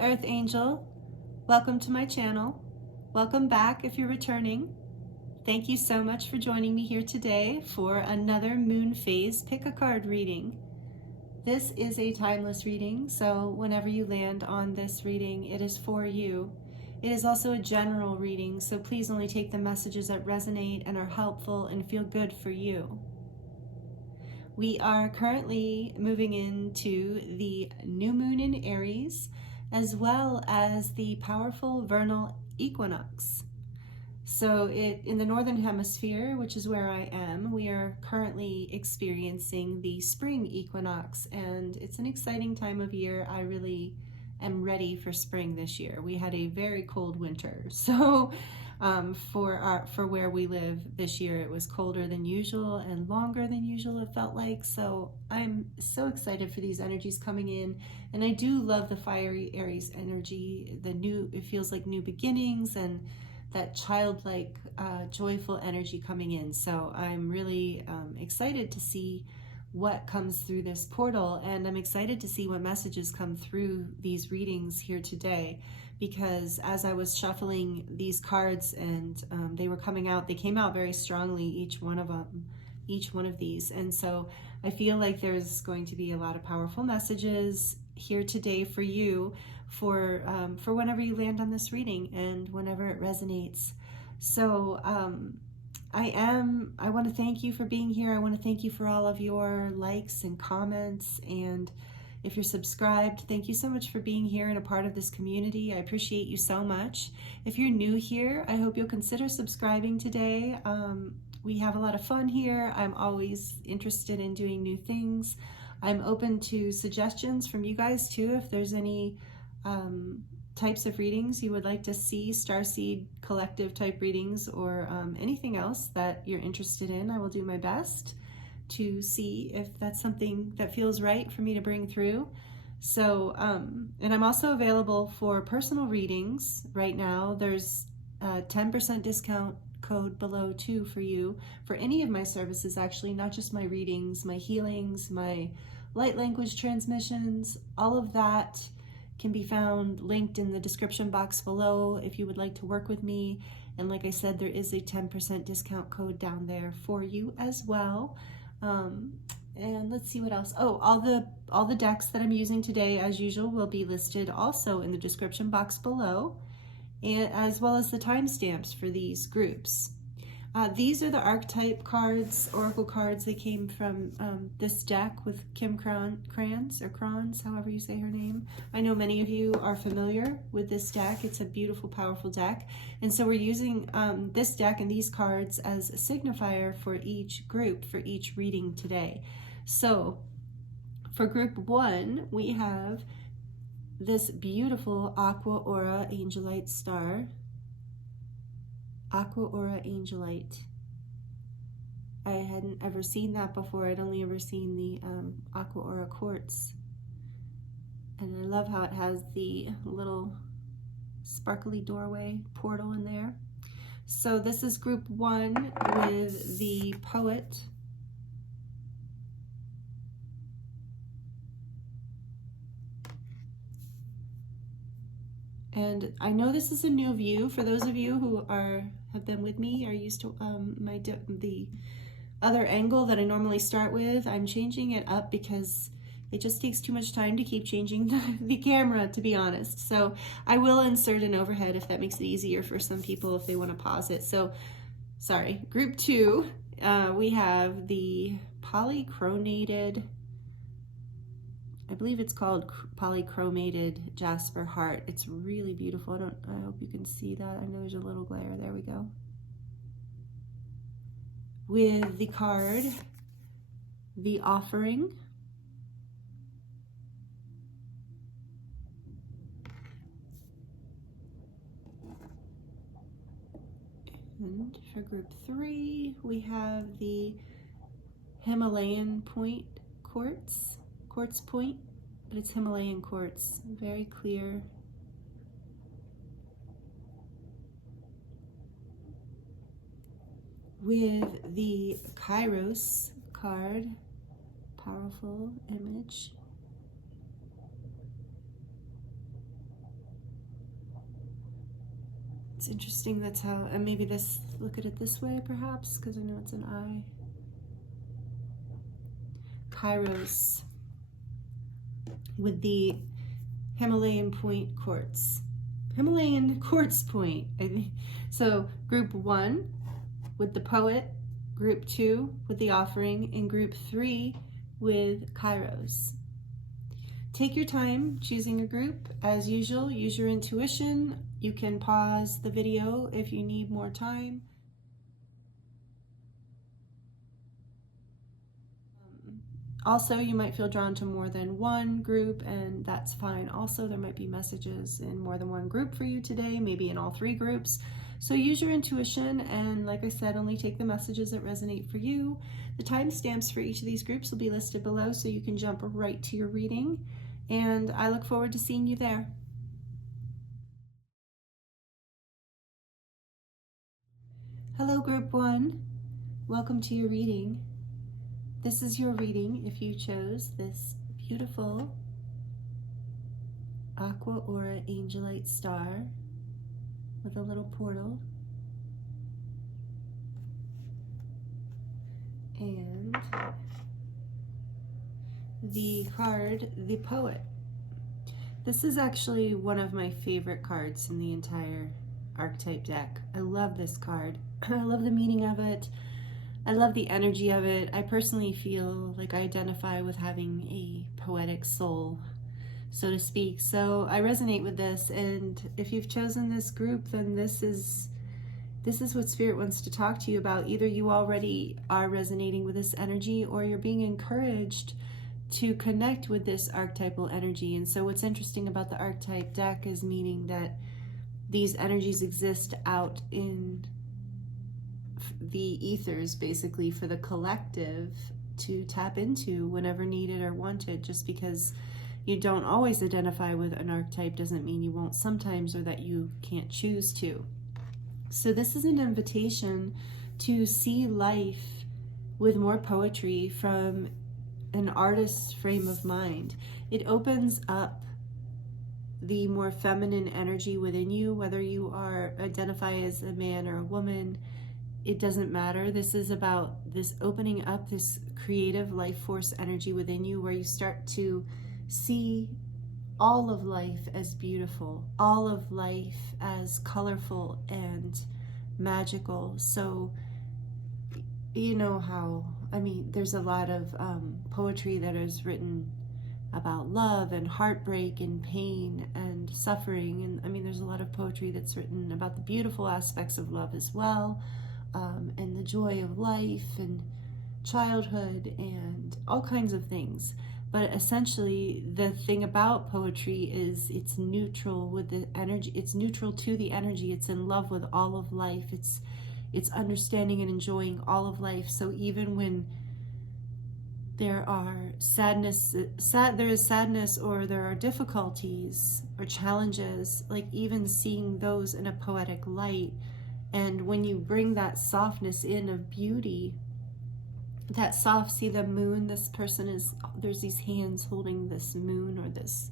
Earth Angel. Welcome to my channel. Welcome back if you're returning. Thank you so much for joining me here today for another Moonphase pick a card reading. This is a timeless reading, so whenever you land on this reading, it is for you. It is also a general reading, so please only take the messages that resonate and are helpful and feel good for you. We are currently moving into the new moon in Aries, as well as the powerful vernal equinox. So in the northern hemisphere, which is where I am, we are currently experiencing the spring equinox, and it's an exciting time of year. I really am ready for spring this year. We had a very cold winter, so for where we live this year, it was colder than usual and longer than usual, it felt like. So I'm so excited for these energies coming in, and I do love the fiery Aries energy. It feels like new beginnings and that childlike, joyful energy coming in. So I'm really excited to see what comes through this portal, and I'm excited to see what messages come through these readings here today, because as I was shuffling these cards and they were coming out, they came out very strongly, each one of these, and so I feel like there's going to be a lot of powerful messages here today for you for whenever you land on this reading and whenever it resonates. So I want to thank you for being here. I want to thank you for all of your likes and comments, and if you're subscribed, thank you so much for being here and a part of this community. I appreciate you so much. If you're new here, I hope you'll consider subscribing today. We have a lot of fun here. I'm always interested in doing new things. I'm open to suggestions from you guys too, if there's any types of readings you would like to see, starseed collective type readings, or anything else that you're interested in. I will do my best to see if that's something that feels right for me to bring through. So, and I'm also available for personal readings right now. There's a 10% discount code below too for you for any of my services, actually, not just my readings, my healings, my light language transmissions. All of that can be found linked in the description box below if you would like to work with me. And like I said, there is a 10% discount code down there for you as well. And let's see what else. Oh, all the decks that I'm using today, as usual, will be listed also in the description box below, and as well as the timestamps for these groups. These are the Archetype cards, Oracle cards. They came from this deck with Kim Krans, or Krans, however you say her name. I know many of you are familiar with this deck. It's a beautiful, powerful deck. And so we're using this deck and these cards as a signifier for each group, for each reading today. So for group 1, we have this beautiful Aqua Aura Angelite star. Aqua Aura Angelite. I hadn't ever seen that before. I'd only ever seen the Aqua Aura Quartz. And I love how it has the little sparkly doorway portal in there. So this is group 1 with the Poet. And I know this is a new view for those of you who have been with me, are used to the other angle that I normally start with. I'm changing it up because it just takes too much time to keep changing the camera, to be honest. So I will insert an overhead if that makes it easier for some people if they want to pause it. So sorry, group 2, we have the polychromated, I believe it's called polychromated Jasper heart. It's really beautiful. I hope you can see that. I know there's a little glare. There we go. With the card, the Offering. And for group 3, we have the Himalayan quartz point, but it's Himalayan quartz, very clear. With the Kairos card, powerful image. It's interesting, that's how, and maybe this, look at it this way perhaps, because I know it's an eye. Kairos with the Himalayan point quartz. Himalayan quartz point. So group 1 with the poet, group 2 with the offering, and group 3 with Kairos. Take your time choosing a group. As usual, use your intuition. You can pause the video if you need more time. Also, you might feel drawn to more than one group, and that's fine. Also, there might be messages in more than one group for you today, maybe in all 3 groups. So use your intuition, and like I said, only take the messages that resonate for you. The timestamps for each of these groups will be listed below, so you can jump right to your reading. And I look forward to seeing you there. Hello, group 1. Welcome to your reading. This is your reading if you chose this beautiful Aqua Aura Angelite star with a little portal. And the card, the Poet. This is actually one of my favorite cards in the entire Archetype deck. I love this card. I love the meaning of it. I love the energy of it. I personally feel like I identify with having a poetic soul, so to speak. So I resonate with this, and if you've chosen this group, then this is what Spirit wants to talk to you about. Either you already are resonating with this energy, or you're being encouraged to connect with this archetypal energy. And so what's interesting about the Archetype deck is meaning that these energies exist out in the ethers, basically, for the collective to tap into whenever needed or wanted. Just because you don't always identify with an archetype doesn't mean you won't sometimes, or that you can't choose to. So this is an invitation to see life with more poetry from an artist's frame of mind. It opens up the more feminine energy within you, whether you identify as a man or a woman. It doesn't matter. This is about this opening up this creative life force energy within you, where you start to see all of life as beautiful, all of life as colorful and magical. So you know how, I mean, there's a lot of poetry that is written about love and heartbreak and pain and suffering. And I mean, there's a lot of poetry that's written about the beautiful aspects of love as well. And the joy of life and childhood and all kinds of things. But essentially, the thing about poetry is it's neutral with the energy. It's neutral to the energy. It's in love with all of life. It's understanding and enjoying all of life. So even when there are there is sadness, or there are difficulties or challenges, like even seeing those in a poetic light. And when you bring that softness in of beauty, that soft, see the moon, this person is, there's these hands holding this moon, or this,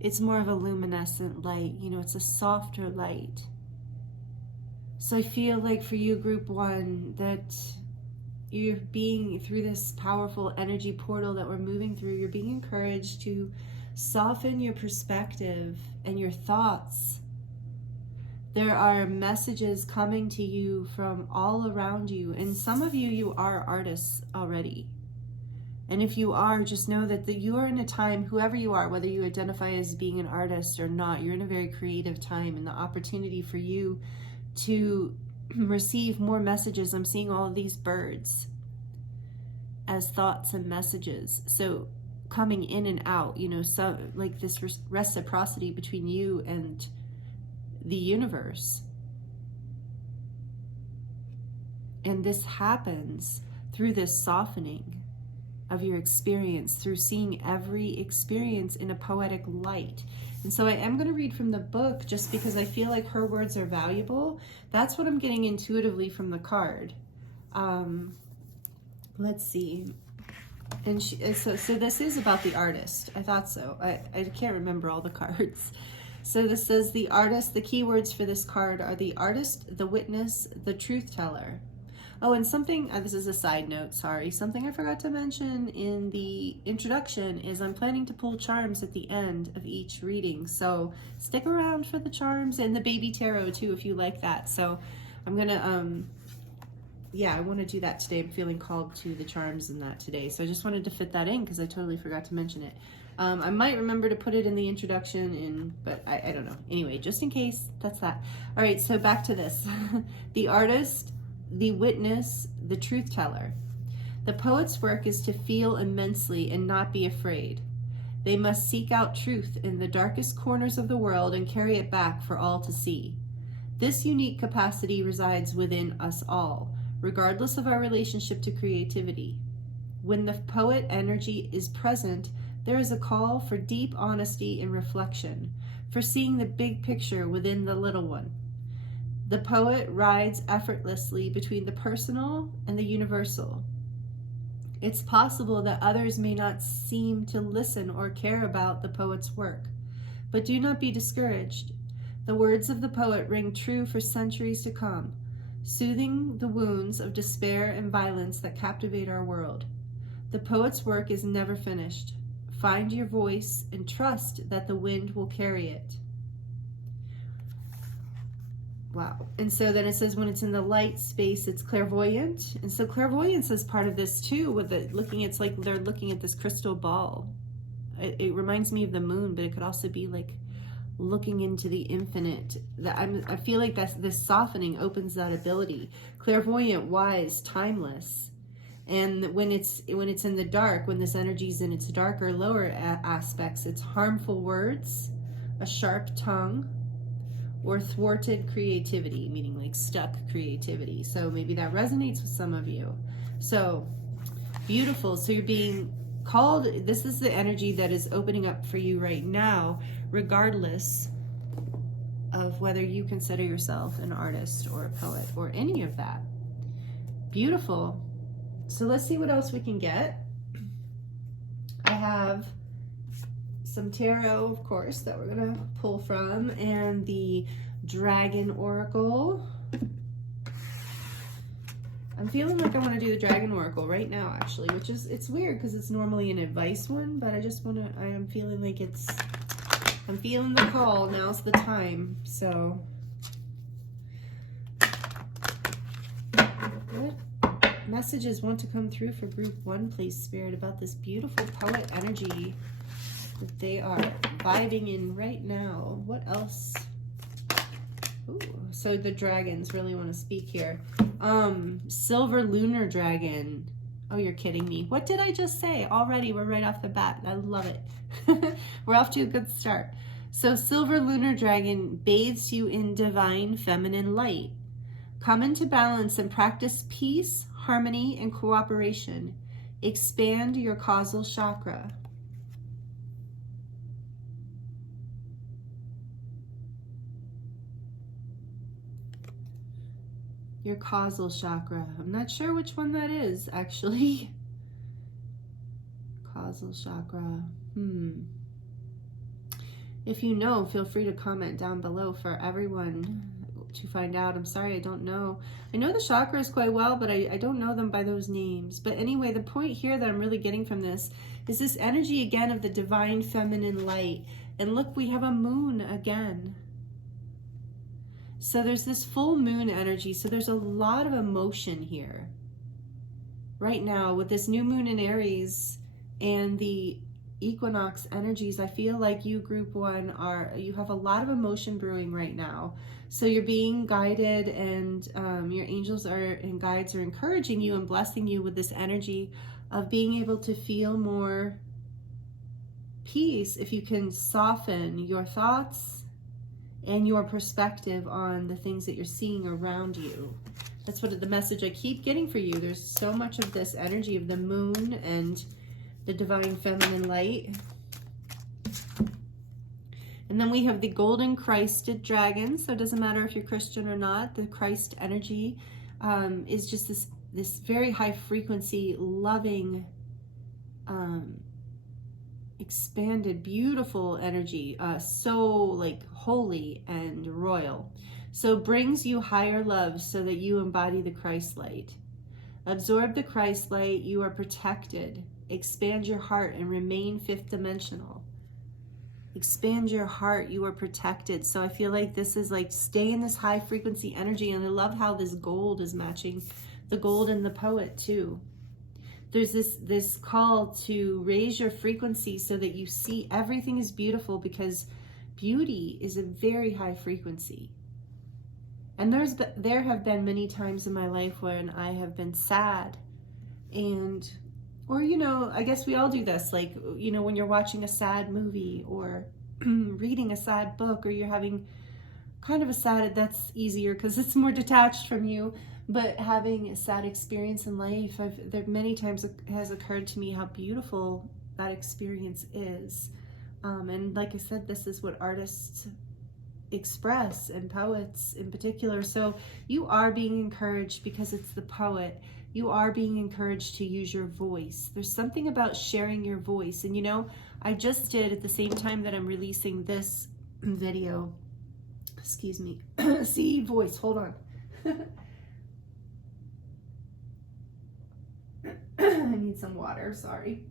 it's more of a luminescent light, you know, it's a softer light. So I feel like for you, group 1, that you're being, through this powerful energy portal that we're moving through, you're being encouraged to soften your perspective and your thoughts. There are messages coming to you from all around you, and some of you are artists already. And if you are, just know that you are in a time, whoever you are, whether you identify as being an artist or not, you're in a very creative time, and the opportunity for you to receive more messages. I'm seeing all of these birds as thoughts and messages. So coming in and out, you know, so like this reciprocity between you and the universe. And this happens through this softening of your experience, through seeing every experience in a poetic light. And so I am going to read from the book, just because I feel like her words are valuable. That's what I'm getting intuitively from the card. Let's see. And so this is about the artist. I thought so. I can't remember all the cards. So this says the artist, the keywords for this card are the artist, the witness, the truth teller. Oh, and something, this is a side note, sorry. Something I forgot to mention in the introduction is I'm planning to pull charms at the end of each reading. So stick around for the charms and the baby tarot too, if you like that. So I'm gonna, yeah, I want to do that today. I'm feeling called to the charms and that today. So I just wanted to fit that in because I totally forgot to mention it. I might remember to put it in the introduction, but I don't know. Anyway, just in case, that's that. All right, so back to this. The artist, the witness, the truth teller. The poet's work is to feel immensely and not be afraid. They must seek out truth in the darkest corners of the world and carry it back for all to see. This unique capacity resides within us all, regardless of our relationship to creativity. When the poet energy is present, there is a call for deep honesty and reflection, for seeing the big picture within the little one. The poet rides effortlessly between the personal and the universal. It's possible that others may not seem to listen or care about the poet's work, but do not be discouraged. The words of the poet ring true for centuries to come, soothing the wounds of despair and violence that captivate our world. The poet's work is never finished. Find your voice and trust that the wind will carry it. Wow. And so then it says when it's in the light space, it's clairvoyant. And so clairvoyance is part of this too, with it looking, it's like they're looking at this crystal ball. It reminds me of the moon, but it could also be like looking into the infinite. I feel like this softening opens that ability. Clairvoyant, wise, timeless. And when it's in the dark, when this energy's in its darker, lower aspects, it's harmful words, a sharp tongue, or thwarted creativity, meaning like stuck creativity. So maybe that resonates with some of you. So beautiful. So you're being called, this is the energy that is opening up for you right now, regardless of whether you consider yourself an artist or a poet or any of that. Beautiful. So let's see what else we can get. I have some tarot, of course, that we're gonna pull from, and the Dragon Oracle. I'm feeling like I want to do the Dragon Oracle right now, actually, which is, it's weird because it's normally an advice one, but I just want to, I am feeling like I'm feeling the call. Now's the time. So what messages want to come through for group 1, please, Spirit, about this beautiful poet energy that they are vibing in right now? What else? Ooh, so the dragons really want to speak here. Silver lunar dragon. Oh, you're kidding me. What did I just say? Already we're right off the bat. I love it. We're off to a good start. So silver lunar dragon bathes you in divine feminine light. Come into balance and practice peace, harmony, and cooperation. Expand your causal chakra. Your causal chakra. I'm not sure which one that is, actually. Causal chakra. If you know, feel free to comment down below for everyone to find out. I'm sorry, I don't know. I know the chakras quite well, but I don't know them by those names. But anyway, the point here that I'm really getting from this is this energy again of the divine feminine light. And look, we have a moon again. So there's this full moon energy. So there's a lot of emotion here. Right now with this new moon in Aries and the Equinox energies, I feel like you, group 1, you have a lot of emotion brewing right now. So you're being guided, and your angels and guides are encouraging you and blessing you with this energy of being able to feel more peace if you can soften your thoughts and your perspective on the things that you're seeing around you. That's what the message I keep getting for you. There's so much of this energy of the moon and the divine feminine light. And then we have the golden Christed dragon. So it doesn't matter if you're Christian or not. The Christ energy is just this very high frequency, loving expanded, beautiful energy, so like holy and royal. So brings you higher love so that you embody the Christ light. Absorb the Christ light, you are protected. Expand your heart and remain fifth dimensional. Expand your heart, you are protected. So I feel like this is like, stay in this high frequency energy. And I love how this gold is matching the gold in the poet too. There's this call to raise your frequency so that you see everything is beautiful, because beauty is a very high frequency. And there have been many times in my life when I have been sad, or, you know, I guess we all do this, like, you know, when you're watching a sad movie or reading a sad book, or you're having kind of a sad, that's easier because it's more detached from you. But having a sad experience in life, there many times it has occurred to me how beautiful that experience is. And like I said, this is what artists express, and poets in particular. So you are being encouraged, because it's the poet. You are being encouraged to use your voice. There's something about sharing your voice. And you know, I just did, at the same time that I'm releasing this video, excuse me, see, voice, hold on. I need some water, sorry.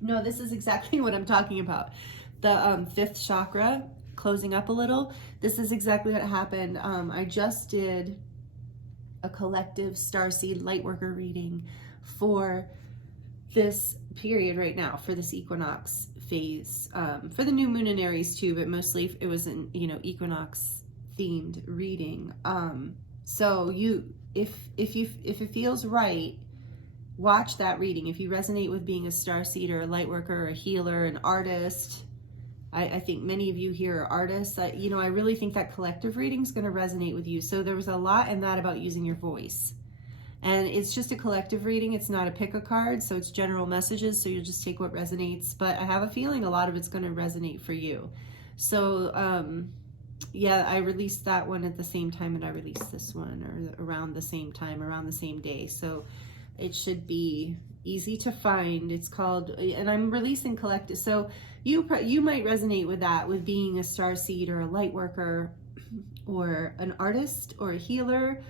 No, this is exactly what I'm talking about. The fifth chakra closing up a little. This is exactly what happened. I just did a collective starseed lightworker reading for this period right now, for this equinox phase, for the new moon in Aries too, but mostly it was an, you know, equinox themed reading. So if it feels right, watch that reading. If you resonate with being a starseeder, a lightworker, a healer, an artist, I think many of you here are artists. You know, I really think that collective reading is going to resonate with you. So there was a lot in that about using your voice. And it's just a collective reading. It's not a pick a card. So it's general messages. So you'll just take what resonates. But I have a feeling a lot of it's going to resonate for you. So, yeah, I released that one at the same time that I released this one, or around the same time, around the same day. So it should be easy to find. It's called, and I'm releasing collective. So you might resonate with that, with being a starseed or a light worker or an artist or a healer.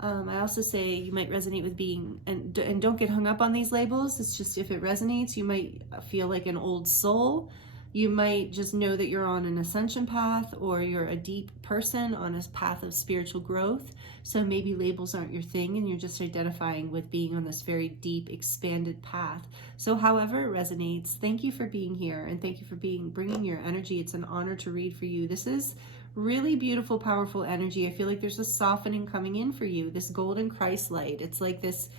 I also say you might resonate with being, and don't get hung up on these labels. It's just, if it resonates, you might feel like an old soul. You might just know that you're on an ascension path, or you're a deep person on a path of spiritual growth. So maybe labels aren't your thing, and you're just identifying with being on this very deep, expanded path. So however it resonates, thank you for being here, and thank you for bringing your energy. It's an honor to read for you. This is really beautiful, powerful energy. I feel like there's a softening coming in for you, this golden Christ light. It's like this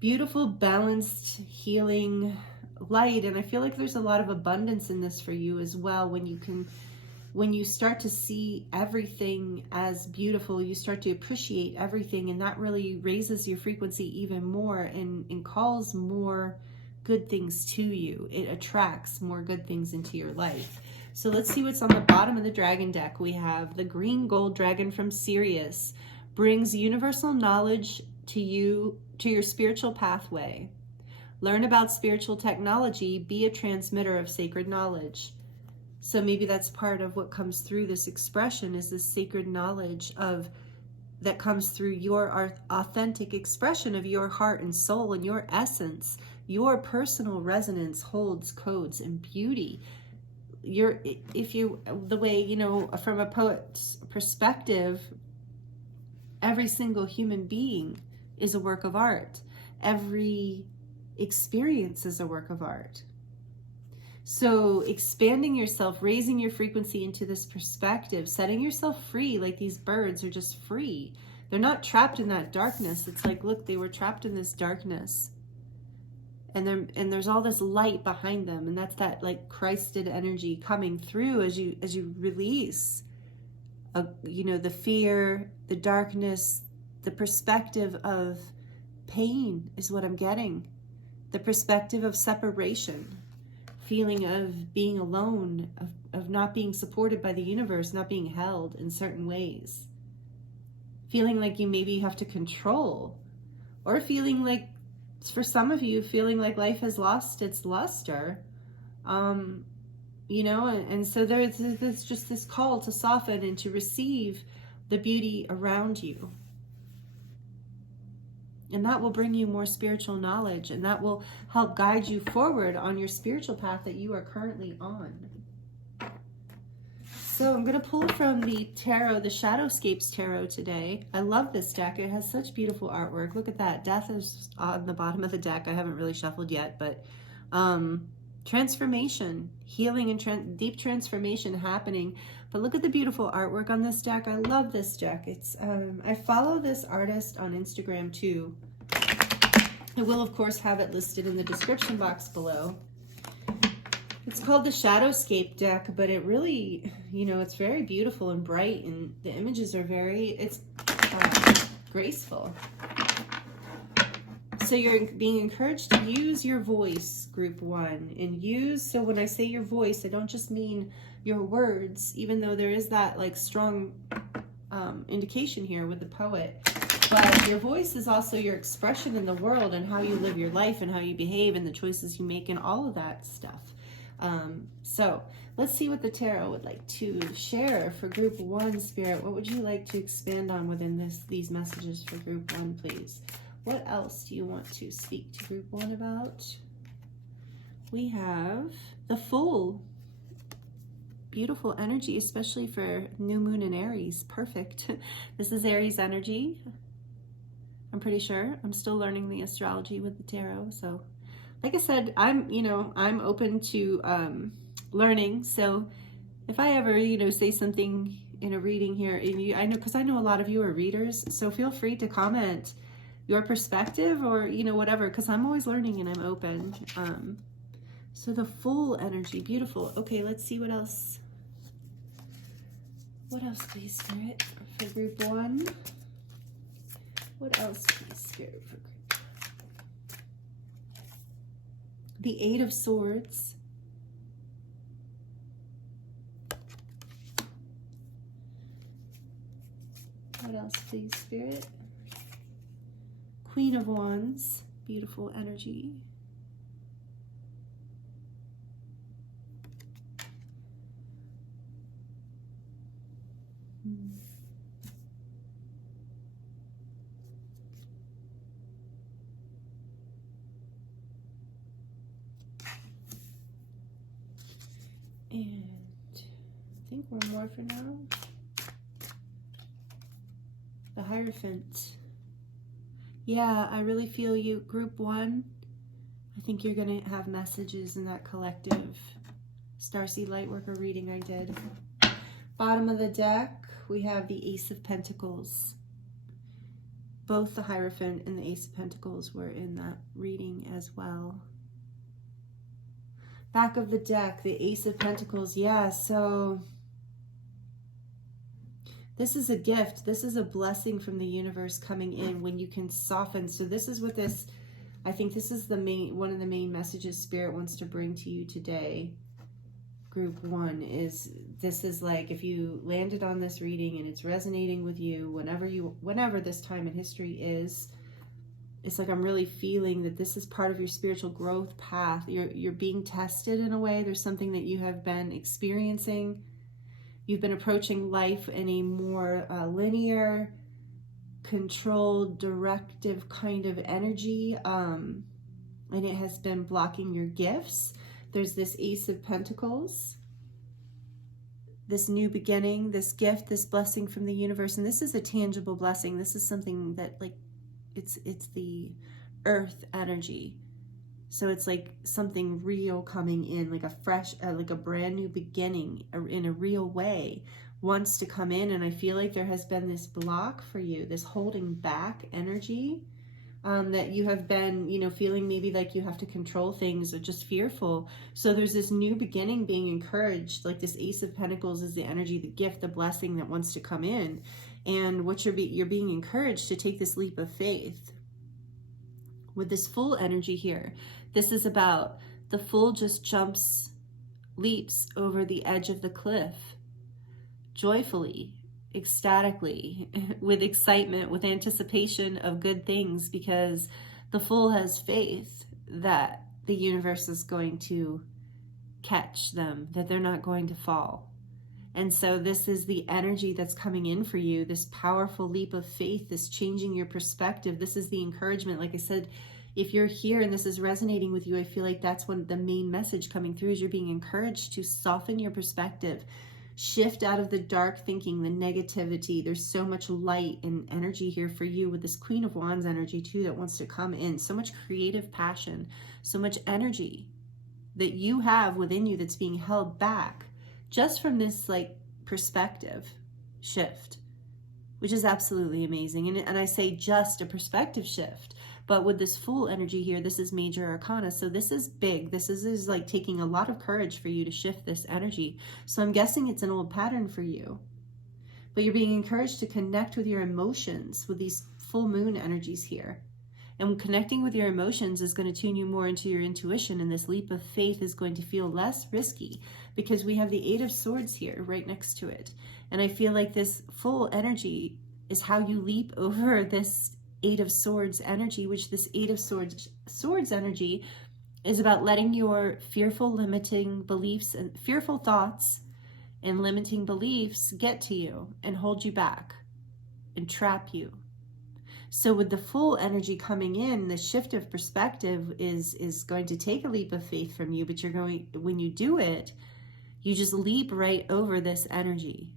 beautiful, balanced, healing light. And I feel like there's a lot of abundance in this for you as well. When you start to see everything as beautiful, you start to appreciate everything, and that really raises your frequency even more, and calls more good things to you. It attracts more good things into your life. So let's see what's on the bottom of the dragon deck. We have the green gold dragon from Sirius, brings universal knowledge to you, to your spiritual pathway. Learn about spiritual technology, be a transmitter of sacred knowledge. So maybe that's part of what comes through this expression, is this sacred knowledge that comes through your authentic expression of your heart and soul and your essence. Your personal resonance holds codes and beauty. The way, you know, from a poet's perspective, every single human being is a work of art. Every experience is a work of art. So expanding yourself, raising your frequency into this perspective, setting yourself free, like these birds are just free. They're not trapped in that darkness. It's like, look, they were trapped in this darkness. And there's all this light behind them, and that's that like Christed energy coming through as you release, you know, the fear, the darkness, the perspective of pain is what I'm getting. The perspective of separation, feeling of being alone, of not being supported by the universe, not being held in certain ways. Feeling like you maybe have to control, or feeling like for some of you, feeling like life has lost its luster. You know, and so there's just this call to soften and to receive the beauty around you. And that will bring you more spiritual knowledge, and that will help guide you forward on your spiritual path that you are currently on. So I'm going to pull from the tarot, the Shadowscapes Tarot today. I love this deck. It has such beautiful artwork. Look at that. Death is on the bottom of the deck. I haven't really shuffled yet, but transformation, healing, and deep transformation happening. But look at the beautiful artwork on this deck. I love this deck. It's I follow this artist on Instagram too. I will, of course, have it listed in the description box below. It's called the Shadowscape deck, but it really, you know, it's very beautiful and bright, and the images are very, graceful. So you're being encouraged to use your voice, group one, and use, so when I say your voice, I don't just mean your words, even though there is that like strong indication here with the poet, but your voice is also your expression in the world and how you live your life and how you behave and the choices you make and all of that stuff. So let's see what the tarot would like to share for group one, Spirit. What would you like to expand on within these messages for group one, please? What else do you want to speak to group one about? We have the Fool. Beautiful energy, especially for new moon in Aries. Perfect. This is Aries energy. I'm pretty sure. I'm still learning the astrology with the tarot. So like I said, I'm open to learning. So if I ever, say something in a reading here, and I know, because I know a lot of you are readers, so feel free to comment your perspective or, whatever, because I'm always learning and I'm open. So the Fool energy, beautiful. Okay, let's see what else. What else, please, Spirit, for group one? What else, please, Spirit, for group one? The Eight of Swords. What else, please, Spirit? Queen of Wands, beautiful energy. And I think one more for now. The Hierophant. Yeah, I really feel you. Group one, I think you're going to have messages in that collective Starseed Lightworker reading I did. Bottom of the deck, we have the Ace of Pentacles. Both the Hierophant and the Ace of Pentacles were in that reading as well. Back of the deck, the Ace of Pentacles. Yeah, so this is a gift. This is a blessing from the universe coming in when you can soften. So this is what this, I think this is one of the main messages Spirit wants to bring to you today. Group one is, this is like, if you landed on this reading and it's resonating with you, whenever this time in history is, it's like I'm really feeling that this is part of your spiritual growth path. You're being tested in a way. There's something that you have been experiencing. You've been approaching life in a more linear, controlled, directive kind of energy, and it has been blocking your gifts. There's this Ace of Pentacles, this new beginning, this gift, this blessing from the universe, and this is a tangible blessing. This is something that, like, it's the earth energy. So it's like something real coming in, like a fresh, like a brand new beginning in a real way wants to come in. And I feel like there has been this block for you, this holding back energy that you have been, feeling maybe like you have to control things or just fearful. So there's this new beginning being encouraged. Like this Ace of Pentacles is the energy, the gift, the blessing that wants to come in. And what you're being encouraged to take this leap of faith. With this Fool energy here, this is about the Fool just leaps over the edge of the cliff, joyfully, ecstatically, with excitement, with anticipation of good things, because The Fool has faith that the universe is going to catch them, that they're not going to fall. And so this is the energy that's coming in for you, this powerful leap of faith, this changing your perspective. This is the encouragement. Like I said, if you're here and this is resonating with you, I feel like that's one the main message coming through is you're being encouraged to soften your perspective, shift out of the dark thinking, the negativity. There's so much light and energy here for you with this Queen of Wands energy too that wants to come in. So much creative passion, so much energy that you have within you that's being held back just from this like perspective shift, which is absolutely amazing. And I say just a perspective shift, but with this Fool energy here, this is major arcana. So this is big. This is like taking a lot of courage for you to shift this energy. So I'm guessing it's an old pattern for you, but you're being encouraged to connect with your emotions with these full moon energies here. And connecting with your emotions is going to tune you more into your intuition, and this leap of faith is going to feel less risky because we have the Eight of Swords here right next to it. And I feel like this Fool energy is how you leap over this Eight of Swords energy, which this Eight of Swords energy is about letting your fearful, limiting beliefs and fearful thoughts and limiting beliefs get to you and hold you back and trap you. So with the Fool energy coming in, the shift of perspective is going to take a leap of faith from you, but when you do it, you just leap right over this energy.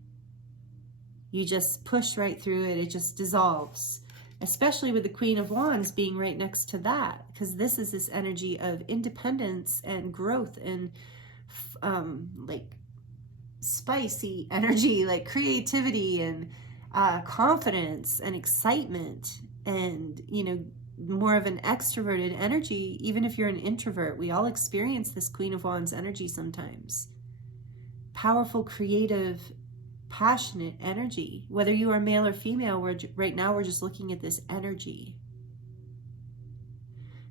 You just push right through it. It just dissolves, especially with the Queen of Wands being right next to that, because this is this energy of independence and growth and like spicy energy, like creativity and confidence and excitement and, you know, more of an extroverted energy. Even if you're an introvert, we all experience this Queen of Wands energy sometimes. Powerful, creative, passionate energy. Whether you are male or female, right now we're just looking at this energy.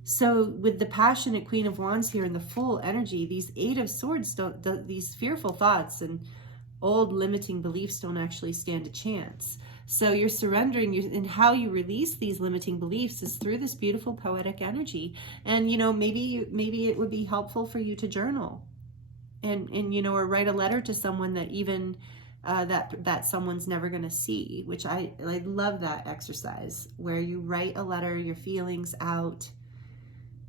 So with the passionate Queen of Wands here and the Fool energy, these Eight of Swords these fearful thoughts and old limiting beliefs don't actually stand a chance. So you're surrendering, and how you release these limiting beliefs is through this beautiful poetic energy. And, you know, maybe it would be helpful for you to journal and you know, or write a letter to someone that even that someone's never going to see, which I love that exercise where you write a letter, your feelings out,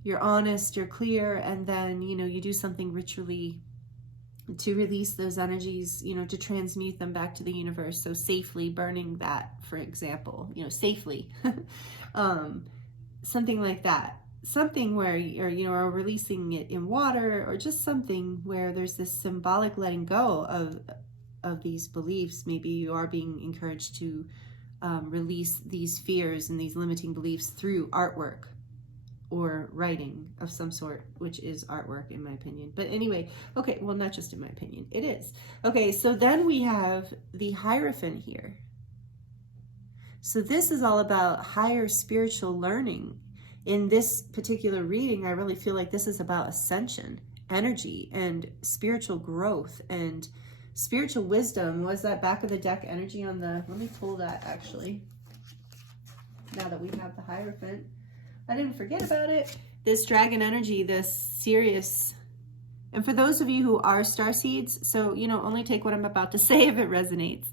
you're honest, you're clear, and then, you know, you do something ritually to release those energies, you know, to transmute them back to the universe. So safely burning that, for example, you know, safely, something like that, something where you're, you know, or releasing it in water, or just something where there's this symbolic letting go of these beliefs. Maybe you are being encouraged to release these fears and these limiting beliefs through artwork or writing of some sort, which is artwork in my opinion. But anyway, okay, well, not just in my opinion, it is. Okay, so then we have the Hierophant here. So this is all about higher spiritual learning. In this particular reading, I really feel like this is about ascension, energy, and spiritual growth and spiritual wisdom. Was that back of the deck energy on the, let me pull that actually, now that we have the Hierophant. I didn't forget about it. This dragon energy, this Sirius. And for those of you who are starseeds, so, you know, only take what I'm about to say if it resonates.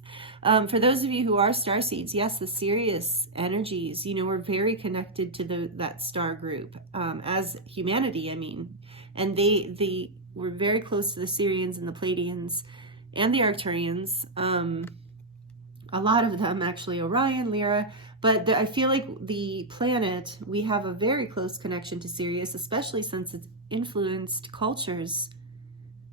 For those of you who are starseeds, yes, the Sirius energies, you know, we're very connected to that star group as humanity, I mean. And they were very close to the Sirians and the Pleiadians and the Arcturians. A lot of them, actually, Orion, Lyra. But I feel like the planet, we have a very close connection to Sirius, especially since it's influenced cultures,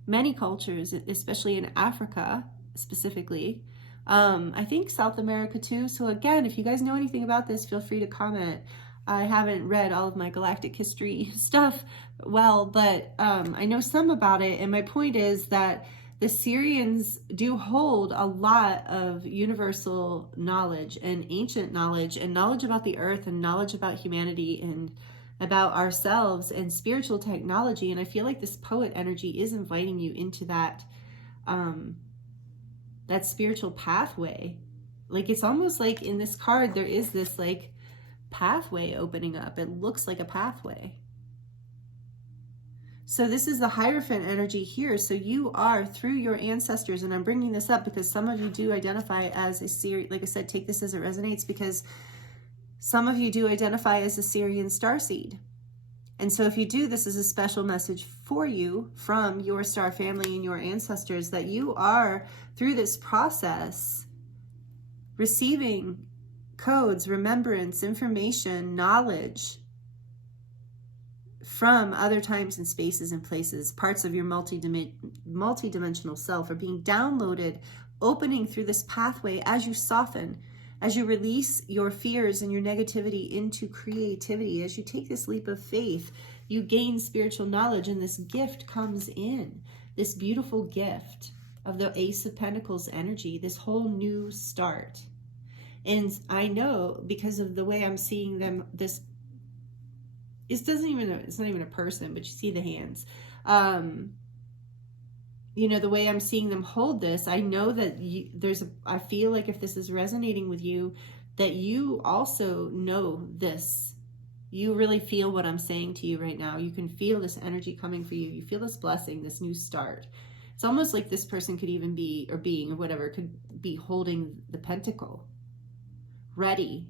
many cultures, especially in Africa specifically. I think South America too. So again, if you guys know anything about this, feel free to comment. I haven't read all of my galactic history stuff well, but I know some about it. And my point is that the Sirians do hold a lot of universal knowledge and ancient knowledge and knowledge about the earth and knowledge about humanity and about ourselves and spiritual technology. And I feel like this poet energy is inviting you into that, that spiritual pathway. Like, it's almost like in this card, there is this like pathway opening up. It looks like a pathway. So this is the Hierophant energy here. So you are, through your ancestors, and I'm bringing this up because some of you do identify as a Syrian, like I said, take this as it resonates, because some of you do identify as a Syrian starseed. And so if you do, this is a special message for you from your star family and your ancestors, that you are, through this process, receiving codes, remembrance, information, knowledge from other times and spaces and places. Parts of your multi-dimensional self are being downloaded, opening through this pathway as you soften, as you release your fears and your negativity into creativity. As you take this leap of faith, you gain spiritual knowledge, and this gift comes in, this beautiful gift of the Ace of Pentacles energy, this whole new start. And I know, because of the way I'm seeing them, it's not even a person, but you see the hands. You know, the way I'm seeing them hold this, I know that I feel like if this is resonating with you, that you also know this. You really feel what I'm saying to you right now. You can feel this energy coming for you. You feel this blessing, this new start. It's almost like this person could even be, or being, or whatever, could be holding the pentacle, ready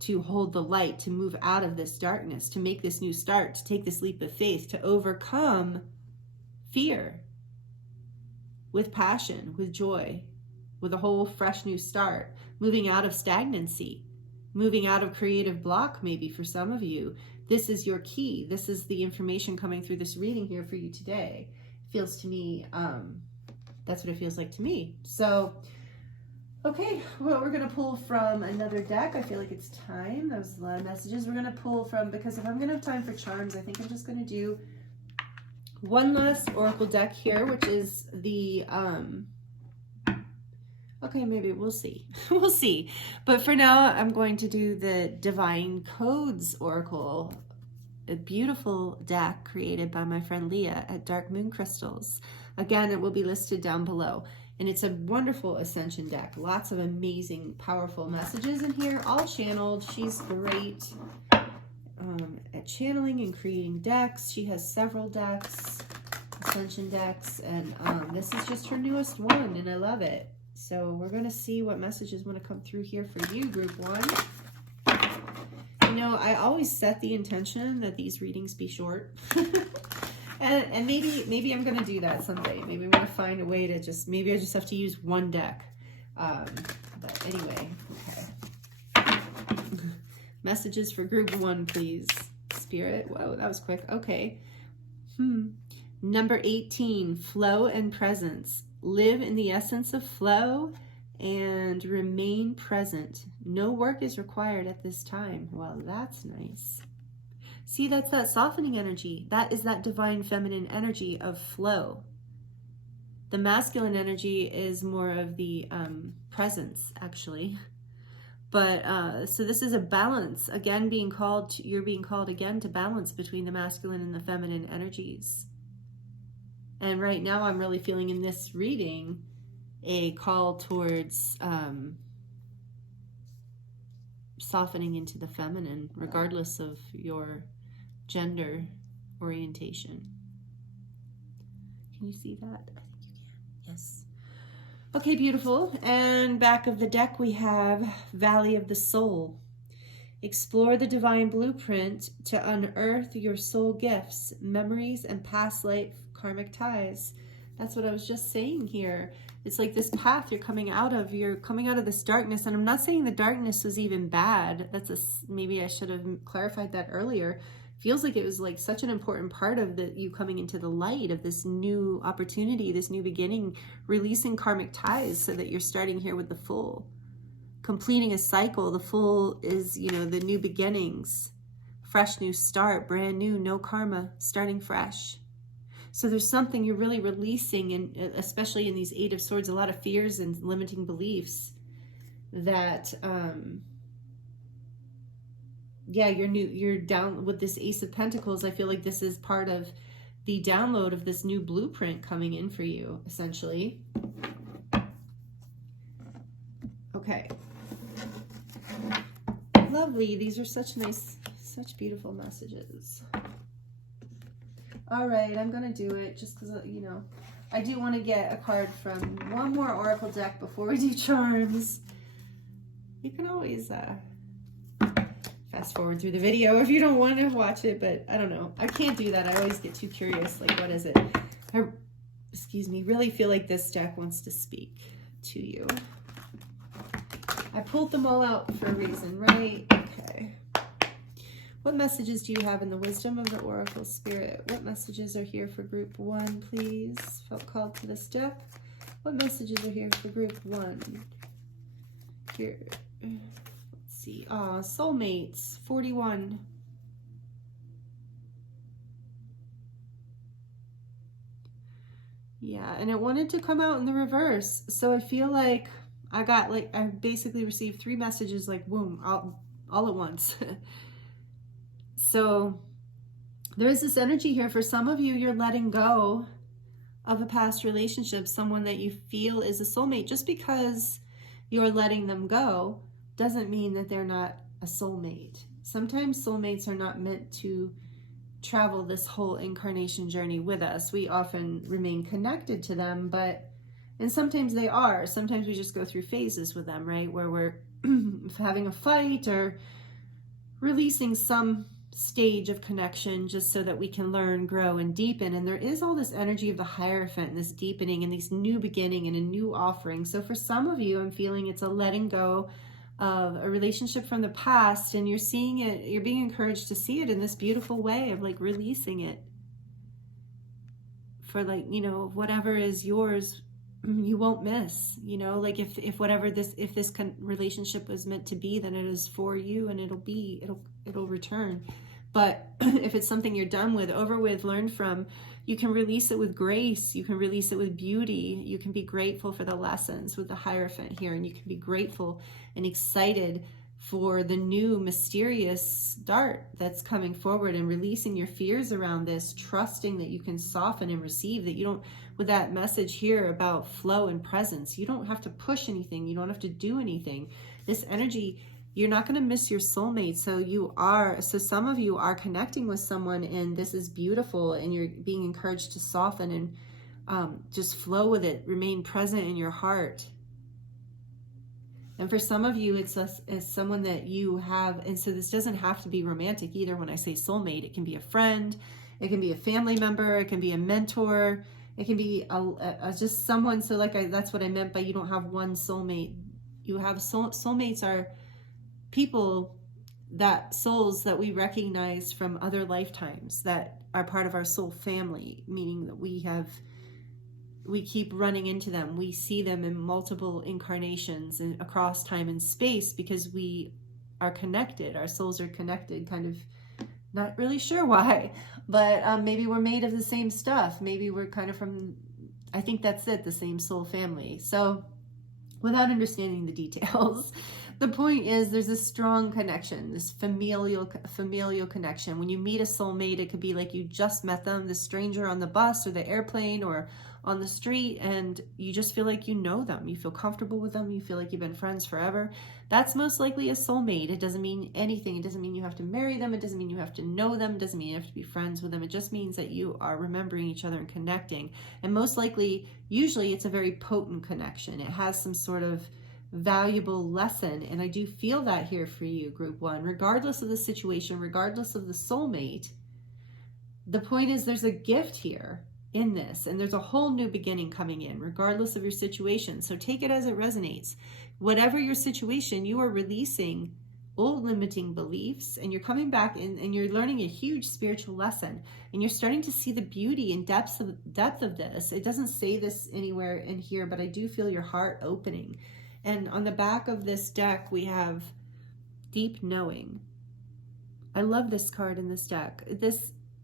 to hold the light, to move out of this darkness, to make this new start, to take this leap of faith, to overcome fear with passion, with joy, with a whole fresh new start, moving out of stagnancy, moving out of creative block. Maybe for some of you, this is your key. This is the information coming through this reading here for you today. It feels to me, that's what it feels like to me. So, okay, well, we're going to pull from another deck. I feel like it's time. That was a lot of messages. We're going to pull from, because if I'm going to have time for charms, I think I'm just going to do one last oracle deck here, which is the, okay, maybe we'll see. We'll see. But for now, I'm going to do the Divine Codes Oracle, a beautiful deck created by my friend Leah at Dark Moon Crystals. Again, it will be listed down below. And it's a wonderful ascension deck. Lots of amazing, powerful messages in here, all channeled. She's great at channeling and creating decks. She has several decks, ascension decks, and this is just her newest one, and I love it. So we're going to see what messages want to come through here for you, Group 1. You know, I always set the intention that these readings be short. And maybe I'm going to do that someday. Maybe I'm going to find a way to just, maybe I just have to use one deck. But anyway, okay. Messages for Group 1, please. Spirit. Whoa, that was quick. Okay. Number 18, flow and presence. Live in the essence of flow and remain present. No work is required at this time. Well, that's nice. See, that's that softening energy. That is that divine feminine energy of flow. The masculine energy is more of the presence, actually. But so this is a balance. Again, you're being called again to balance between the masculine and the feminine energies. And right now I'm really feeling in this reading a call towards softening into the feminine, regardless of your gender orientation. Can you see that? I think you can. Yes. Okay, beautiful. And back of the deck we have Valley of the Soul. Explore the divine blueprint to unearth your soul gifts, memories, and past life karmic ties. That's what I was just saying here. It's like this path you're coming out of this darkness. And I'm not saying the darkness is even bad. Maybe I should have clarified that earlier. Feels like it was like such an important part of you coming into the light of this new opportunity, this new beginning, releasing karmic ties so that you're starting here with the full, completing a cycle. The full is, you know, the new beginnings, fresh new start, brand new, no karma, starting fresh. So there's something you're really releasing, and especially in these Eight of Swords, a lot of fears and limiting beliefs that, yeah, you're down with this Ace of Pentacles. I feel like this is part of the download of this new blueprint coming in for you, essentially. Okay. lovely. These are such nice, such beautiful messages. All right, I'm going to do it just because, you know, I do want to get a card from one more oracle deck before we do charms. You can always fast forward through the video if you don't want to watch it, but I don't know. I can't do that. I always get too curious. Like, what is it? Excuse me, really feel like this deck wants to speak to you. I pulled them all out for a reason, right? Okay. What messages do you have in the wisdom of the Oracle Spirit? What messages are here for group 1, please? Felt called to this deck. What messages are here for group 1? Here. Let's see. Soulmates, 41. Yeah, and it wanted to come out in the reverse. So I feel like I basically received 3 messages like boom, all at once. So there is this energy here. For some of you, you're letting go of a past relationship, someone that you feel is a soulmate. Just because you're letting them go doesn't mean that they're not a soulmate. Sometimes soulmates are not meant to travel this whole incarnation journey with us. We often remain connected to them, and sometimes they are. Sometimes we just go through phases with them, right? Where we're having a fight or releasing some stage of connection just so that we can learn, grow, and deepen. And there is all this energy of the Hierophant and this deepening and this new beginning and a new offering. So for some of you, I'm feeling it's a letting go of a relationship from the past, and you're seeing it, you're being encouraged to see it in this beautiful way of like releasing it for, like, you know, whatever is yours, you won't miss, you know, like if this relationship was meant to be, then it is for you and it'll return. But if it's something you're done with, over with, learned from, you can release it with grace. You can release it with beauty. You can be grateful for the lessons with the Hierophant here, and you can be grateful and excited for the new mysterious start that's coming forward, and releasing your fears around this, trusting that you can soften and receive, that you don't, with that message here about flow and presence, you don't have to push anything. You don't have to do anything. This energy, you're not going to miss your soulmate. So some of you are connecting with someone, and this is beautiful, and you're being encouraged to soften and just flow with it, remain present in your heart. And for some of you, it's someone that you have, and so this doesn't have to be romantic either. When I say soulmate, it can be a friend, it can be a family member, it can be a mentor, it can be just someone. So that's what I meant by you don't have one soulmate. You have soulmates are people, souls that we recognize from other lifetimes that are part of our soul family, meaning that we keep running into them. We see them in multiple incarnations and across time and space because we are connected. Our souls are connected, kind of, not really sure why, but maybe we're made of the same stuff. Maybe we're kind of from, I think that's it, the same soul family. So without understanding the details, the point is there's a strong connection, this familial connection. When you meet a soulmate, it could be like you just met them, the stranger on the bus or the airplane or on the street, and you just feel like you know them. You feel comfortable with them. You feel like you've been friends forever. That's most likely a soulmate. It doesn't mean anything. It doesn't mean you have to marry them. It doesn't mean you have to know them. It doesn't mean you have to be friends with them. It just means that you are remembering each other and connecting. And most likely, usually it's a very potent connection. It has some sort of valuable lesson. And I do feel that here for you, group 1, regardless of the situation, regardless of the soulmate. The point is there's a gift here in this, and there's a whole new beginning coming in, regardless of your situation. So take it as it resonates. Whatever your situation, you are releasing old limiting beliefs, and you're coming back and you're learning a huge spiritual lesson, and you're starting to see the beauty and depth of this. It doesn't say this anywhere in here, but I do feel your heart opening. And on the back of this deck, we have deep knowing. I love this card in this deck.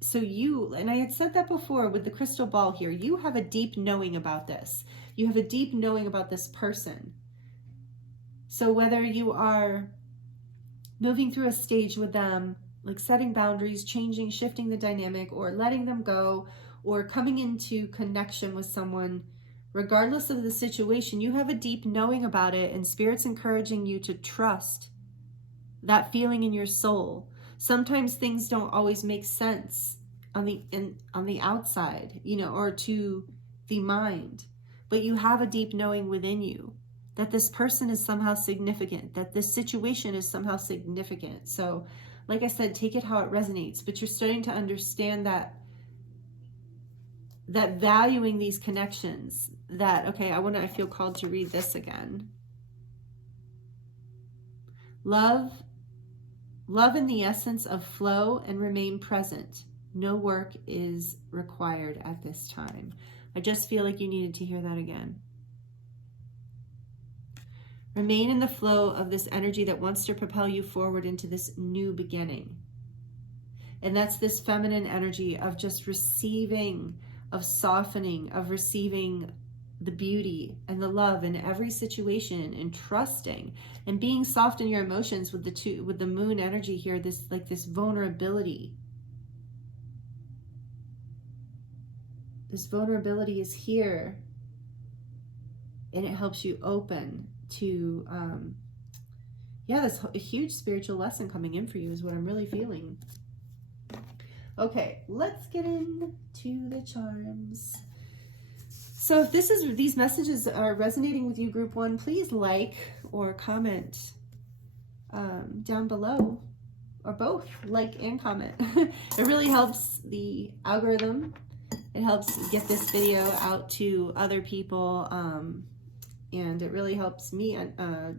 So you, and I had said that before with the crystal ball here, you have a deep knowing about this. You have a deep knowing about this person. So whether you are moving through a stage with them, like setting boundaries, changing, shifting the dynamic, or letting them go, or coming into connection with someone, regardless of the situation, you have a deep knowing about it, and Spirit's encouraging you to trust that feeling in your soul. Sometimes things don't always make sense on the outside, you know, or to the mind, but you have a deep knowing within you that this person is somehow significant, that this situation is somehow significant. So like I said, take it how it resonates, but you're starting to understand that valuing these connections, that, okay, I feel called to read this again. Love in the essence of flow and remain present. No work is required at this time. I just feel like you needed to hear that again. Remain in the flow of this energy that wants to propel you forward into this new beginning. And that's this feminine energy of just receiving, of softening, of receiving the beauty and the love in every situation, and trusting and being soft in your emotions with the moon energy here, this vulnerability. This vulnerability is here, and it helps you open to this huge spiritual lesson coming in for you is what I'm really feeling. Okay, let's get into the charms. So if these messages are resonating with you, group 1, please like or comment down below, or both, like and comment. It really helps the algorithm. It helps get this video out to other people, and it really helps me,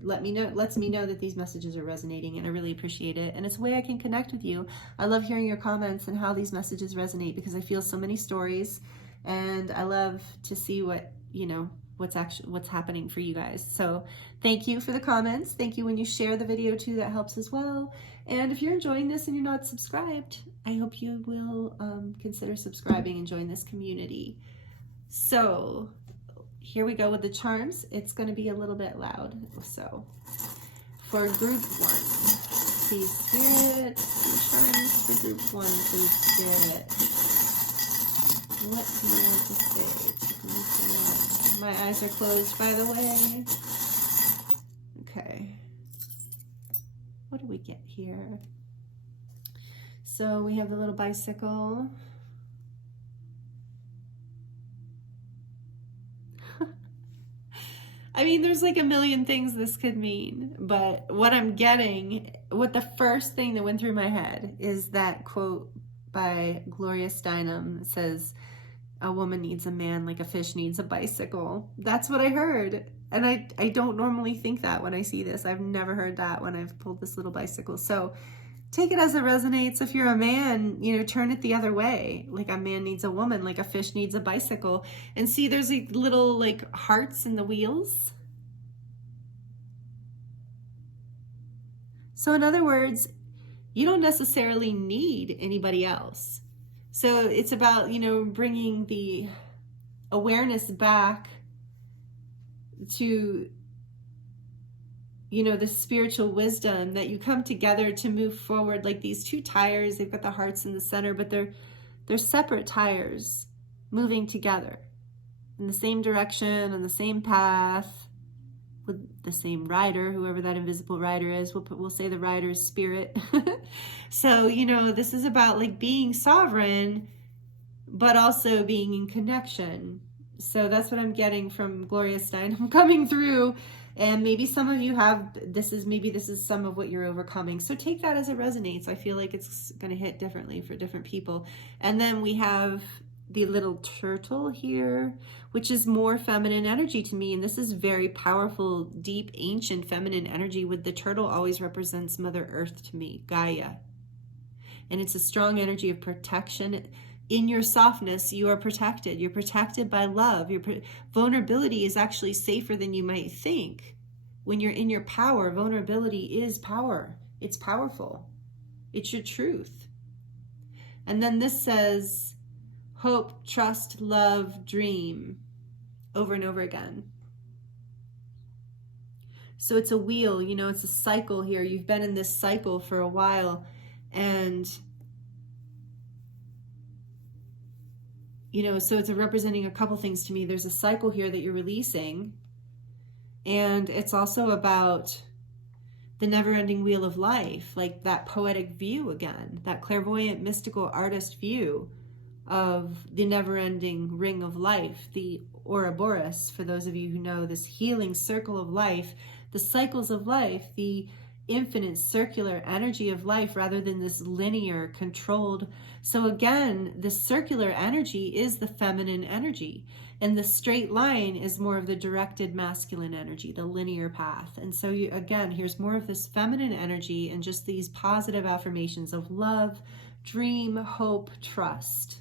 lets me know that these messages are resonating, and I really appreciate it. And it's a way I can connect with you. I love hearing your comments and how these messages resonate, because I feel so many stories, and I love to see what's happening for you guys. So thank you for the comments. Thank you when you share the video too, that helps as well. And if you're enjoying this and you're not subscribed, I hope you will consider subscribing and join this community. So here we go with the charms. It's going to be a little bit loud. So for group 1, please spirit, charms for group 1, please spirit. What do you want to say to group 1? My eyes are closed, by the way. Okay. What do we get here? So we have the little bicycle. I mean, there's like a million things this could mean, but what I'm getting, what the first thing that went through my head is that quote by Gloria Steinem. It says, a woman needs a man like a fish needs a bicycle. That's what I heard. And I don't normally think that when I see this. I've never heard that when I've pulled this little bicycle. So take it as it resonates. If you're a man, turn it the other way. Like a man needs a woman, like a fish needs a bicycle. And see, there's like little like hearts in the wheels. So in other words, you don't necessarily need anybody else. So it's about, bringing the awareness back to, the spiritual wisdom that you come together to move forward. Like these two tires, they've got the hearts in the center, but they're separate tires moving together in the same direction, on the same path, with the same rider, whoever that invisible rider is. We'll say the rider's spirit. So, this is about like being sovereign, but also being in connection. So that's what I'm getting from Gloria Steinem coming through. And maybe some of you have, this is some of what you're overcoming. So take that as it resonates. I feel like it's going to hit differently for different people. And then we have the little turtle here, which is more feminine energy to me. And this is very powerful, deep, ancient feminine energy. With the turtle always represents Mother Earth to me, Gaia. And it's a strong energy of protection. In your softness, you are protected. You're protected by love. Your vulnerability is actually safer than you might think. When you're in your power, vulnerability is power. It's powerful. It's your truth. And then this says, hope, trust, love, dream, over and over again. So it's a wheel, it's a cycle here. You've been in this cycle for a while, and so it's representing a couple things to me. There's a cycle here that you're releasing, and it's also about the never-ending wheel of life, like that poetic view again, that clairvoyant, mystical artist view of the never-ending ring of life, the Ouroboros, for those of you who know this healing circle of life, the cycles of life, the infinite circular energy of life rather than this linear controlled. So again, the circular energy is the feminine energy, and the straight line is more of the directed masculine energy, the linear path. And so you, again, here's more of this feminine energy and just these positive affirmations of love, dream, hope, trust.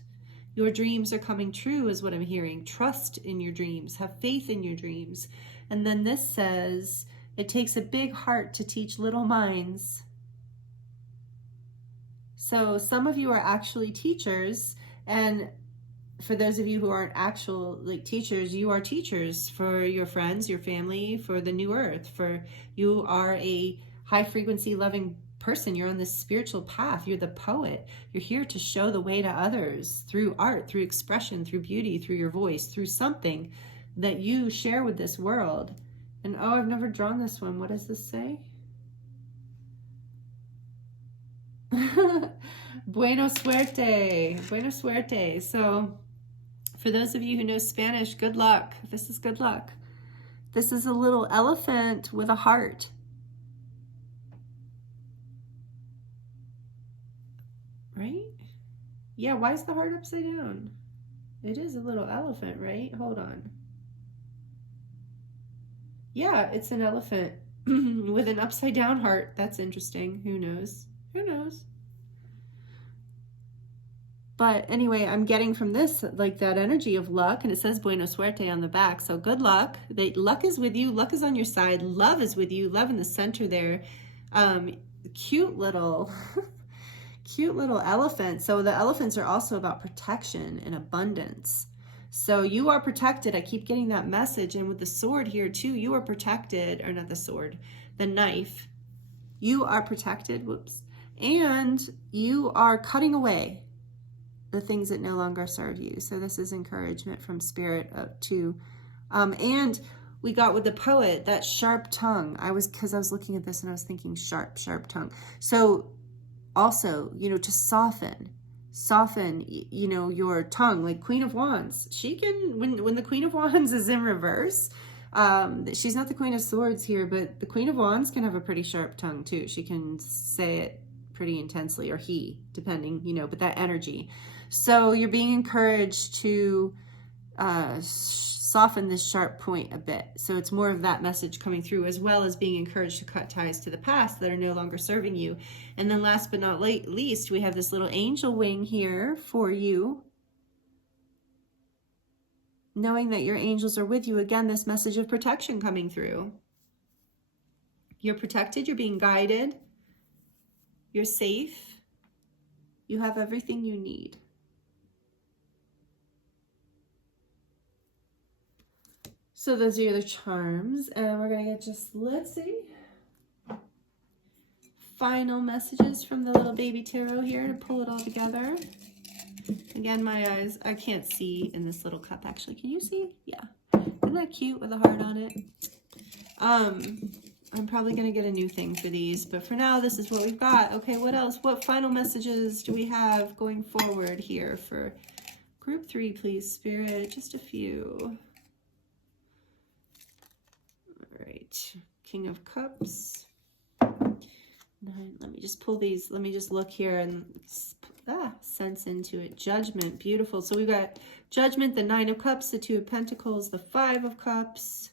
Your dreams are coming true is what I'm hearing. Trust in your dreams. Have faith in your dreams. And then this says, it takes a big heart to teach little minds. So some of you are actually teachers, and for those of you who aren't actual teachers, you are teachers for your friends, your family, for the new earth. For you are a high frequency loving person. You're on this spiritual path. You're the poet. You're here to show the way to others through art, through expression, through beauty, through your voice, through something that you share with this world. And oh, I've never drawn this one. What does this say? Buena suerte. Buena suerte. So for those of you who know Spanish, good luck. This is good luck. This is a little elephant with a heart. Right? Yeah, why is the heart upside down? It is a little elephant, right? Hold on. Yeah, it's an elephant with an upside down heart. That's interesting. Who knows? Who knows? But anyway, I'm getting from this like that energy of luck, and it says buena suerte on the back. So good luck. Luck is with you. Luck is on your side. Love is with you. Love in the center there. Cute little cute little elephant. So the elephants are also about protection and abundance. So you are protected. I keep getting that message. And with the sword here too, you are protected, or not the sword, the knife. You are protected, whoops. And you are cutting away the things that no longer serve you. So this is encouragement from spirit too. And we got with the poet, that sharp tongue. Because I was looking at this and I was thinking sharp tongue. So also, to soften, your tongue, like Queen of Wands. She can, when the Queen of Wands is in reverse, she's not the Queen of Swords here, but the Queen of Wands can have a pretty sharp tongue too. She can say it pretty intensely, or he, depending, but that energy. So you're being encouraged to soften this sharp point a bit. So it's more of that message coming through, as well as being encouraged to cut ties to the past that are no longer serving you. And then last but not least, we have this little angel wing here for you. Knowing that your angels are with you. Again, this message of protection coming through. You're protected, you're being guided, you're safe, you have everything you need. So those are the charms, and we're going to get just, let's see, final messages from the little baby tarot here to pull it all together. Again, my eyes, I can't see in this little cup actually. Can you see? Yeah. Isn't that cute with a heart on it? I'm probably going to get a new thing for these, but for now, this is what we've got. Okay, what else? What final messages do we have going forward here for group 3, please, Spirit? Just a few. King of Cups. 9. Let me just pull these. Let me just look here and sense into it. Judgment. Beautiful. So we've got Judgment, the 9 of Cups, the 2 of Pentacles, the 5 of Cups,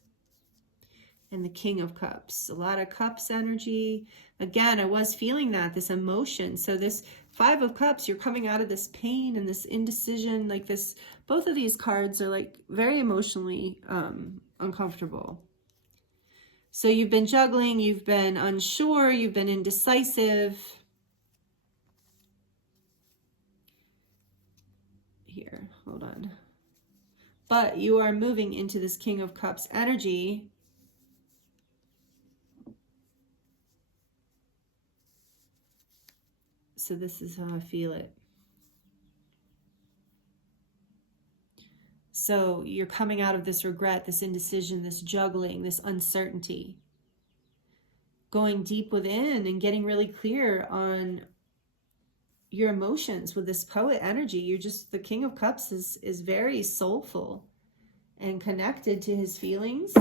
and the King of Cups. A lot of Cups energy. Again, I was feeling this emotion. So this 5 of Cups, you're coming out of this pain and this indecision. Like this, both of these cards are like very emotionally uncomfortable. So you've been juggling, you've been unsure, you've been indecisive. Here, hold on. But you are moving into this King of Cups energy. So this is how I feel it. So you're coming out of this regret, this indecision, this juggling, this uncertainty. going deep within and getting really clear on your emotions with this poet energy. You're just, the King of Cups is very soulful and connected to his feelings.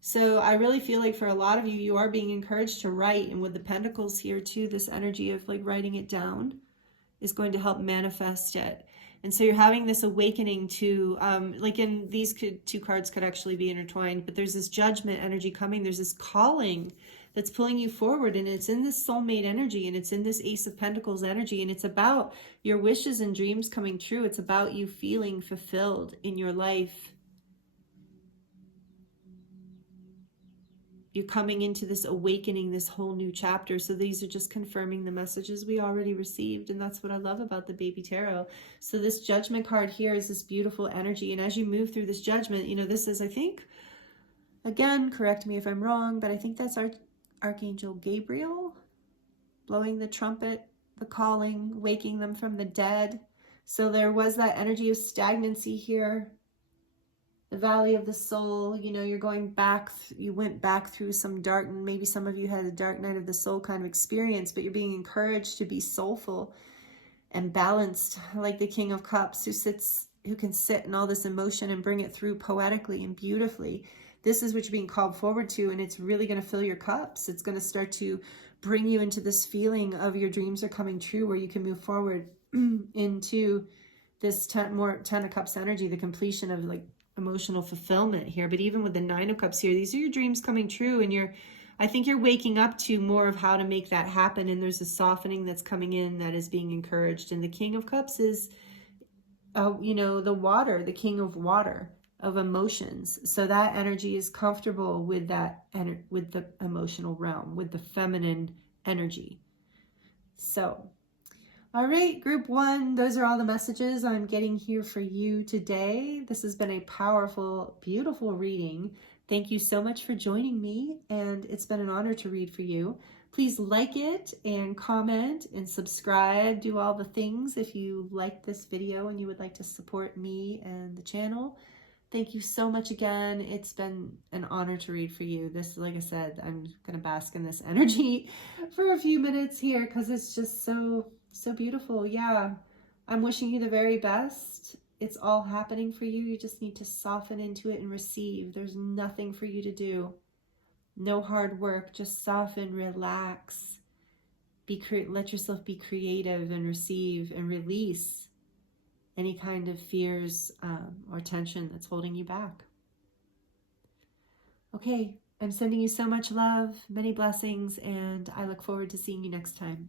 So I really feel like for a lot of you, you are being encouraged to write. And with the Pentacles here too, this energy of like writing it down is going to help manifest it. And so you're having this awakening to, like in these two cards could actually be intertwined, but there's this judgment energy coming. There's this calling that's pulling you forward, and it's in this soulmate energy, and it's in this Ace of Pentacles energy, and it's about your wishes and dreams coming true. It's about you feeling fulfilled in your life. You're coming into this awakening, this whole new chapter. So these are just confirming the messages we already received. And that's what I love about the Baby Tarot. So this Judgment card here is this beautiful energy. And as you move through this Judgment, you know, this is, I think, again, correct me if I'm wrong, but I think that's Archangel Gabriel blowing the trumpet, the calling, waking them from the dead. So there was that energy of stagnancy here. The valley of the soul, you know, you're going back, you went back through some dark, and maybe some of you had a dark night of the soul kind of experience, but you're being encouraged to be soulful and balanced, like the King of Cups, who can sit in all this emotion and bring it through poetically and beautifully. This is what you're being called forward to, and it's really going to fill your cups. It's going to start to bring you into this feeling of your dreams are coming true, where you can move forward into this more Ten of Cups energy, the completion of like emotional fulfillment here. But even with the Nine of Cups here, these are your dreams coming true, and I think you're waking up to more of how to make that happen, and there's a softening that's coming in that is being encouraged. And the King of Cups is, you know, the water, the king of water, of emotions. So that energy is comfortable with that, with the emotional realm, with the feminine energy. So, all right, group one, those are all the messages I'm getting here for you today. This has been a powerful, beautiful reading. Thank you so much for joining me, and it's been an honor to read for you. Please like it and comment and subscribe. Do all the things if you like this video and you would like to support me and the channel. Thank you so much again. It's been an honor to read for you. This, like I said, I'm going to bask in this energy for a few minutes here because it's just so beautiful. Yeah, I'm wishing you the very best. It's all happening for you. You just need to soften into it and receive. There's nothing for you to do. No hard work. Just soften, relax. Let yourself be creative and receive and release any kind of fears or tension that's holding you back. Okay, I'm sending you so much love, many blessings, and I look forward to seeing you next time.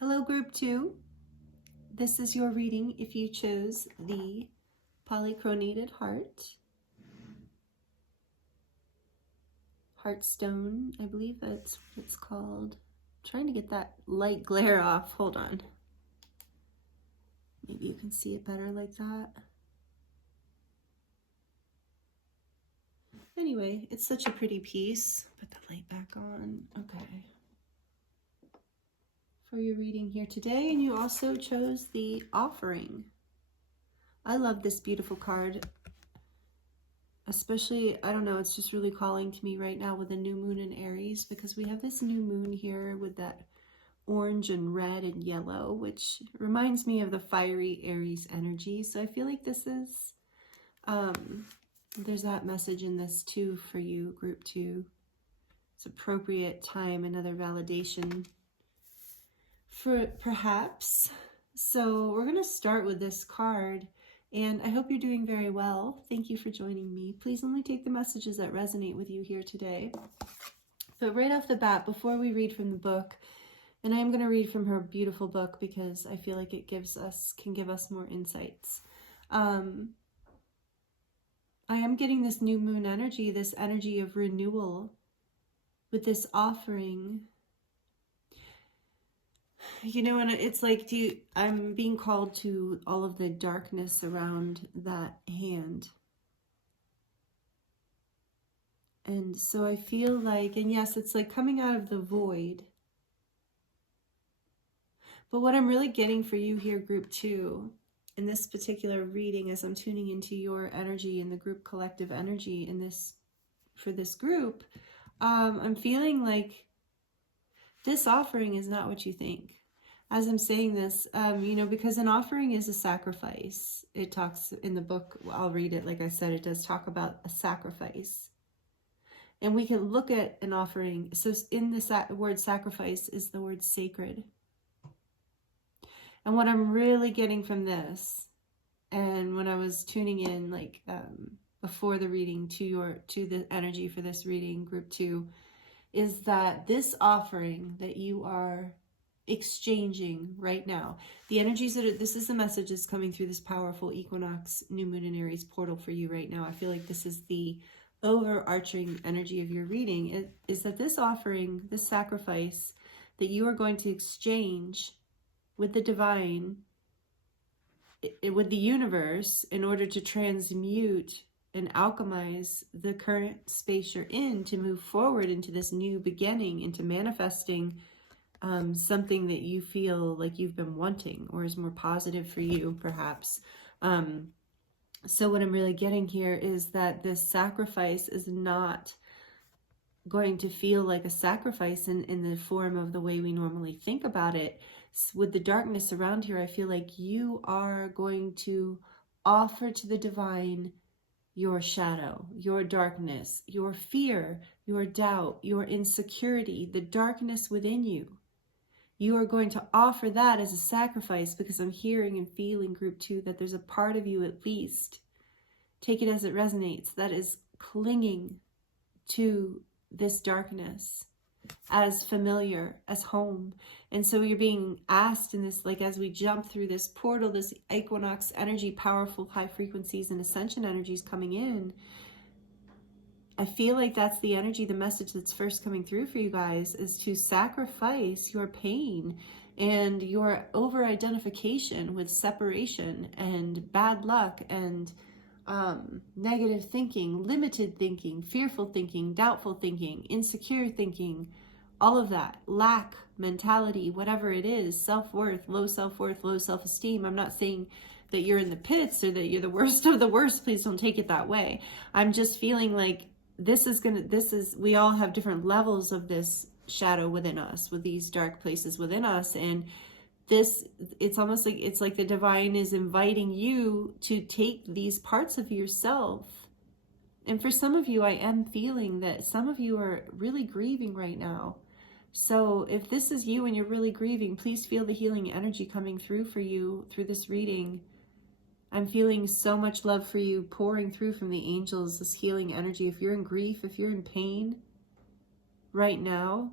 Hello, group 2. This is your reading if you chose the polychromated heartstone, I believe that's what it's called. I'm trying to get that light glare off. Hold on. Maybe you can see it better like that. Anyway, it's such a pretty piece. Put the light back on. Okay. For your reading here today, and you also chose the offering. I love this beautiful card. Especially, I don't know, it's just really calling to me right now with the new moon in Aries, because we have this new moon here with that orange and red and yellow, which reminds me of the fiery Aries energy. So I feel like this is, there's that message in this too for you, group 2. It's appropriate time, another validation for perhaps. So we're going to start with this card. And I hope you're doing very well. Thank you for joining me. Please only take the messages that resonate with you here today. But right off the bat, before we read from the book, and I am going to read from her beautiful book because I feel like it can give us more insights. I am getting this new moon energy, this energy of renewal with this offering. You know, and it's like, I'm being called to all of the darkness around that hand. And so I feel like, and yes, it's like coming out of the void. But what I'm really getting for you here, group 2, in this particular reading, as I'm tuning into your energy and the group collective energy in this, for this group, I'm feeling like this offering is not what you think. As I'm saying this, you know, because an offering is a sacrifice. It talks in the book, I'll read it, like I said, it does talk about a sacrifice. And we can look at an offering. So in this word sacrifice is the word sacred. And what I'm really getting from this, and when I was tuning in, like before the reading to the energy for this reading, group 2, is that this offering that you are exchanging right now, the energies that are, this is the message that's coming through this powerful equinox, new moon and Aries portal for you right now. I feel like this is the overarching energy of your reading, is that this offering, this sacrifice that you are going to exchange with the divine, with the universe, in order to transmute and alchemize the current space you're in, to move forward into this new beginning, into manifesting something that you feel like you've been wanting, or is more positive for you, perhaps. So what I'm really getting here is that this sacrifice is not going to feel like a sacrifice in the form of the way we normally think about it. With the darkness around here, I feel like you are going to offer to the divine your shadow, your darkness, your fear, your doubt, your insecurity, the darkness within you. You are going to offer that as a sacrifice, because I'm hearing and feeling, group 2, that there's a part of you, at least, take it as it resonates, that is clinging to this darkness as familiar, as home. And so you're being asked in this, like as we jump through this portal, this equinox energy, powerful high frequencies and ascension energies coming in, I feel like that's the energy, the message that's first coming through for you guys, is to sacrifice your pain and your over-identification with separation and bad luck and negative thinking, limited thinking, fearful thinking, doubtful thinking, insecure thinking, all of that, lack mentality, whatever it is, self-worth, low self-esteem. I'm not saying that you're in the pits or that you're the worst of the worst. Please don't take it that way. I'm just feeling like we all have different levels of this shadow within us, with these dark places within us. And it's almost like, it's like the divine is inviting you to take these parts of yourself. And for some of you, I am feeling that some of you are really grieving right now. So if this is you and you're really grieving, please feel the healing energy coming through for you through this reading. I'm feeling so much love for you pouring through from the angels, this healing energy. If you're in grief, if you're in pain right now,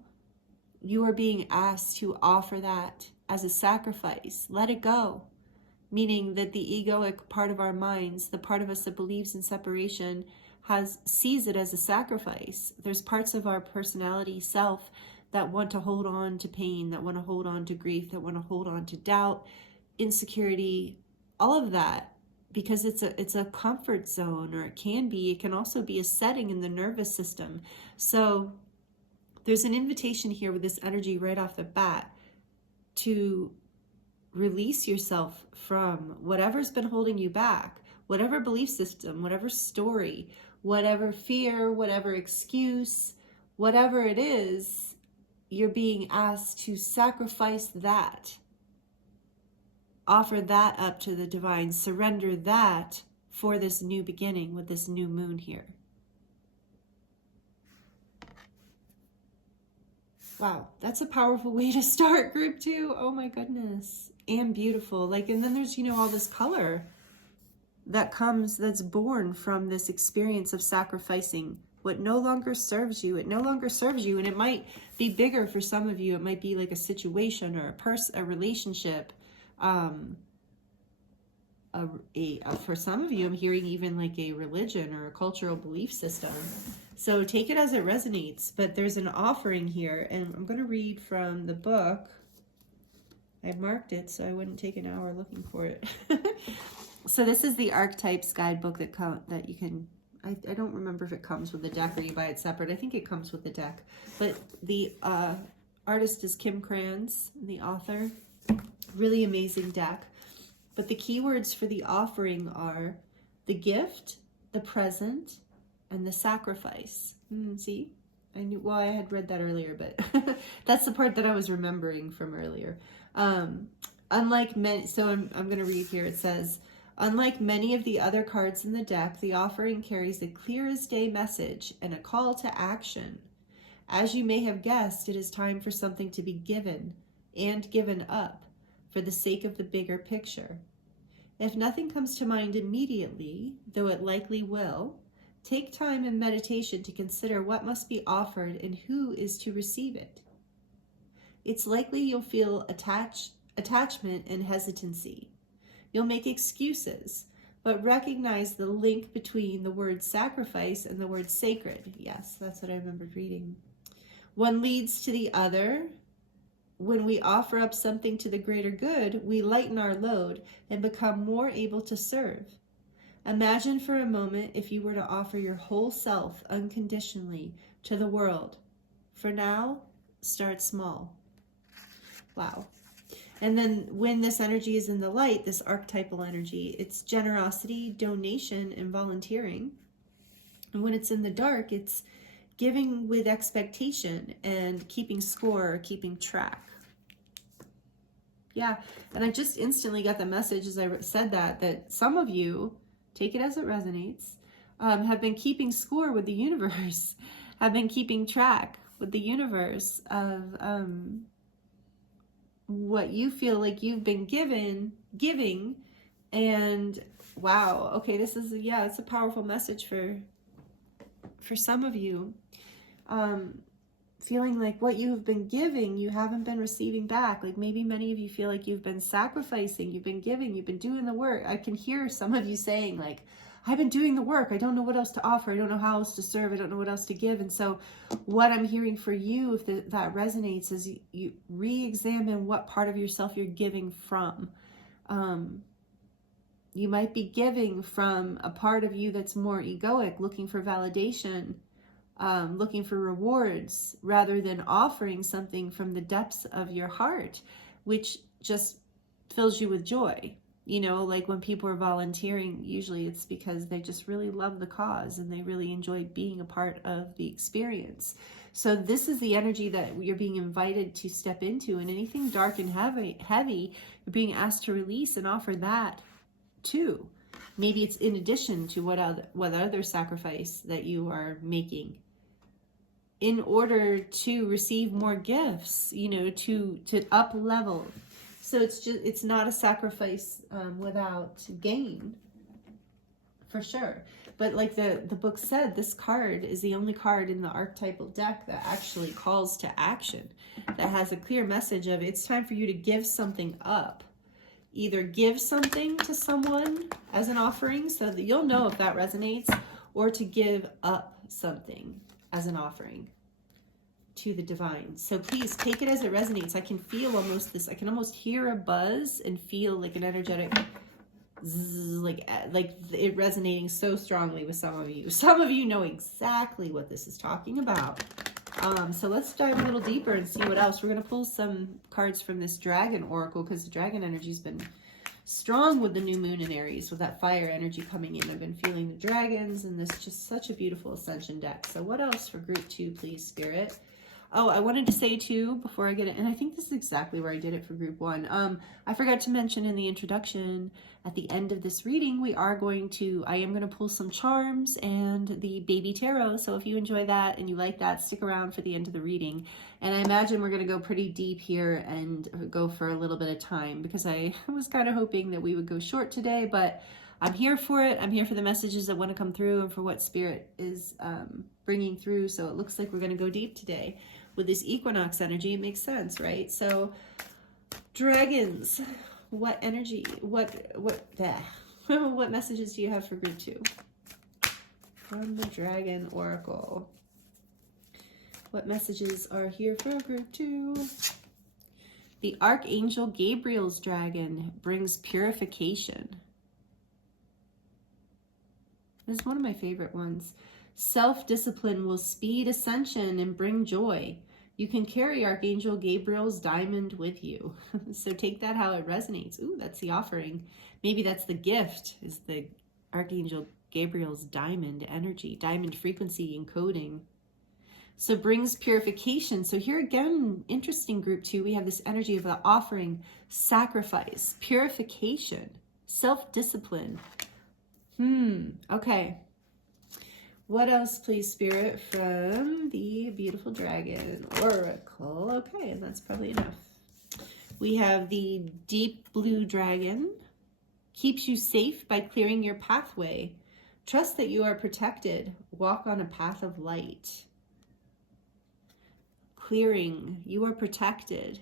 you are being asked to offer that as a sacrifice. Let it go. Meaning that the egoic part of our minds, the part of us that believes in separation, sees it as a sacrifice. There's parts of our personality, self, that want to hold on to pain, that want to hold on to grief, that want to hold on to doubt, insecurity, all of that, because it's a comfort zone, or it can also be a setting in the nervous system. So there's an invitation here with this energy right off the bat to release yourself from whatever's been holding you back, whatever belief system, whatever story, whatever fear, whatever excuse, whatever it is. You're being asked to sacrifice that. Offer that up to the divine. Surrender that for this new beginning with this new moon here. Wow, that's a powerful way to start, group 2. Oh my goodness. And beautiful. Like, and then there's, all this color that comes, that's born from this experience of sacrificing what no longer serves you. It no longer serves you. And it might be bigger for some of you. It might be like a situation or a relationship. For some of you, I'm hearing even like a religion or a cultural belief system. So take it as it resonates. But there's an offering here, and I'm going to read from the book. I marked it so I wouldn't take an hour looking for it. So this is the Archetypes guidebook that you can. I don't remember if it comes with the deck or you buy it separate. I think it comes with the deck. But the artist is Kim Kranz, the author. Really amazing deck. But the keywords for the offering are the gift, the present, and the sacrifice. See? I knew, well, I had read that earlier, but that's the part that I was remembering from earlier. Unlike many, so I'm going to read here. It says, unlike many of the other cards in the deck, the offering carries a clear as day message and a call to action. As you may have guessed, it is time for something to be given and given up for the sake of the bigger picture. If nothing comes to mind immediately, though it likely will, take time in meditation to consider what must be offered and who is to receive it. It's likely you'll feel attachment and hesitancy. You'll make excuses, but recognize the link between the word sacrifice and the word sacred. Yes, that's what I remembered reading. One leads to the other. When we offer up something to the greater good, we lighten our load and become more able to serve. Imagine for a moment if you were to offer your whole self unconditionally to the world. For now, start small. Wow. And then when this energy is in the light, this archetypal energy, it's generosity, donation, and volunteering. And when it's in the dark, it's giving with expectation and keeping score, keeping track. Yeah, and I just instantly got the message as I said that some of you, take it as it resonates, have been keeping score with the universe, have been keeping track with the universe of what you feel like you've been giving, and wow, okay, this is, yeah, it's a powerful message for some of you. Feeling like what you've been giving, you haven't been receiving back. Like maybe many of you feel like you've been sacrificing, you've been giving, you've been doing the work. I can hear some of you saying like, I've been doing the work. I don't know what else to offer. I don't know how else to serve. I don't know what else to give. And so what I'm hearing for you, if that resonates, is you re-examine what part of yourself you're giving from. You might be giving from a part of you that's more egoic, looking for validation, looking for rewards, rather than offering something from the depths of your heart, which just fills you with joy. You know, like when people are volunteering, usually it's because they just really love the cause and they really enjoy being a part of the experience. So this is the energy that you're being invited to step into, and anything dark and heavy, you're being asked to release and offer that too. Maybe it's in addition to what other sacrifice that you are making in order to receive more gifts, you know, to up level. So it's not a sacrifice without gain, for sure. But like the book said, this card is the only card in the archetypal deck that actually calls to action, that has a clear message of it's time for you to give something up. Either give something to someone as an offering so that you'll know if that resonates, or to give up something as an offering to the divine. So please take it as it resonates. I can feel almost this, I can almost hear a buzz and feel like an energetic zzz, like it resonating so strongly with some of you. Some of you know exactly what this is talking about. So let's dive a little deeper and see what else. We're going to pull some cards from this dragon oracle, because the dragon energy has been strong with the new moon in Aries, with that fire energy coming in. I've been feeling the dragons, and this is just such a beautiful ascension deck. So what else for group 2, please, Spirit? Oh, I wanted to say too, before I get it, and I think this is exactly where I did it for group 1. I forgot to mention in the introduction, at the end of this reading, I am going to pull some charms and the baby tarot. So if you enjoy that and you like that, stick around for the end of the reading. And I imagine we're going to go pretty deep here and go for a little bit of time, because I was kind of hoping that we would go short today, but I'm here for it. I'm here for the messages that want to come through and for what Spirit is bringing through. So it looks like we're going to go deep today. With this equinox energy, it makes sense, right? So dragons, what energy, what messages do you have for group 2? From the dragon oracle. What messages are here for group 2? The Archangel Gabriel's dragon brings purification. This is one of my favorite ones. Self-discipline will speed ascension and bring joy. You can carry Archangel Gabriel's diamond with you. So take that how it resonates. Ooh, that's the offering. Maybe that's the gift, is the Archangel Gabriel's diamond energy, diamond frequency encoding. So brings purification. So here again, interesting group 2, we have this energy of the offering, sacrifice, purification, self-discipline. Okay. What else, please, Spirit, from the beautiful dragon oracle? Okay, and that's probably enough. We have the deep blue dragon. Keeps you safe by clearing your pathway. Trust that you are protected. Walk on a path of light. Clearing. You are protected.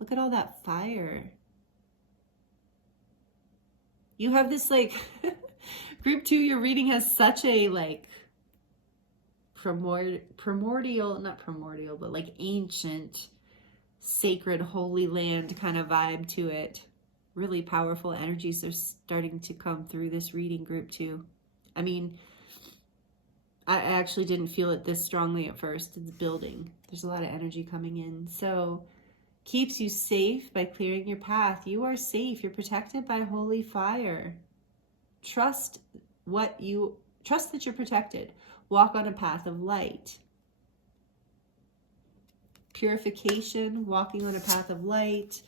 Look at all that fire. You have this, like, group 2, your reading has such a, like, primordial, not primordial, but like ancient, sacred, holy land kind of vibe to it. Really powerful energies are starting to come through this reading, group 2. I mean, I actually didn't feel it this strongly at first. It's building. There's a lot of energy coming in. So keeps you safe by clearing your path. You are safe. You're protected by holy fire. Trust that you're protected. Walk on a path of light. Purification, walking on a path of light.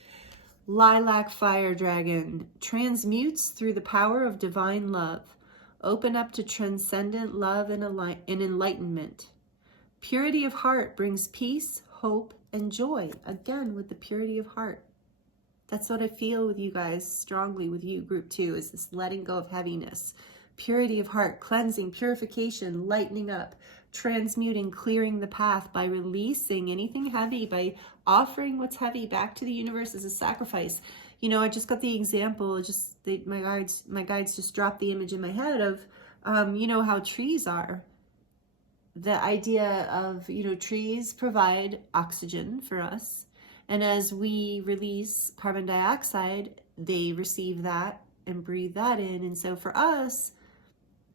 Lilac fire dragon transmutes through the power of divine love. Open up to transcendent love and enlightenment. Purity of heart brings peace, hope, and joy. Again, with the purity of heart. That's what I feel with you guys, strongly with you, group 2, is this letting go of heaviness. Purity of heart, cleansing, purification, lightening up, transmuting, clearing the path by releasing anything heavy, by offering what's heavy back to the universe as a sacrifice. You know, I just got the example, my guides just dropped the image in my head of, you know, how trees are. The idea of, you know, trees provide oxygen for us. And as we release carbon dioxide, they receive that and breathe that in. And so for us,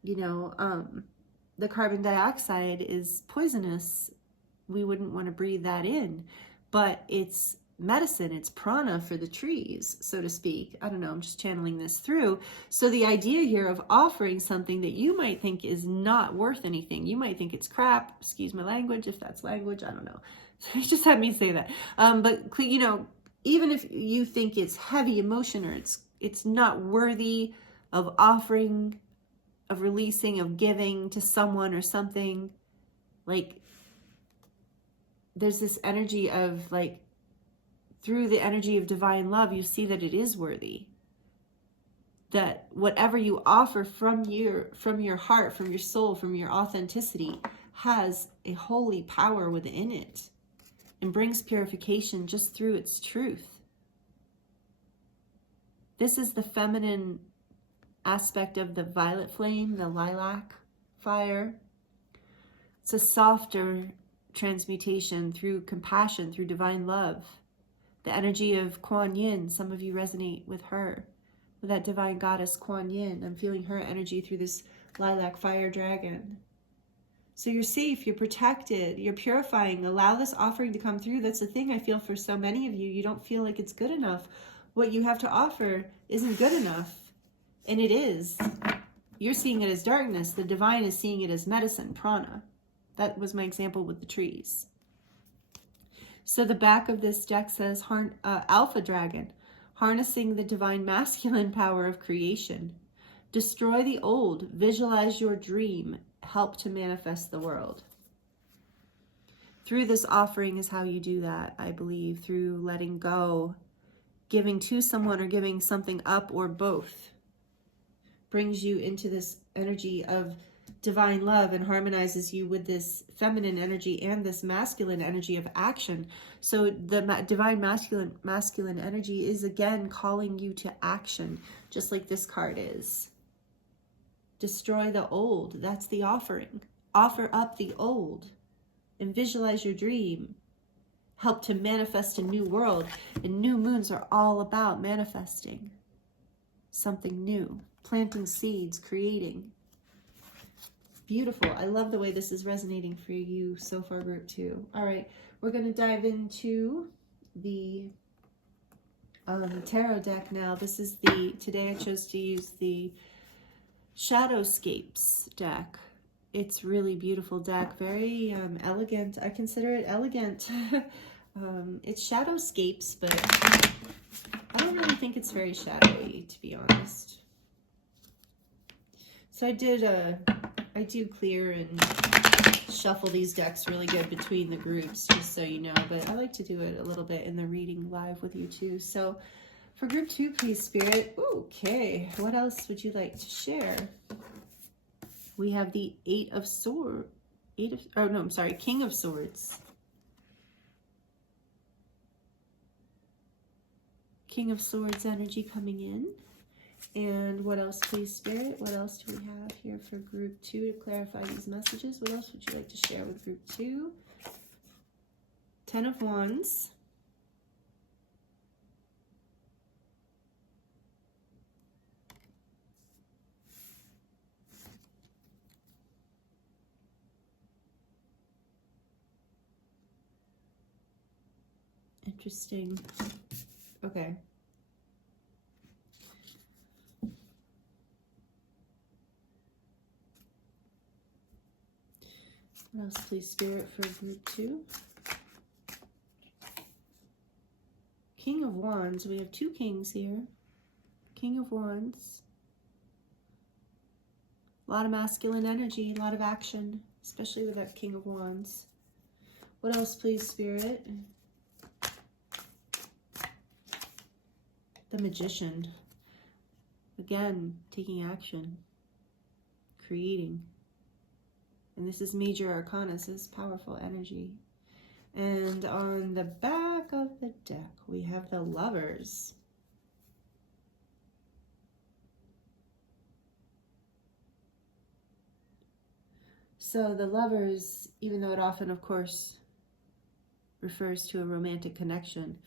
you know, the carbon dioxide is poisonous. We wouldn't want to breathe that in, but it's medicine, it's prana for the trees, so to speak. I don't know, I'm just channeling this through. So the idea here of offering something that you might think is not worth anything, you might think it's crap, excuse my language, if that's language, I don't know. So just had me say that. But, you know, even if you think it's heavy emotion or it's not worthy of offering, of releasing, of giving to someone or something, like there's this energy of, like, through the energy of divine love, you see that it is worthy. That whatever you offer from your heart, from your soul, from your authenticity, has a holy power within it and brings purification just through its truth. This is the feminine aspect of the violet flame, the lilac fire. It's a softer transmutation through compassion, through divine love. The energy of Kuan Yin, some of you resonate with her, with that divine goddess Kuan Yin. I'm feeling her energy through this lilac fire dragon. So you're safe, you're protected, you're purifying. Allow this offering to come through. That's the thing I feel for so many of you. You don't feel like it's good enough. What you have to offer isn't good enough. And it is. You're seeing it as darkness. The divine is seeing it as medicine, prana. That was my example with the trees. So the back of this deck says Alpha Dragon, harnessing the divine masculine power of creation. Destroy the old, visualize your dream, help to manifest the world. Through this offering is how you do that, I believe, through letting go, giving to someone or giving something up, or both. Brings you into this energy of divine love and harmonizes you with this feminine energy and this masculine energy of action. So the divine masculine energy is again calling you to action, just like this card is. Destroy the old. That's the offering. Offer up the old and visualize your dream. Help to manifest a new world. And new moons are all about manifesting something new, planting seeds, creating. Beautiful. I love the way this is resonating for you so far, group 2. All right, we're going to dive into the tarot deck now. This is today I chose to use the Shadowscapes deck. It's really beautiful deck, very elegant. I consider it elegant. It's Shadowscapes, but I don't really think it's very shadowy, to be honest. So I do clear and shuffle these decks really good between the groups, just so you know, but I like to do it a little bit in the reading live with you too. So for group 2, please, Spirit. Okay, what else would you like to share? We have the King of Swords. King of Swords energy coming in. And what else, please, Spirit? What else do we have here for group 2 to clarify these messages? What else would you like to share with group 2? 10 of Wands. Interesting. Okay. What else, please, Spirit, for group 2? King of Wands. We have 2 kings here. King of Wands. A lot of masculine energy, a lot of action, especially with that King of Wands. What else, please, Spirit? The Magician. Again, taking action, creating. And this is major arcana, so this is powerful energy. And on the back of the deck, we have the Lovers. So the Lovers, even though it often, of course, refers to a romantic connection,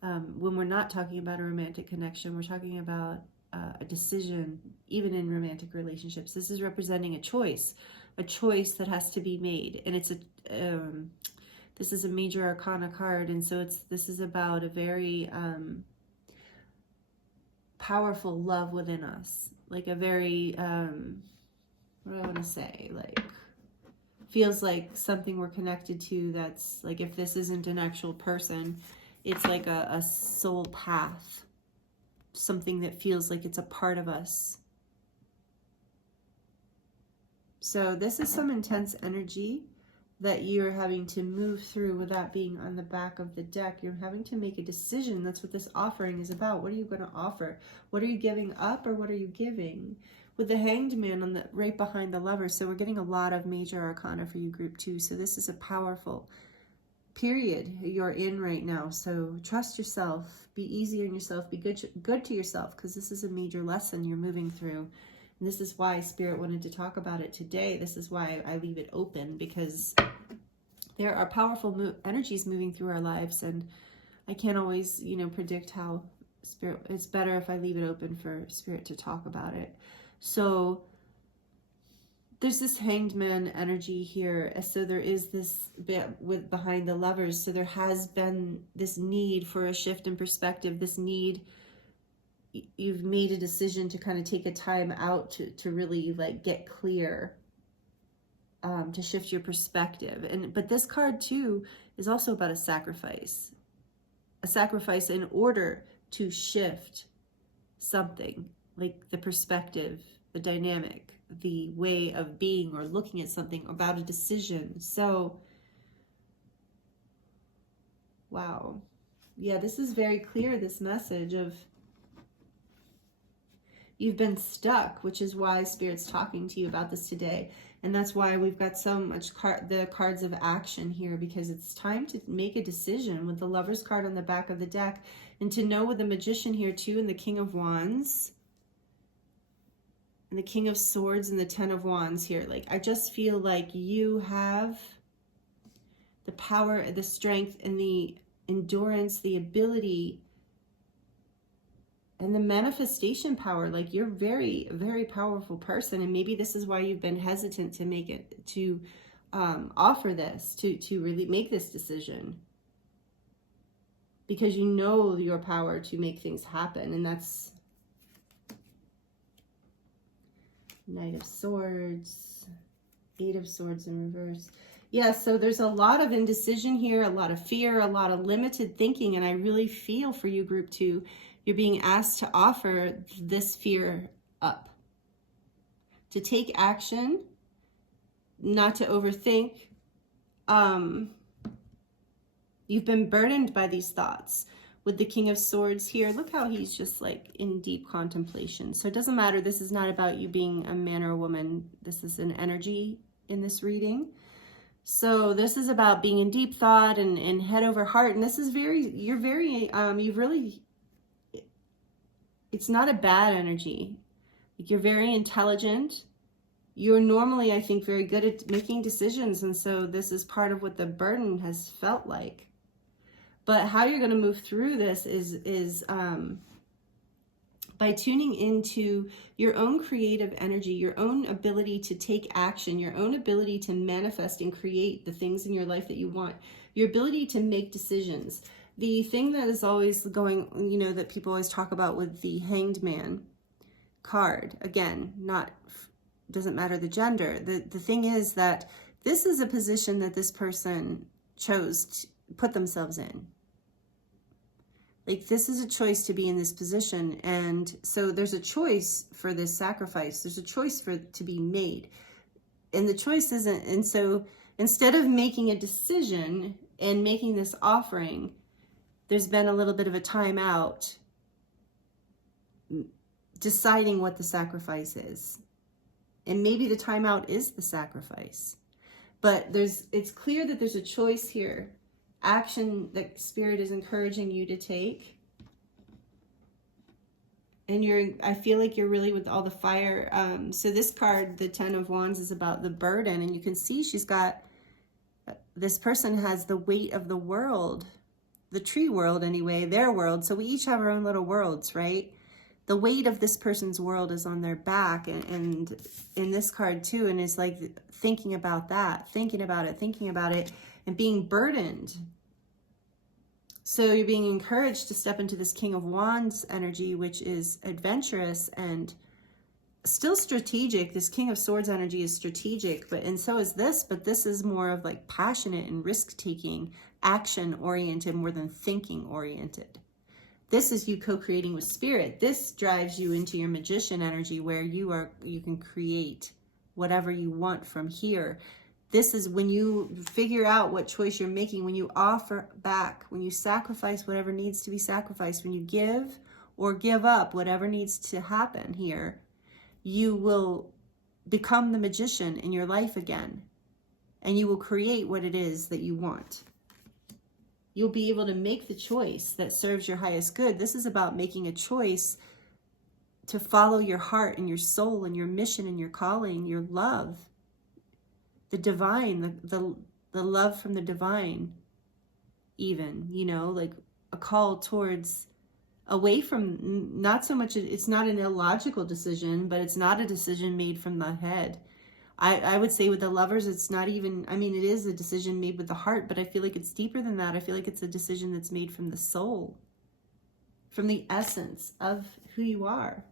when we're not talking about a romantic connection, we're talking about a decision, even in romantic relationships. This is representing a choice that has to be made. And it's this is a major arcana card, and so this is about a very powerful love within us, like a very what do I want to say, like feels like something we're connected to, that's like, if this isn't an actual person, it's like a soul path, something that feels like it's a part of us. So this is some intense energy that you're having to move through with that being on the back of the deck. You're having to make a decision. That's what this offering is about. What are you going to offer? What are you giving up, or what are you giving? With the Hanged Man on the right behind the Lover. So we're getting a lot of major arcana for you, group 2. So this is a powerful period you're in right now. So trust yourself, be easy on yourself, be good to yourself, because this is a major lesson you're moving through. And this is why Spirit wanted to talk about it today. This is why I leave it open, because there are powerful energies moving through our lives, and I can't always, predict how Spirit. It's better if I leave it open for Spirit to talk about it. So there's this Hanged Man energy here. So there is this bit with behind the Lovers. So there has been this need for a shift in perspective, this need. You've made a decision to kind of take a time out to really like get clear, to shift your perspective. But this card too is also about a sacrifice in order to shift something, like the perspective, the dynamic, the way of being or looking at something, about a decision. So, wow. Yeah, this is very clear, this message of you've been stuck, which is why Spirit's talking to you about this today. And that's why we've got so much the cards of action here, because it's time to make a decision with the Lover's card on the back of the deck, and to know with the Magician here too, and the King of Wands, and the King of Swords, and the 10 of Wands here. Like, I just feel like you have the power, the strength, and the endurance, the ability And the manifestation power, like you're very, very powerful person. And maybe this is why you've been hesitant to make it, to offer this, to really make this decision. Because you know your power to make things happen. And that's Knight of Swords, Eight of Swords in reverse. Yeah, so there's a lot of indecision here, a lot of fear, a lot of limited thinking. And I really feel for you, group 2, you're being asked to offer this fear up. To take action, not to overthink. You've been burdened by these thoughts. With the King of Swords here, look how he's just like in deep contemplation. So it doesn't matter. This is not about you being a man or a woman. This is an energy in this reading. So this is about being in deep thought and head over heart. And this is you've really, it's not a bad energy. Like, you're very intelligent. You're normally, I think, very good at making decisions. And so this is part of what the burden has felt like. But how you're going to move through this is by tuning into your own creative energy, your own ability to take action, your own ability to manifest and create the things in your life that you want, your ability to make decisions. The thing that is always going, you know, that people always talk about with the Hanged Man card, again, doesn't matter the gender. The thing is that this is a position that this person chose to put themselves in. Like, this is a choice to be in this position. And so there's a choice for this sacrifice. There's a choice for it to be made. And the choice isn't, and so instead of making a decision and making this offering, there's been a little bit of a time out deciding what the sacrifice is. And maybe the timeout is the sacrifice. But it's clear that there's a choice here. Action that Spirit is encouraging you to take. And I feel like you're really with all the fire. So this card, the 10 of Wands, is about the burden. And you can see this person has the weight of the world. The tree world anyway, their world. So we each have our own little worlds, right? The weight of this person's world is on their back, and in this card too, and it's like thinking about that, thinking about it, and being burdened. So you're being encouraged to step into this King of Wands energy, which is adventurous and still strategic. This King of Swords energy is strategic, and so is this, but this is more of like passionate and risk-taking, action-oriented more than thinking-oriented. This is you co-creating with Spirit. This drives you into your magician energy, where you can create whatever you want from here. This is when you figure out what choice you're making, when you offer back, when you sacrifice whatever needs to be sacrificed, when you give or give up whatever needs to happen here, you will become the magician in your life again, and you will create what it is that you want. You'll be able to make the choice that serves your highest good. This is about making a choice to follow your heart and your soul and your mission and your calling, your love, the divine, the love from the divine, even, you know, like a call towards away from, not so much, it's not an illogical decision, but it's not a decision made from the head. I would say with the Lovers, it's not even, I mean, it is a decision made with the heart, but I feel like it's deeper than that. I feel like it's a decision that's made from the soul, from the essence of who you are.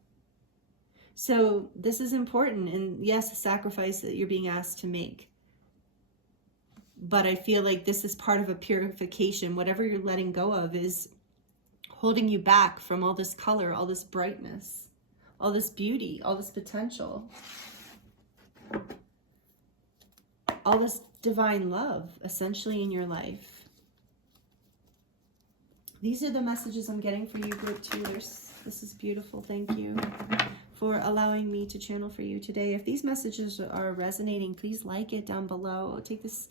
So this is important. And yes, a sacrifice that you're being asked to make. But I feel like this is part of a purification. Whatever you're letting go of is holding you back from all this color, all this brightness, all this beauty, all this potential. All this divine love, essentially, in your life. These are the messages I'm getting for you, group 2. This is beautiful. Thank you for allowing me to channel for you today. If these messages are resonating, please like it down below. Take this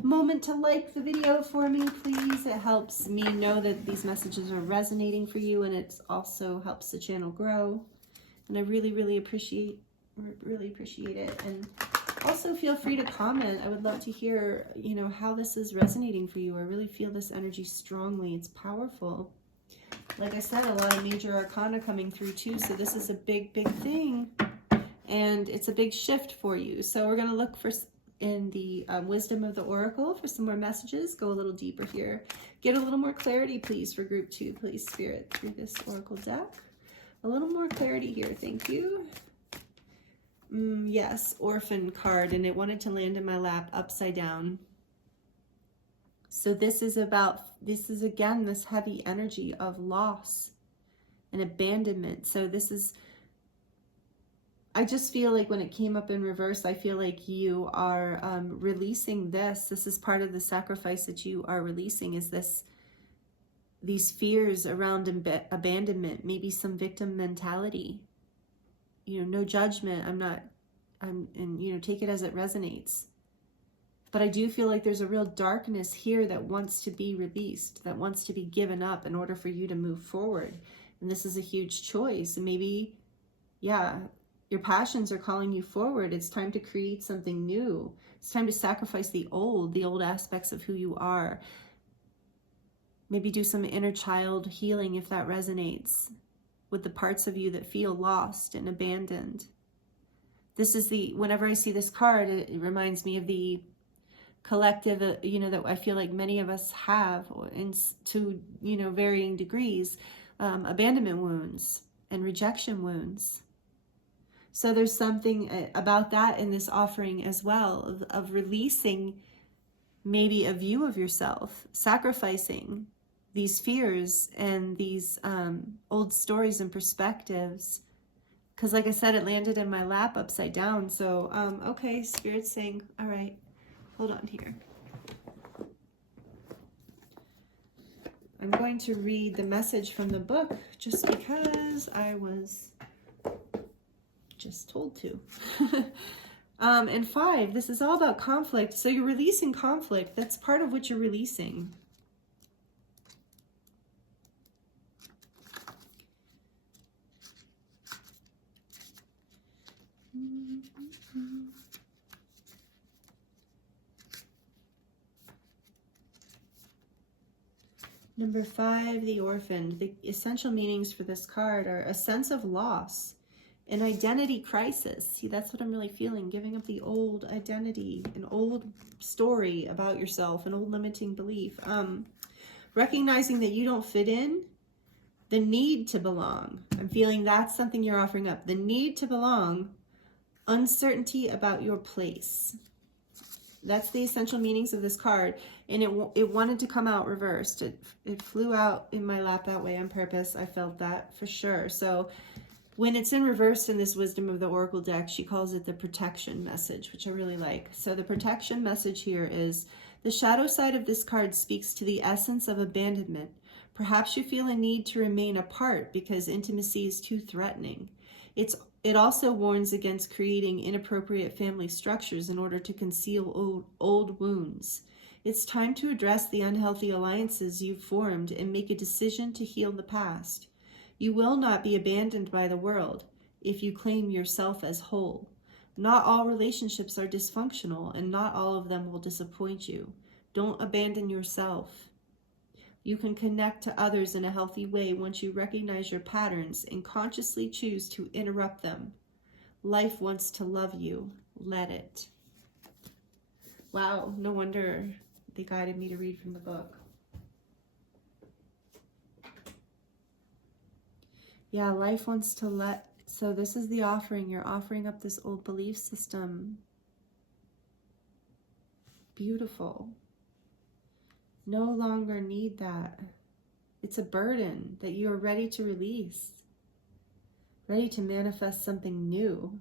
moment to like the video for me, please. It helps me know that these messages are resonating for you, and it also helps the channel grow. And I really, really appreciate it. And also feel free to comment. I would love to hear, you know, how this is resonating for you. I really feel this energy strongly. It's powerful. Like I said, a lot of major arcana coming through too. So this is a big, big thing. And it's a big shift for you. So we're going to look for in the wisdom of the oracle for some more messages. Go a little deeper here. Get a little more clarity, please, for group 2, please, Spirit, through this oracle deck. A little more clarity here. Thank you. Yes, orphan card, and it wanted to land in my lap upside down. So this is again, this heavy energy of loss and abandonment. So this is, I just feel like when it came up in reverse, I feel like you are releasing this. This is part of the sacrifice that you are releasing, is these fears around abandonment, maybe some victim mentality. You know, no judgment. And you know, take it as it resonates. But I do feel like there's a real darkness here that wants to be released, that wants to be given up in order for you to move forward. And this is a huge choice. And maybe, yeah, your passions are calling you forward. It's time to create something new. It's time to sacrifice the old aspects of who you are. Maybe do some inner child healing if that resonates with the parts of you that feel lost and abandoned. This is whenever I see this card, it reminds me of the collective, you know, that I feel like many of us have, to, you know, varying degrees, abandonment wounds and rejection wounds. So there's something about that in this offering as well, of releasing maybe a view of yourself, sacrificing these fears and these old stories and perspectives. Because like I said, it landed in my lap upside down. So, okay, Spirit's saying, all right, hold on here. I'm going to read the message from the book just because I was just told to. And 5, this is all about conflict. So you're releasing conflict. That's part of what you're releasing. Number 5, the orphaned. The essential meanings for this card are a sense of loss, an identity crisis. See, that's what I'm really feeling. Giving up the old identity, an old story about yourself, an old limiting belief. Recognizing that you don't fit in, the need to belong. I'm feeling that's something you're offering up. The need to belong, uncertainty about your place. That's the essential meanings of this card. And it wanted to come out reversed. It flew out in my lap that way on purpose. I felt that for sure. So when it's in reverse in this Wisdom of the Oracle deck, she calls it the protection message, which I really like. So the protection message here is, the shadow side of this card speaks to the essence of abandonment. Perhaps you feel a need to remain apart because intimacy is too threatening. It also warns against creating inappropriate family structures in order to conceal old wounds. It's time to address the unhealthy alliances you've formed and make a decision to heal the past. You will not be abandoned by the world if you claim yourself as whole. Not all relationships are dysfunctional, and not all of them will disappoint you. Don't abandon yourself. You can connect to others in a healthy way once you recognize your patterns and consciously choose to interrupt them. Life wants to love you. Let it. Wow, no wonder they guided me to read from the book. Yeah, life wants to let. So this is the offering. You're offering up this old belief system. Beautiful. No longer need that. It's a burden that you are ready to release. Ready to manifest something new.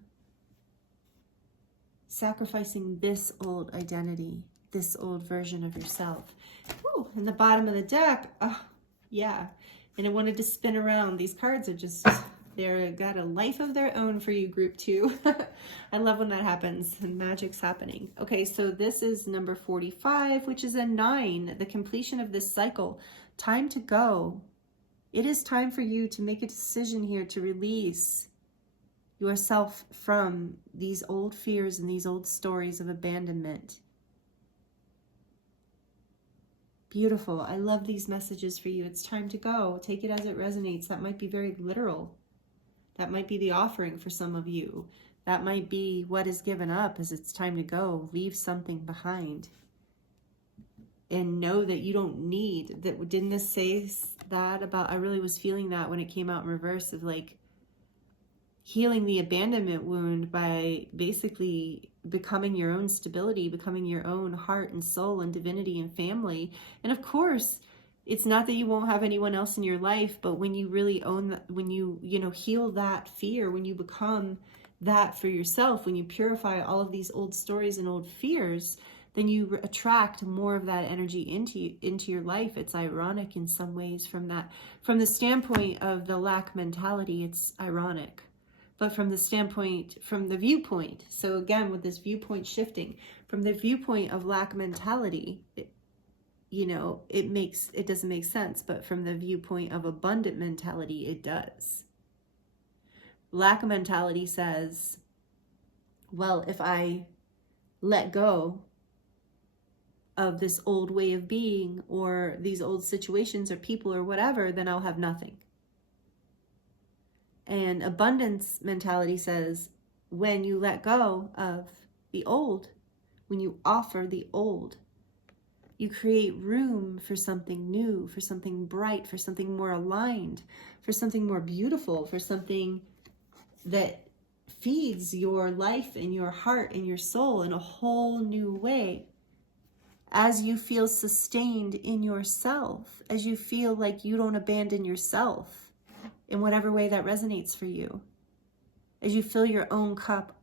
Sacrificing this old identity, this old version of yourself. Ooh, in the bottom of the deck, oh, yeah. And it wanted to spin around. These cards are just, they're got a life of their own for you, group 2. I love when that happens and magic's happening. Okay, so this is number 45, which is a 9, the completion of this cycle. Time to go. It is time for you to make a decision here to release yourself from these old fears and these old stories of abandonment. Beautiful. I love these messages for you. It's time to go. Take it as it resonates. That might be very literal. That might be the offering for some of you. That might be what is given up, is it's time to go. Leave something behind. And know that you don't need that. Didn't this say that about, I really was feeling that when it came out in reverse, of like healing the abandonment wound by basically becoming your own stability, becoming your own heart and soul and divinity and family. And of course, it's not that you won't have anyone else in your life, but when you really own that, when you heal that fear, when you become that for yourself, when you purify all of these old stories and old fears, then you attract more of that energy into your life. It's ironic in some ways from the standpoint of the lack mentality, it's ironic. But from the standpoint, from the viewpoint, so again, with this viewpoint shifting, from the viewpoint of lack mentality, it doesn't make sense. But from the viewpoint of abundant mentality, it does. Lack mentality says, well, if I let go of this old way of being, or these old situations or people or whatever, then I'll have nothing. And abundance mentality says, when you let go of the old, when you offer the old, you create room for something new, for something bright, for something more aligned, for something more beautiful, for something that feeds your life and your heart and your soul in a whole new way. As you feel sustained in yourself, as you feel like you don't abandon yourself, in whatever way that resonates for you. As you fill your own cup,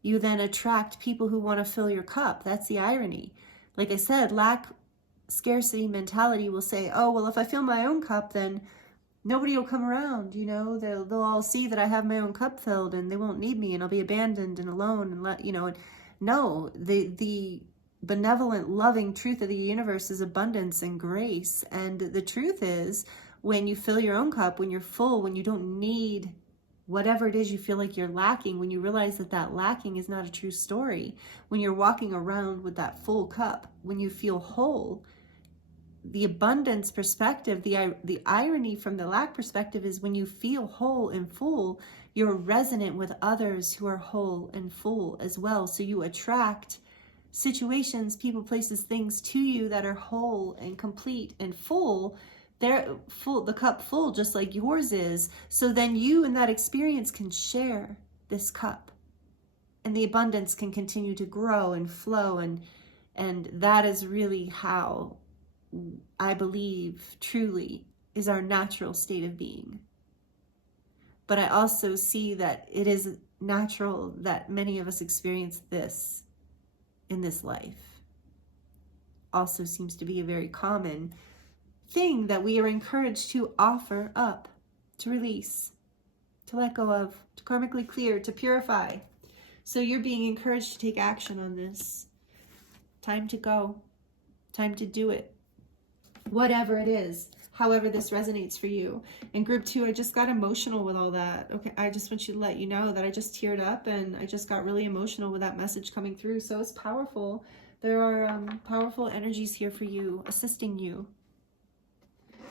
you then attract people who want to fill your cup. That's the irony. Like I said, lack scarcity mentality will say, oh, well, if I fill my own cup, then nobody will come around. They'll all see that I have my own cup filled and they won't need me and I'll be abandoned and alone and no, the benevolent, loving truth of the universe is abundance and grace. And the truth is, when you fill your own cup, when you're full, when you don't need whatever it is you feel like you're lacking, when you realize that lacking is not a true story, when you're walking around with that full cup, when you feel whole, the abundance perspective, the irony from the lack perspective is when you feel whole and full, you're resonant with others who are whole and full as well. So you attract situations, people, places, things to you that are whole and complete and full. They're full, the cup full, just like yours is. So then you in that experience can share this cup and the abundance can continue to grow and flow. And that is really how I believe truly is our natural state of being. But I also see that it is natural that many of us experience this in this life. Also seems to be a very common thing that we are encouraged to offer up, to release, to let go of, to karmically clear, to purify. So you're being encouraged to take action on this. Time to go. Time to do it. Whatever it is, however this resonates for you. In group 2, I just got emotional with all that. Okay, I just want you to let you know that I just teared up and I just got really emotional with that message coming through. So it's powerful. There are powerful energies here for you, assisting you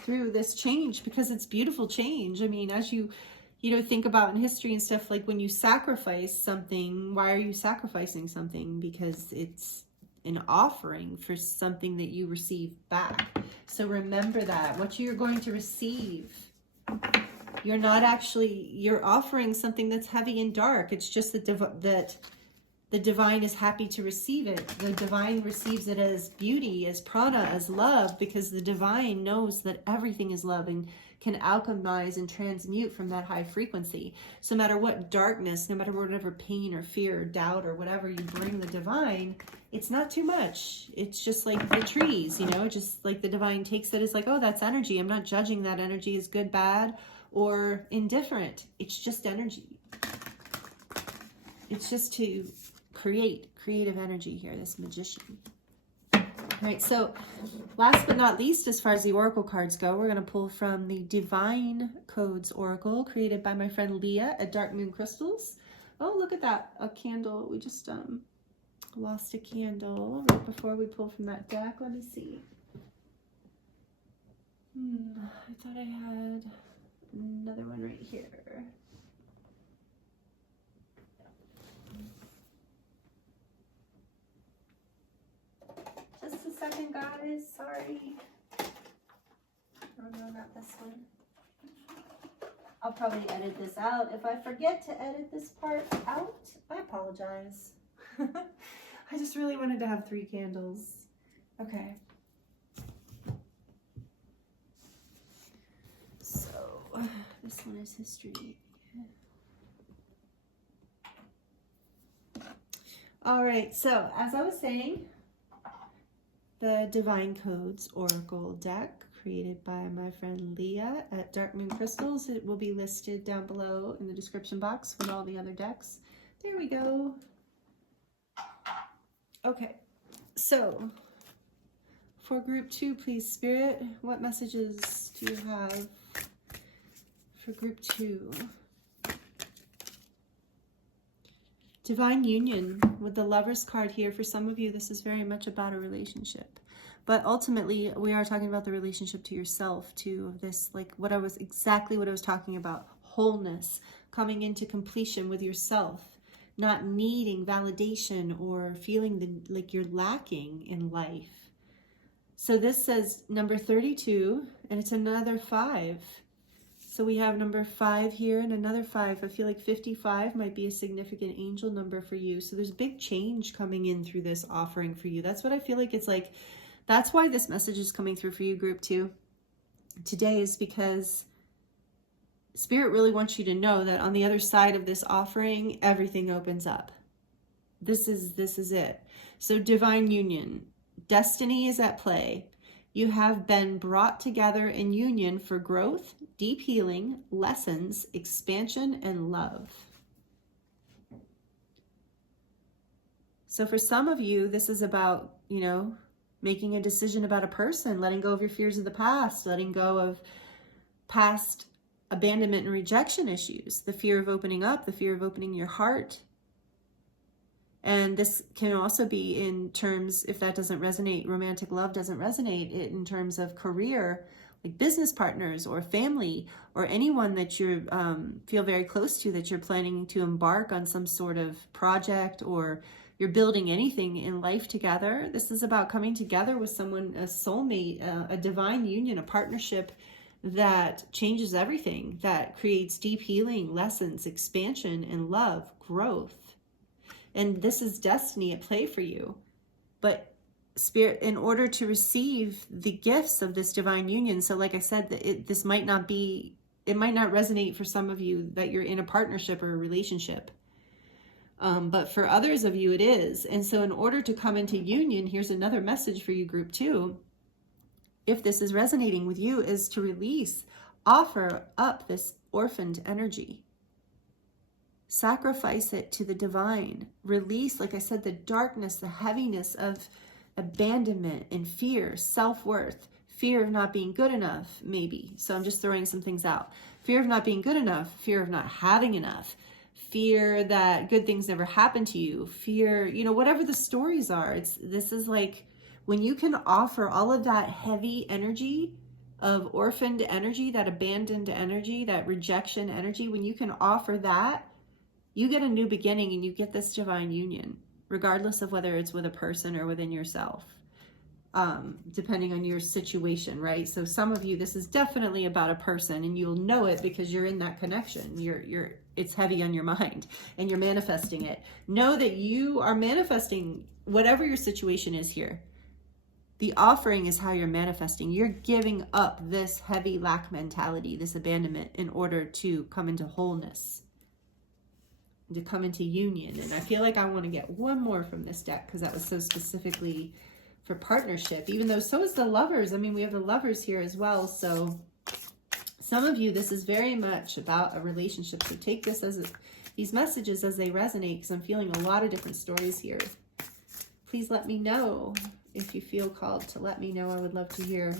through this change, because it's beautiful change. I mean, as you think about in history and stuff, like when you sacrifice something, why are you sacrificing something? Because it's an offering for something that you receive back. So remember that what you're going to receive, you're offering something that's heavy and dark. It's just that the divine is happy to receive it. The divine receives it as beauty, as prana, as love, because the divine knows that everything is love and can alchemize and transmute from that high frequency. So no matter what darkness, no matter whatever pain or fear or doubt or whatever you bring the divine, it's not too much. It's just like the trees, just like the divine takes it as like, oh, that's energy. I'm not judging that energy as good, bad, or indifferent. It's just energy. It's just to create creative energy here, this magician. All right, so last but not least, as far as the oracle cards go, we're going to pull from the Divine Codes Oracle created by my friend Leah at Dark Moon Crystals. Oh, look at that, a candle. We just lost a candle right before we pull from that deck. Let me see. I thought I had another one right here. Just a second, guys. Sorry. Oh no, not this one. I'll probably edit this out. If I forget to edit this part out, I apologize. I just really wanted to have 3 candles. Okay. So, this one is history. All right, so as I was saying, the Divine Codes Oracle deck created by my friend Leah at Dark Moon Crystals. It will be listed down below in the description box with all the other decks. There we go. Okay, so for group 2, please, Spirit, what messages do you have for group 2? Divine Union with the Lover's card here. For some of you, this is very much about a relationship. But ultimately, we are talking about the relationship to yourself, too, of this, like exactly what I was talking about. Wholeness, coming into completion with yourself, not needing validation or feeling like you're lacking in life. So this says number 32, and it's another 5. So we have number 5 here and another 5. I feel like 55 might be a significant angel number for you. So there's big change coming in through this offering for you. That's what I feel like it's like. That's why this message is coming through for you, group 2. Today is because Spirit really wants you to know that on the other side of this offering, everything opens up. This is it. So divine union. Destiny is at play. You have been brought together in union for growth, deep healing, lessons, expansion, and love. So for some of you, this is about, making a decision about a person, letting go of your fears of the past, letting go of past abandonment and rejection issues, the fear of opening up, the fear of opening your heart. And this can also be in terms, if that doesn't resonate, romantic love doesn't resonate, in terms of career, like business partners or family or anyone that you feel very close to, that you're planning to embark on some sort of project, or you're building anything in life together. This is about coming together with someone, a soulmate, a divine union, a partnership that changes everything, that creates deep healing, lessons, expansion, and love, growth. And this is destiny at play for you. But Spirit, in order to receive the gifts of this divine union, so like I said, this might not be, it might not resonate for some of you that you're in a partnership or a relationship. But for others of you, it is. And so in order to come into union, here's another message for you, group 2. If this is resonating with you, is to release, offer up this orphaned energy. Sacrifice it to the divine. Release, like I said, the darkness, the heaviness of abandonment and fear, self-worth, fear of not being good enough, maybe. So I'm just throwing some things out. Fear of not being good enough, fear of not having enough, fear that good things never happen to you, fear, whatever the stories are. This is like when you can offer all of that heavy energy of orphaned energy, that abandoned energy, that rejection energy, when you can offer that, you get a new beginning and you get this divine union, regardless of whether it's with a person or within yourself, depending on your situation, right? So some of you, this is definitely about a person, and you'll know it because you're in that connection. It's heavy on your mind and you're manifesting it. Know that you are manifesting whatever your situation is here. The offering is how you're manifesting. You're giving up this heavy lack mentality, this abandonment, in order to come into wholeness, to come into union. And I feel like I want to get one more from this deck because that was so specifically for partnership, even though so is the Lovers. I mean, we have the Lovers here as well. So some of you, this is very much about a relationship. So take this these messages as they resonate, because I'm feeling a lot of different stories here. Please let me know if you feel called to let me know. I would love to hear.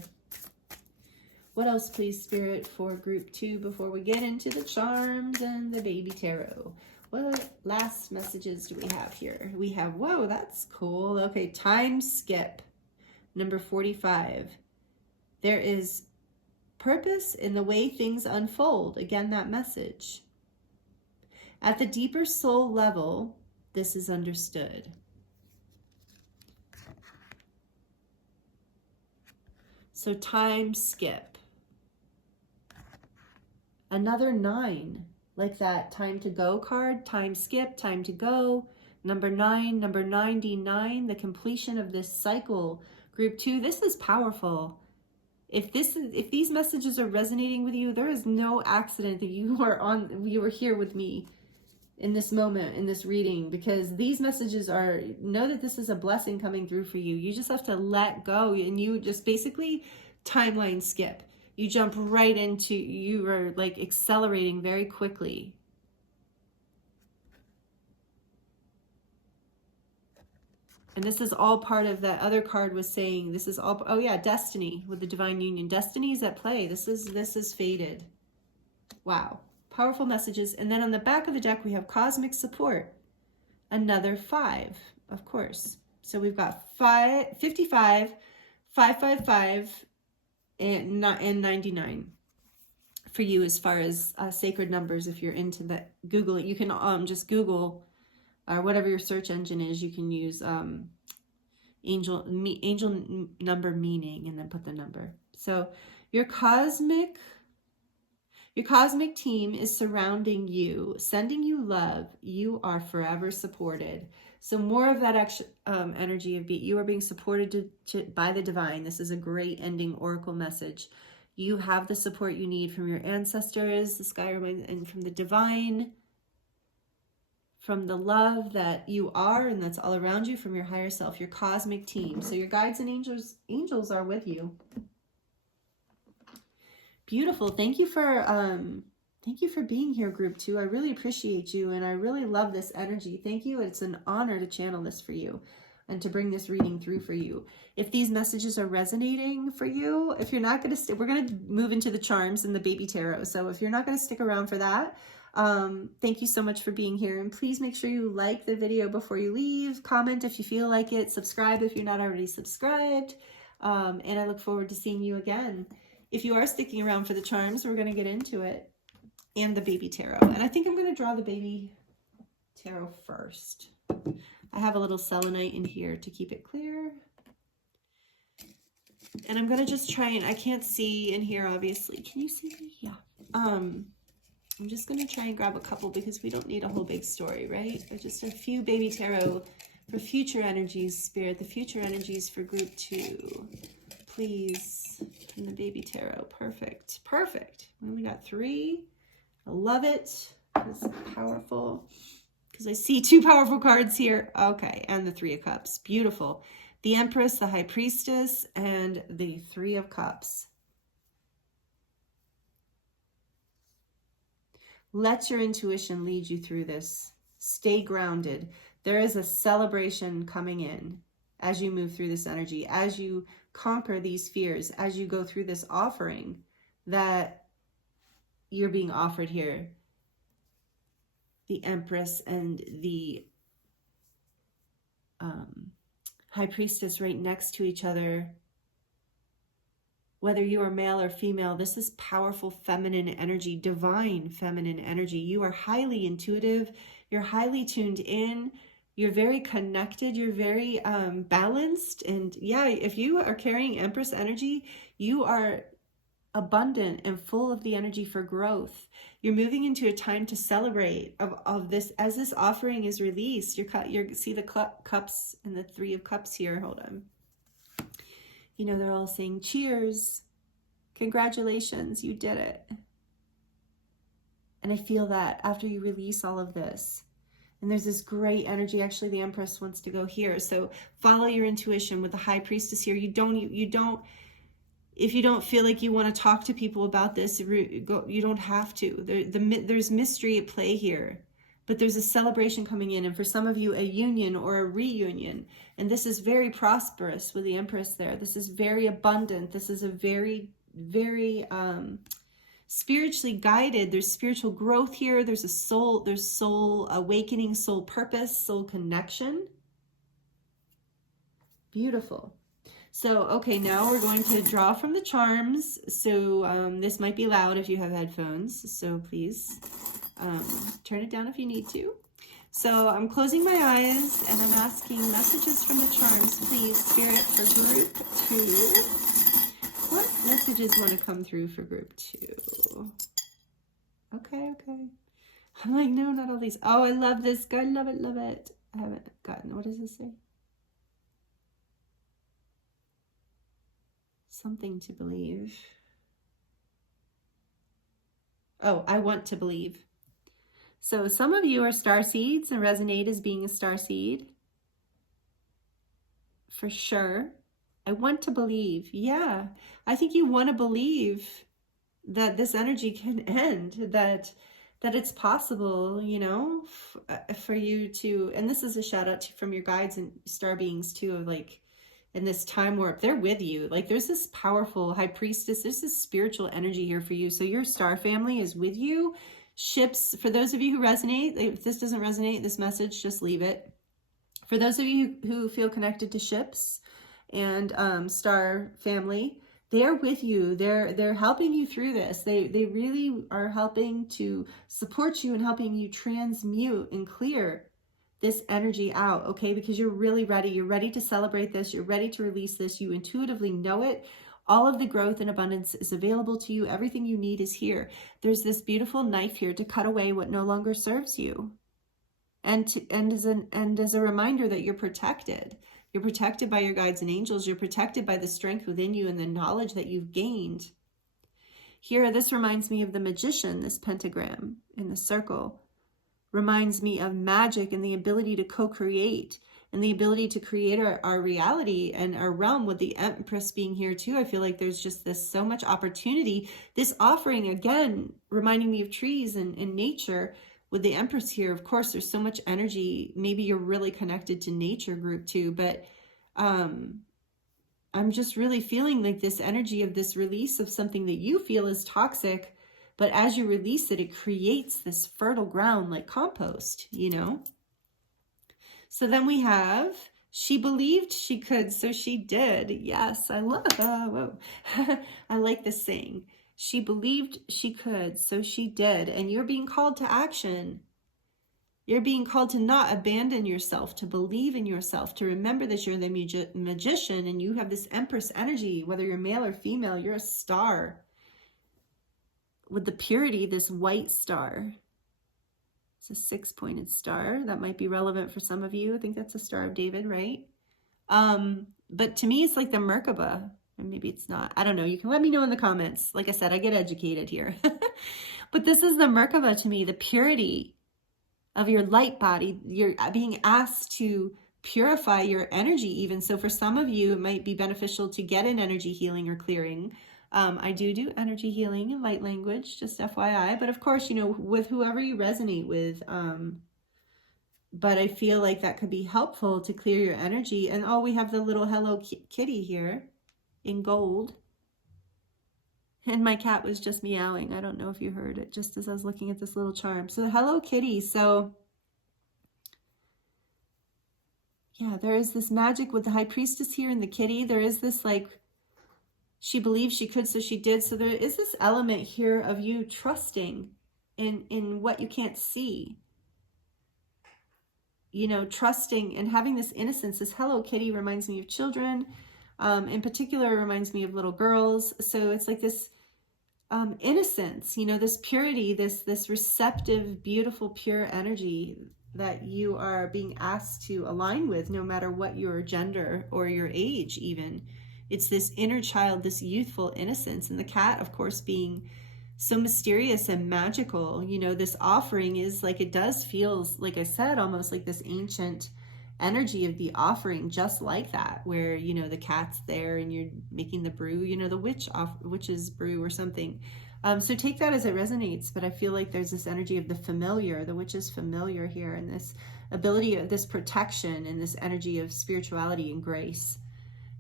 What else, please, Spirit, for group 2 before we get into the charms and the baby tarot? What last messages do we have here? We have, whoa, that's cool. Okay, time skip, number 45. There is purpose in the way things unfold. Again, that message. At the deeper soul level, this is understood. So time skip. Another 9, like that time to go card, time skip, time to go. Number 9, number 99, the completion of this cycle. Group 2, this is powerful. If these messages are resonating with you, there is no accident that you are here with me in this moment, in this reading, because these messages know that this is a blessing coming through for you. You just have to let go, and you just basically timeline skip. You jump right into, you are like accelerating very quickly. And this is all part of that other card was saying, this is all, oh yeah, destiny with the divine union. Destiny is at play. This is fated. Wow. Powerful messages. And then on the back of the deck, we have cosmic support. Another 5, of course. So we've got 55, 555, and 99 for you as far as sacred numbers. If you're into that, Google it. You can just Google whatever your search engine is. You can use angel number meaning and then put the number. So your cosmic team is surrounding you, sending you love. You are forever supported. So more of that energy of you are being supported by the divine. This is a great ending oracle message. You have the support you need from your ancestors, the sky and from the divine, from the love that you are and that's all around you, from your higher self, your cosmic team. So your guides and angels are with you. Beautiful. Thank you for being here, group 2. I really appreciate you, and I really love this energy. Thank you. It's an honor to channel this for you and to bring this reading through for you. If these messages are resonating for you, if you're not going to we're going to move into the charms and the baby tarot. So if you're not going to stick around for that, thank you so much for being here, and please make sure you like the video before you leave, comment if you feel like it, subscribe if you're not already subscribed, and I look forward to seeing you again. If you are sticking around for the charms, we're going to get into it, and the baby tarot. And I think I'm going to draw the baby tarot first. I have a little selenite in here to keep it clear. And I'm going to just try, and I can't see in here, obviously. Can you see me? Yeah. I'm just going to try and grab a couple because we don't need a whole big story, right? Just a few baby tarot for future energies, Spirit. The future energies for group 2. Please, from the baby tarot. Perfect. Perfect. We only got 3. I love it. It's powerful. Because I see 2 powerful cards here. Okay, and the 3 of Cups. Beautiful. The Empress, the High Priestess, and the 3 of Cups. Let your intuition lead you through this. Stay grounded. There is a celebration coming in as you move through this energy, as you conquer these fears, as you go through this offering that you're being offered here. The Empress and the High Priestess right next to each other. Whether you are male or female, this is powerful feminine energy, divine feminine energy. You are highly intuitive. You're highly tuned in. You're very connected. You're very balanced. And yeah, if you are carrying Empress energy, you are abundant and full of the energy for growth. You're moving into a time to celebrate of this as this offering is released. You see the cups and the 3 of Cups here. Hold on. You know, they're all saying cheers, congratulations, you did it. And I feel that after you release all of this, and there's this great energy. Actually, the Empress wants to go here. So follow your intuition with the High Priestess here. You don't, if you don't feel like you want to talk to people about this, you don't have to. There's mystery at play here, but there's a celebration coming in. And for some of you, a union or a reunion. And this is very prosperous with the Empress there. This is very abundant. This is a very, very spiritually guided. There's spiritual growth here. There's soul awakening, soul purpose, soul connection. Beautiful. So, okay, now we're going to draw from the charms. So this might be loud if you have headphones. So please turn it down if you need to. So I'm closing my eyes and I'm asking messages from the charms, please, Spirit, for group 2. What messages want to come through for group 2? Okay, okay. I'm like, no, not all these. Oh, I love this. God, love it, love it. I haven't gotten, what does this say? Something to believe. Oh, I want to believe. So some of you are star seeds and resonate as being a star seed. For sure. I want to believe. Yeah. I think you want to believe that this energy can end, that it's possible, you know, for you to, and this is a shout out from your guides and star beings too, of like, in this time warp, they're with you. Like there's this powerful high priestess, there's this spiritual energy here for you. So your star family is with you. Ships, for those of you who resonate, if this doesn't resonate, this message, just leave it. For those of you who feel connected to ships and star family, they're with you. They're helping you through this. They really are helping to support you and helping you transmute and clear this energy out, okay? Because you're really ready. You're ready to celebrate this. You're ready to release this. You intuitively know it. All of the growth and abundance is available to you. Everything you need is here. There's this beautiful knife here to cut away what no longer serves you. And as a reminder that you're protected. You're protected by your guides and angels. You're protected by the strength within you and the knowledge that you've gained. Here, this reminds me of the magician, this pentagram in the circle. Reminds me of magic and the ability to co-create and the ability to create our reality and our realm, with the Empress being here too. I feel like there's just so much opportunity. This offering, again, reminding me of trees and nature with the Empress here. Of course, there's so much energy. Maybe you're really connected to nature group too, but I'm just really feeling like this energy of this release of something that you feel is toxic. But as you release it, it creates this fertile ground like compost, you know? So then we have, she believed she could, so she did. Yes, I love, whoa. I like this saying. She believed she could, so she did. And you're being called to action. You're being called to not abandon yourself, to believe in yourself, to remember that you're the magician and you have this Empress energy, whether you're male or female, you're a star. With the purity, this white star. It's a 6-pointed star. That might be relevant for some of you. I think that's a Star of David, right? But to me, it's like the Merkaba. Or maybe it's not. I don't know. You can let me know in the comments. Like I said, I get educated here. But this is the Merkaba to me, the purity of your light body. You're being asked to purify your energy even. So for some of you, it might be beneficial to get an energy healing or clearing. I do energy healing and light language, just FYI. But of course, you know, with whoever you resonate with. But I feel like that could be helpful to clear your energy. And oh, we have the little Hello Kitty here in gold. And my cat was just meowing. I don't know if you heard it just as I was looking at this little charm. So the Hello Kitty. So yeah, there is this magic with the High Priestess here and the kitty. There is this like, she believed she could, so she did. So there is this element here of you trusting in what you can't see. You know, trusting and having this innocence. This Hello Kitty reminds me of children. In particular, it reminds me of little girls. So it's like this innocence, you know, this purity, this receptive, beautiful, pure energy that you are being asked to align with, no matter what your gender or your age even. It's this inner child, this youthful innocence. And the cat, of course, being so mysterious and magical. You know, this offering is like, it does feel, like I said, almost like this ancient energy of the offering, just like that, where, you know, the cat's there and you're making the brew, you know, the witch's brew or something. So take that as it resonates. But I feel like there's this energy of the familiar, the witch's familiar here, and this ability of this protection and this energy of spirituality and grace.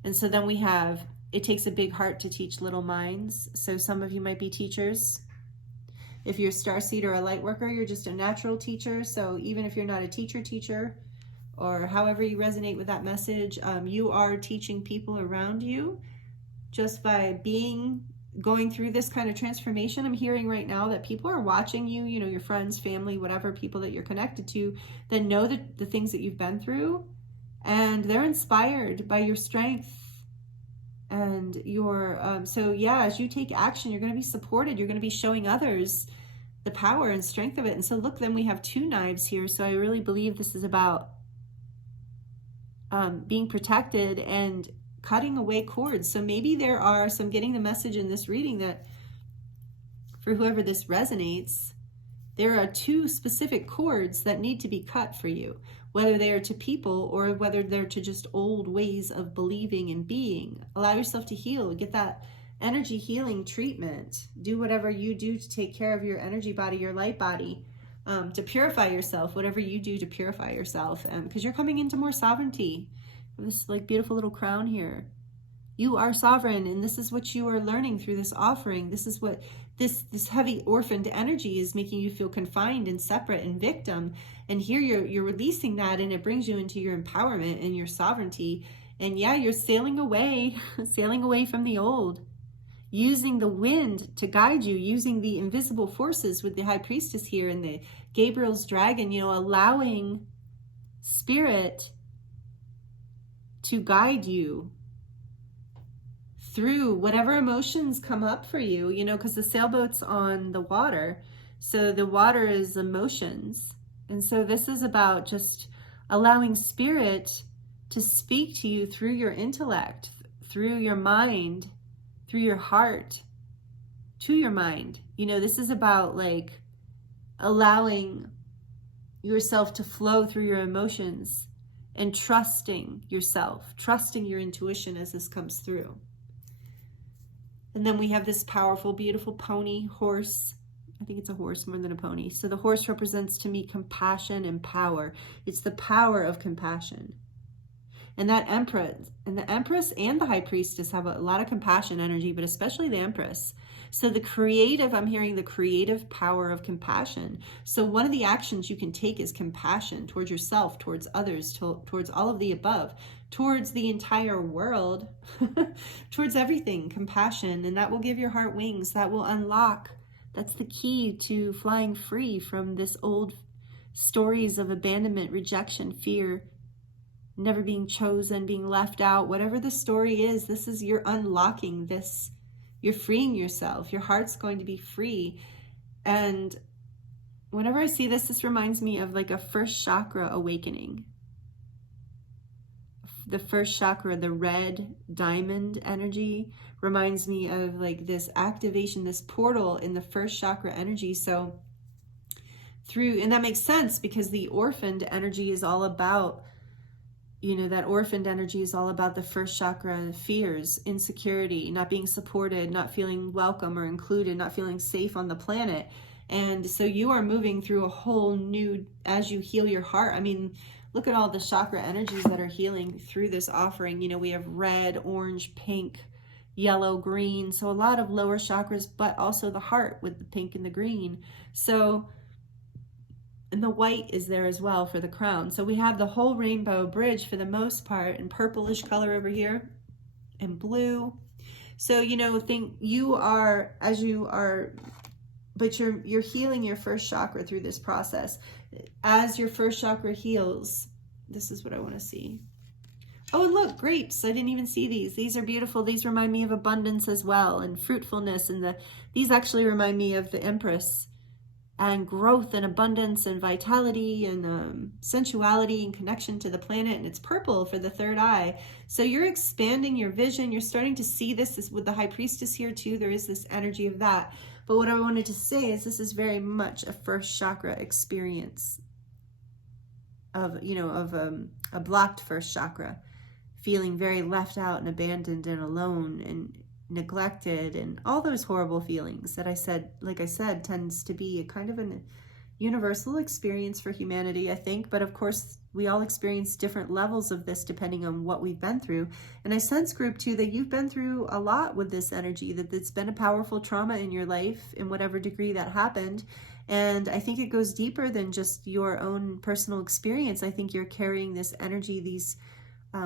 And so then we have, it takes a big heart to teach little minds. So some of you might be teachers. If you're a starseed or a light worker, you're just a natural teacher. So even if you're not a teacher, or however you resonate with that message. You are teaching people around you just by going through this kind of transformation. I'm hearing right now that people are watching you, you know, your friends, family, whatever, people that you're connected to, that know the things that you've been through, and they're inspired by your strength and your, so yeah, as you take action, you're going to be supported. You're going to be showing others the power and strength of it. And so look, then we have 2 knives here. So I really believe this is about being protected and cutting away cords. So maybe there are some, getting the message in this reading that for whoever this resonates, there are 2 specific cords that need to be cut for you, whether they are to people or whether they're to just old ways of believing and being. Allow yourself to heal, get that energy healing treatment. Do whatever you do to take care of your energy body, your light body, to purify yourself, whatever you do to purify yourself, because you're coming into more sovereignty. This like beautiful little crown here. You are sovereign, and this is what you are learning through this offering. This is what this heavy orphaned energy is making you feel confined and separate and victim. And here you're releasing that, and it brings you into your empowerment and your sovereignty. And yeah, you're sailing away from the old, using the wind to guide you, using the invisible forces with the High Priestess here and the Gabriel's dragon, you know, allowing spirit to guide you through whatever emotions come up for you, you know, because the sailboat's on the water. So the water is emotions. And so this is about just allowing spirit to speak to you through your intellect, through your mind, through your heart, to your mind. You know, this is about like allowing yourself to flow through your emotions and trusting yourself, trusting your intuition as this comes through. And then we have this powerful, beautiful pony, horse. I think it's a horse more than a pony. So the horse represents to me compassion and power. It's the power of compassion. And that Empress, and the Empress and the High Priestess have a lot of compassion energy, but especially the Empress. So the creative, I'm hearing the creative power of compassion. So one of the actions you can take is compassion towards yourself, towards others, towards all of the above, towards the entire world, towards everything, compassion. And that will give your heart wings. That will unlock. That's the key to flying free from this old stories of abandonment, rejection, fear, never being chosen, being left out. Whatever the story is, this is, you're unlocking this. You're freeing yourself. Your heart's going to be free. And whenever I see this, this reminds me of like a first chakra awakening. The first chakra, the red diamond energy, reminds me of like this activation, this portal in the first chakra energy. So through, and that makes sense because the orphaned energy is all about, you know, that orphaned energy is all about the first chakra fears, insecurity, not being supported, not feeling welcome or included, not feeling safe on the planet. And so you are moving through a whole new, as you heal your heart. I mean, look at all the chakra energies that are healing through this offering. You know, we have red, orange, pink, yellow, green. So a lot of lower chakras, but also the heart with the pink and the green. So, and the white is there as well for the crown. So we have the whole rainbow bridge for the most part, and purplish color over here and blue. So, you know, think you are, as you are, but you're healing your first chakra through this process. As your first chakra heals, this is what I want to see. Oh, and look, grapes. I didn't even see these. These are beautiful. These remind me of abundance as well, and fruitfulness. And these actually remind me of the Empress, and growth and abundance and vitality and sensuality and connection to the planet. And it's purple for the third eye. So you're expanding your vision. You're starting to see this with the High Priestess here too. There is this energy of that. But what I wanted to say is this is very much a first chakra experience of, you know, of a blocked first chakra, feeling very left out and abandoned and alone and neglected and all those horrible feelings that I said, like I said, tends to be a kind of an universal experience for humanity, I think. But of course, we all experience different levels of this depending on what we've been through. And I sense, group 2, that you've been through a lot with this energy, that it's been a powerful trauma in your life in whatever degree that happened. And I think it goes deeper than just your own personal experience. I think you're carrying this energy, these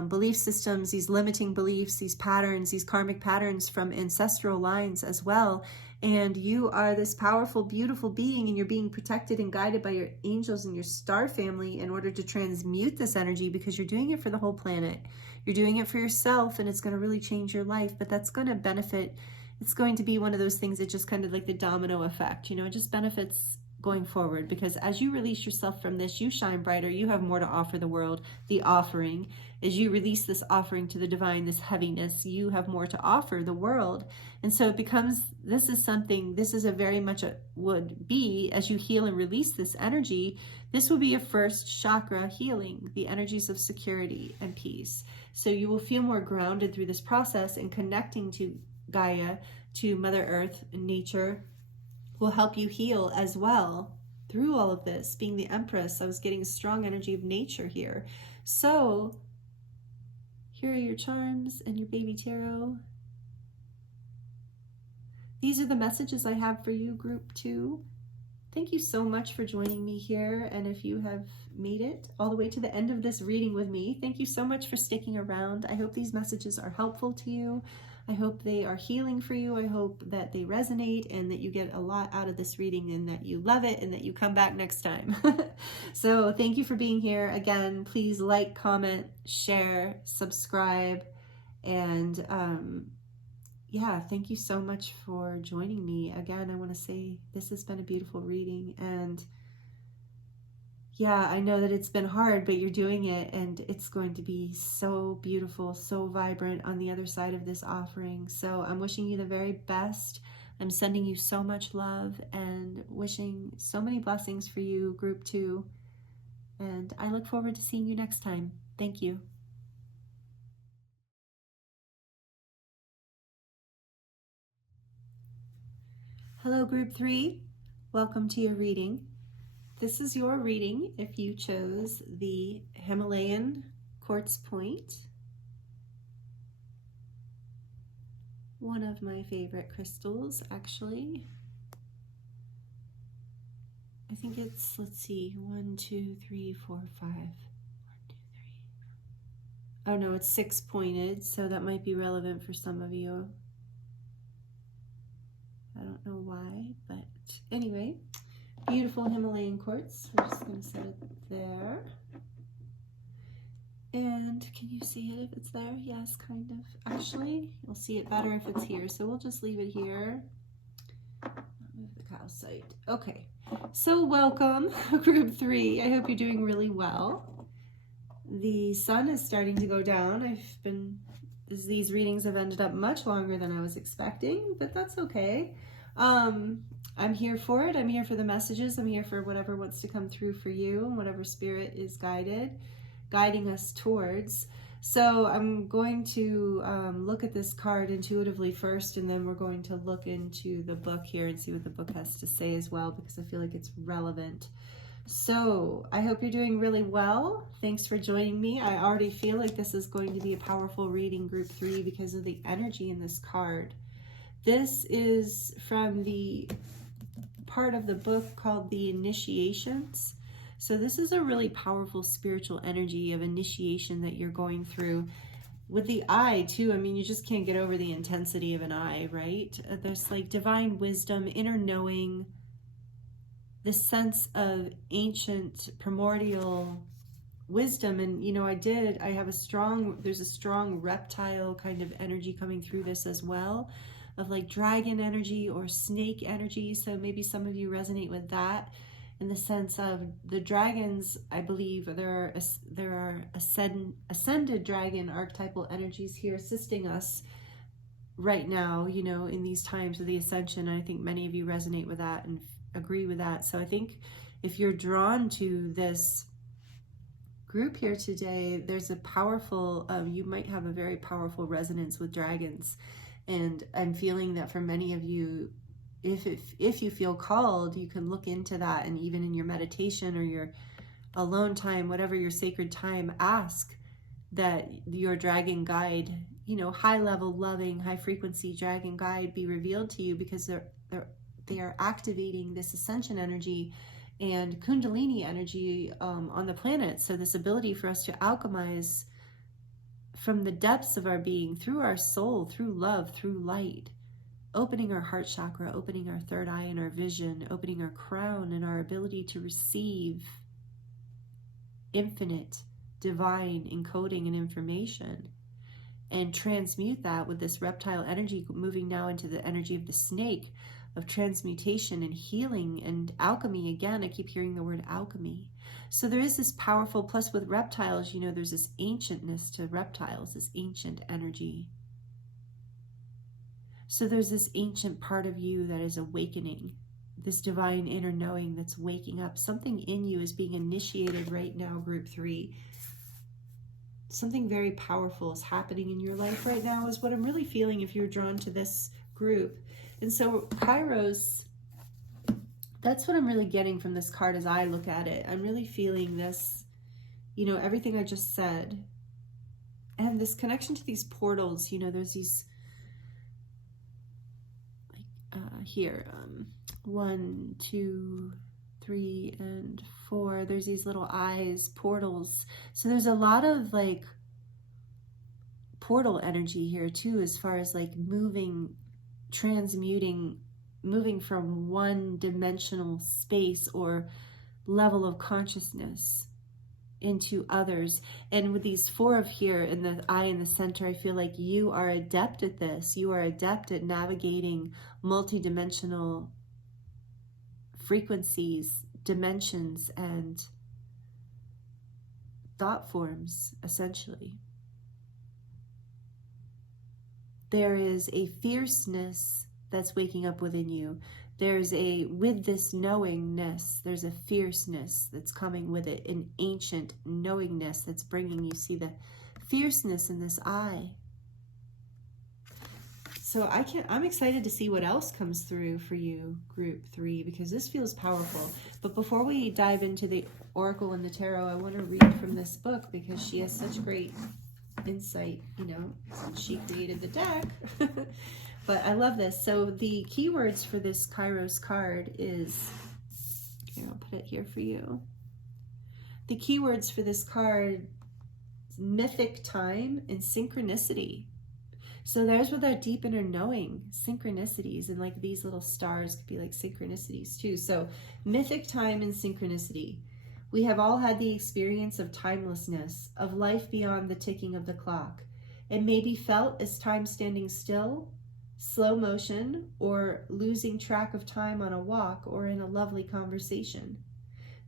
belief systems, these limiting beliefs, these patterns, these karmic patterns from ancestral lines as well. And you are this powerful, beautiful being, and you're being protected and guided by your angels and your star family in order to transmute this energy, because you're doing it for the whole planet. You're doing it for yourself, and it's going to really change your life, but that's going to benefit. It's going to be one of those things that just kind of like the domino effect, you know, it just benefits going forward, because as you release yourself from this, you shine brighter, you have more to offer the world. The offering, as you release this offering to the divine, this heaviness, you have more to offer the world. And so it becomes, this is a very much would be, as you heal and release this energy, this will be your first chakra healing, the energies of security and peace. So you will feel more grounded through this process, and connecting to Gaia, to Mother Earth and nature, will help you heal as well through all of this. Being the Empress, I was getting a strong energy of nature here. So here are your charms and your baby tarot. These are the messages I have for you, group 2. Thank you so much for joining me here. And if you have made it all the way to the end of this reading with me, thank you so much for sticking around. I hope these messages are helpful to you. I hope they are healing for you. I hope that they resonate and that you get a lot out of this reading, and that you love it, and that you come back next time. So thank you for being here. Again, please like, comment, share, subscribe, and yeah, thank you so much for joining me. Again, I want to say this has been a beautiful reading, and yeah, I know that it's been hard, but you're doing it, and it's going to be so beautiful, so vibrant on the other side of this offering. So I'm wishing you the very best. I'm sending you so much love and wishing so many blessings for you, group 2. And I look forward to seeing you next time. Thank you. Hello, group 3. Welcome to your reading. This is your reading if you chose the Himalayan quartz point, one of my favorite crystals, actually. I think it's, let's see, 1, 2, 3, 4, 5. 1, 2, 3. Oh no, it's 6 pointed, so that might be relevant for some of you. I don't know why, but anyway. Beautiful Himalayan quartz. We're just going to set it there. And can you see it if it's there? Yes, kind of. Actually, you'll see it better if it's here. So we'll just leave it here. Move the calcite. Okay. So welcome, group 3. I hope you're doing really well. The sun is starting to go down. These readings have ended up much longer than I was expecting, but that's okay. I'm here for it. I'm here for the messages. I'm here for whatever wants to come through for you, and whatever spirit is guiding us towards. So I'm going to look at this card intuitively first, and then we're going to look into the book here and see what the book has to say as well, because I feel like it's relevant. So I hope you're doing really well. Thanks for joining me. I already feel like this is going to be a powerful reading, group 3, because of the energy in this card. This is from the part of the book called The Initiations. So this is a really powerful spiritual energy of initiation that you're going through. With the eye too, I mean, you just can't get over the intensity of an eye, right? There's like divine wisdom, inner knowing, the sense of ancient primordial wisdom. And you know, there's a strong reptile kind of energy coming through this as well, of like dragon energy or snake energy. So maybe some of you resonate with that, in the sense of the dragons. I believe there are ascended dragon archetypal energies here assisting us right now, you know, in these times of the ascension. And I think many of you resonate with that and agree with that. So I think if you're drawn to this group here today, there's a powerful, you might have a very powerful resonance with dragons. And I'm feeling that for many of you, if you feel called, you can look into that, and even in your meditation or your alone time, whatever your sacred time, ask that your dragon guide, you know, high level, loving, high frequency dragon guide be revealed to you, because they are activating this ascension energy and kundalini energy on the planet. So this ability for us to alchemize from the depths of our being, through our soul, through love, through light, opening our heart chakra, opening our third eye and our vision, opening our crown and our ability to receive infinite divine encoding and information, and transmute that with this reptile energy, moving now into the energy of the snake, of transmutation and healing and alchemy. Again, I keep hearing the word alchemy. So there is this powerful, plus with reptiles, you know, there's this ancientness to reptiles, this ancient energy. So there's this ancient part of you that is awakening, this divine inner knowing that's waking up. Something in you is being initiated right now, group 3. Something very powerful is happening in your life right now, is what I'm really feeling if you're drawn to this group. And so Kairos, that's what I'm really getting from this card as I look at it. I'm really feeling this, you know, everything I just said. And this connection to these portals, you know, there's these, here, 1, 2, 3, and 4. There's these little eyes, portals. So there's a lot of like portal energy here too, as far as like moving, transmuting, moving from one dimensional space or level of consciousness into others. And with these 4 of here in the eye in the center, I feel like you are adept at this. You are adept at navigating multi-dimensional frequencies, dimensions, and thought forms, essentially. There is a fierceness that's waking up within you. There's with this knowingness, there's a fierceness that's coming with it, an ancient knowingness that's bringing you, see the fierceness in this eye. So I'm excited to see what else comes through for you, group 3, because this feels powerful. But before we dive into the Oracle and the Tarot, I want to read from this book because she has such great insight, you know, since she created the deck. But I love this. So the keywords for this Kairos card is, here, I'll put it here for you. The keywords for this card, mythic time and synchronicity. So there's with our deep inner knowing, synchronicities, and like these little stars could be like synchronicities too. So mythic time and synchronicity. We have all had the experience of timelessness, of life beyond the ticking of the clock. It may be felt as time standing still, slow motion, or losing track of time on a walk or in a lovely conversation.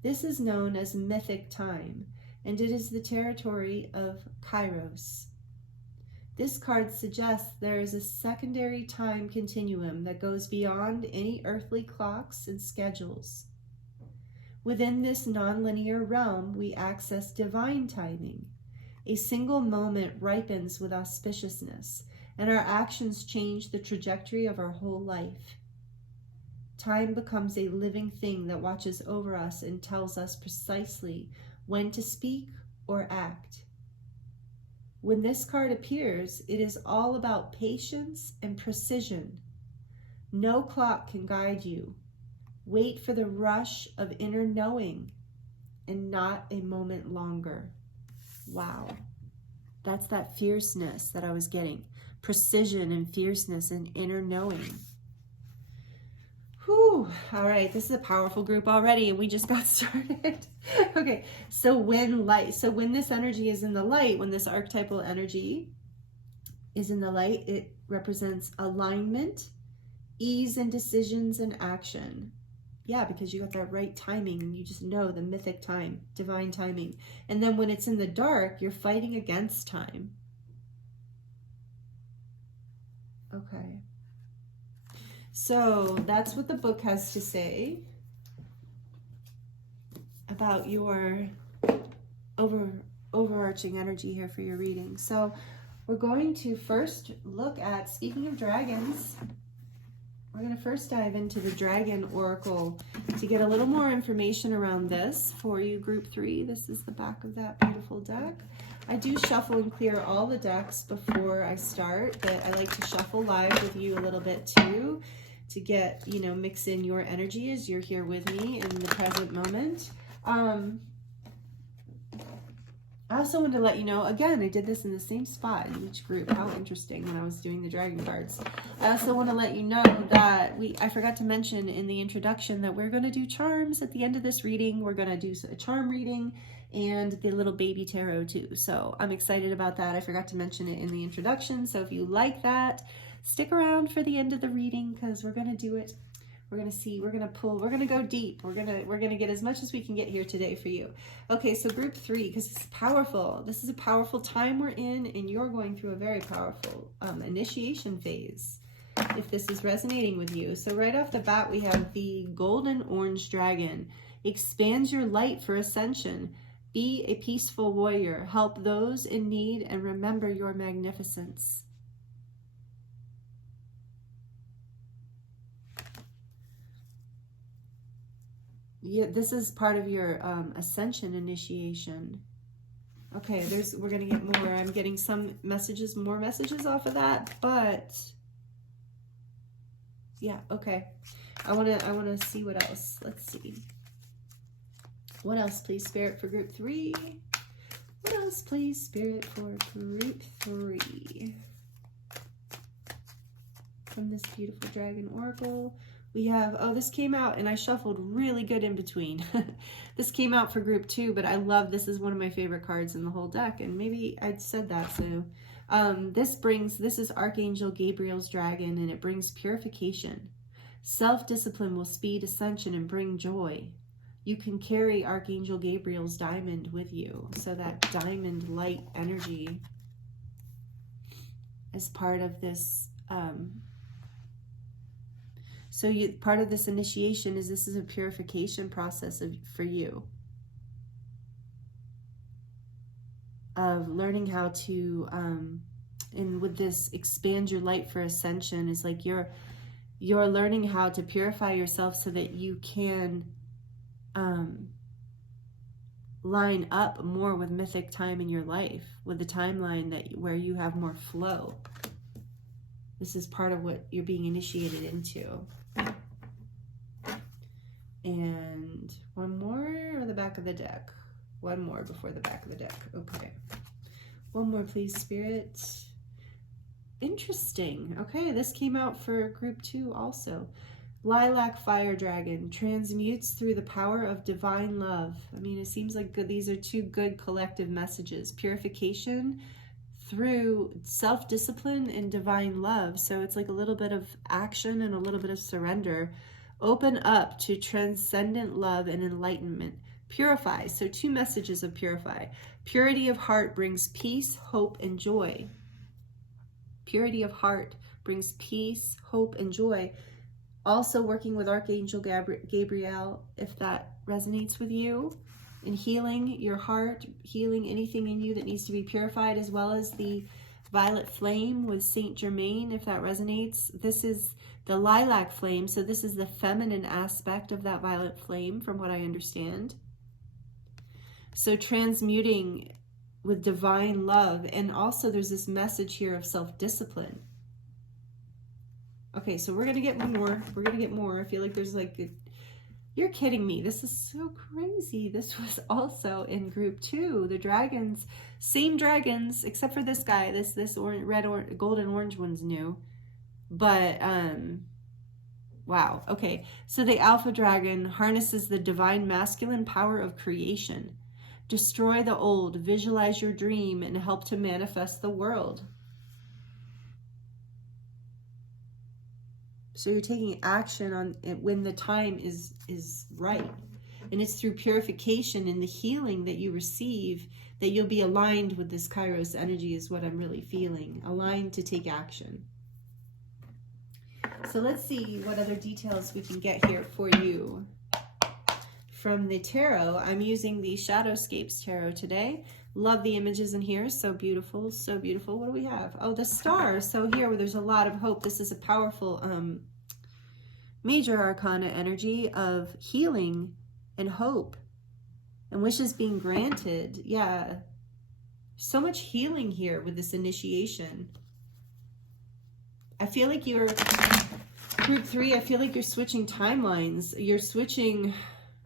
This is known as mythic time, and it is the territory of Kairos. This card suggests there is a secondary time continuum that goes beyond any earthly clocks and schedules. Within this nonlinear realm, we access divine timing. A single moment ripens with auspiciousness, and our actions change the trajectory of our whole life. Time becomes a living thing that watches over us and tells us precisely when to speak or act. When this card appears, it is all about patience and precision. No clock can guide you. Wait for the rush of inner knowing and not a moment longer. Wow. That's that fierceness that I was getting. Precision and fierceness and inner knowing. Whew. All right, this is a powerful group already, and we just got started. Okay, so when this energy is in the light, when this archetypal energy is in the light, it represents alignment, ease in decisions and action. Yeah, because you got that right timing, and you just know the mythic time, divine timing. And then when it's in the dark, you're fighting against time. Okay. So that's what the book has to say about your overarching energy here for your reading. So we're going to first look at, speaking of dragons, we're going going to first dive into the Dragon Oracle to get a little more information around this for you, Group 3. This is the back of that beautiful deck. I do shuffle and clear all the decks before I start, but I like to shuffle live with you a little bit too, to get, you know, mix in your energy as you're here with me in the present moment. I also wanted to let you know, again, I did this in the same spot in each group. How interesting, when I was doing the dragon cards. I also want to let you know that I forgot to mention in the introduction that we're going to do charms at the end of this reading. We're going to do a charm reading and the little baby tarot too. So I'm excited about that. I forgot to mention it in the introduction. So if you like that, stick around for the end of the reading, because we're going to do it. We're going to see, we're going to pull, we're going to go deep. We're going to get as much as we can get here today for you. Okay, so Group 3, because it's powerful. This is a powerful time we're in, and you're going through a very powerful initiation phase, if this is resonating with you. So right off the bat, we have the Golden Orange Dragon. Expands your light for ascension. Be a peaceful warrior. Help those in need, and remember your magnificence. Yeah, this is part of your ascension initiation. Okay, we're gonna get more. I'm getting some messages, more messages off of that, but yeah, okay. I wanna see what else. Let's see. What else, please, Spirit, for Group 3? What else, please, Spirit, for Group 3? From this beautiful Dragon Oracle. We have, oh, this came out, and I shuffled really good in between. This came out for Group 2, but I love, this is one of my favorite cards in the whole deck, and maybe I'd said that, so. This is Archangel Gabriel's Dragon, and it brings purification. Self-discipline will speed ascension and bring joy. You can carry Archangel Gabriel's diamond with you, so that diamond light energy as part of this, so part of this initiation is this is a purification process for you. Of learning how to, and with this expand your light for ascension, is like you're learning how to purify yourself so that you can line up more with mythic time in your life, with the timeline where you have more flow. This is part of what you're being initiated into. And one more, or the back of the deck? One more before the back of the deck. Okay. One more, please, Spirit. Interesting. Okay, this came out for Group 2 also. Lilac Fire Dragon transmutes through the power of divine love. I mean, it seems like these are two good collective messages. Purification through self-discipline and divine love. So it's like a little bit of action and a little bit of surrender. Open up to transcendent love and enlightenment. Purify. So two messages of purify. Purity of heart brings peace, hope, and joy. Purity of heart brings peace, hope, and joy. Also working with Archangel Gabriel, if that resonates with you, and healing your heart, healing anything in you that needs to be purified, as well as the Violet Flame with Saint Germain, if that resonates. This is the Lilac Flame, so this is the feminine aspect of that Violet Flame, from what I understand. So transmuting with divine love, and also there's this message here of self-discipline. Okay, so we're going to get more. We're going to get more. I feel like there's like, you're kidding me. This is so crazy. This was also in Group 2. The dragons, same dragons, except for this guy. This red, golden orange one's new. But, wow. Okay, so the Alpha Dragon harnesses the divine masculine power of creation. Destroy the old, visualize your dream, and help to manifest the world. So you're taking action on it when the time is right. And it's through purification and the healing that you receive that you'll be aligned with this Kairos energy, is what I'm really feeling. Aligned to take action. So let's see what other details we can get here for you. From the tarot, I'm using the Shadowscape Tarot today. Love the images in here. So beautiful, so beautiful. What do we have? Oh, the star. So here, where there's a lot of hope. This is a powerful major arcana energy of healing and hope and wishes being granted. Yeah. So much healing here with this initiation. I feel like you're, group 3, I feel like you're switching timelines. You're switching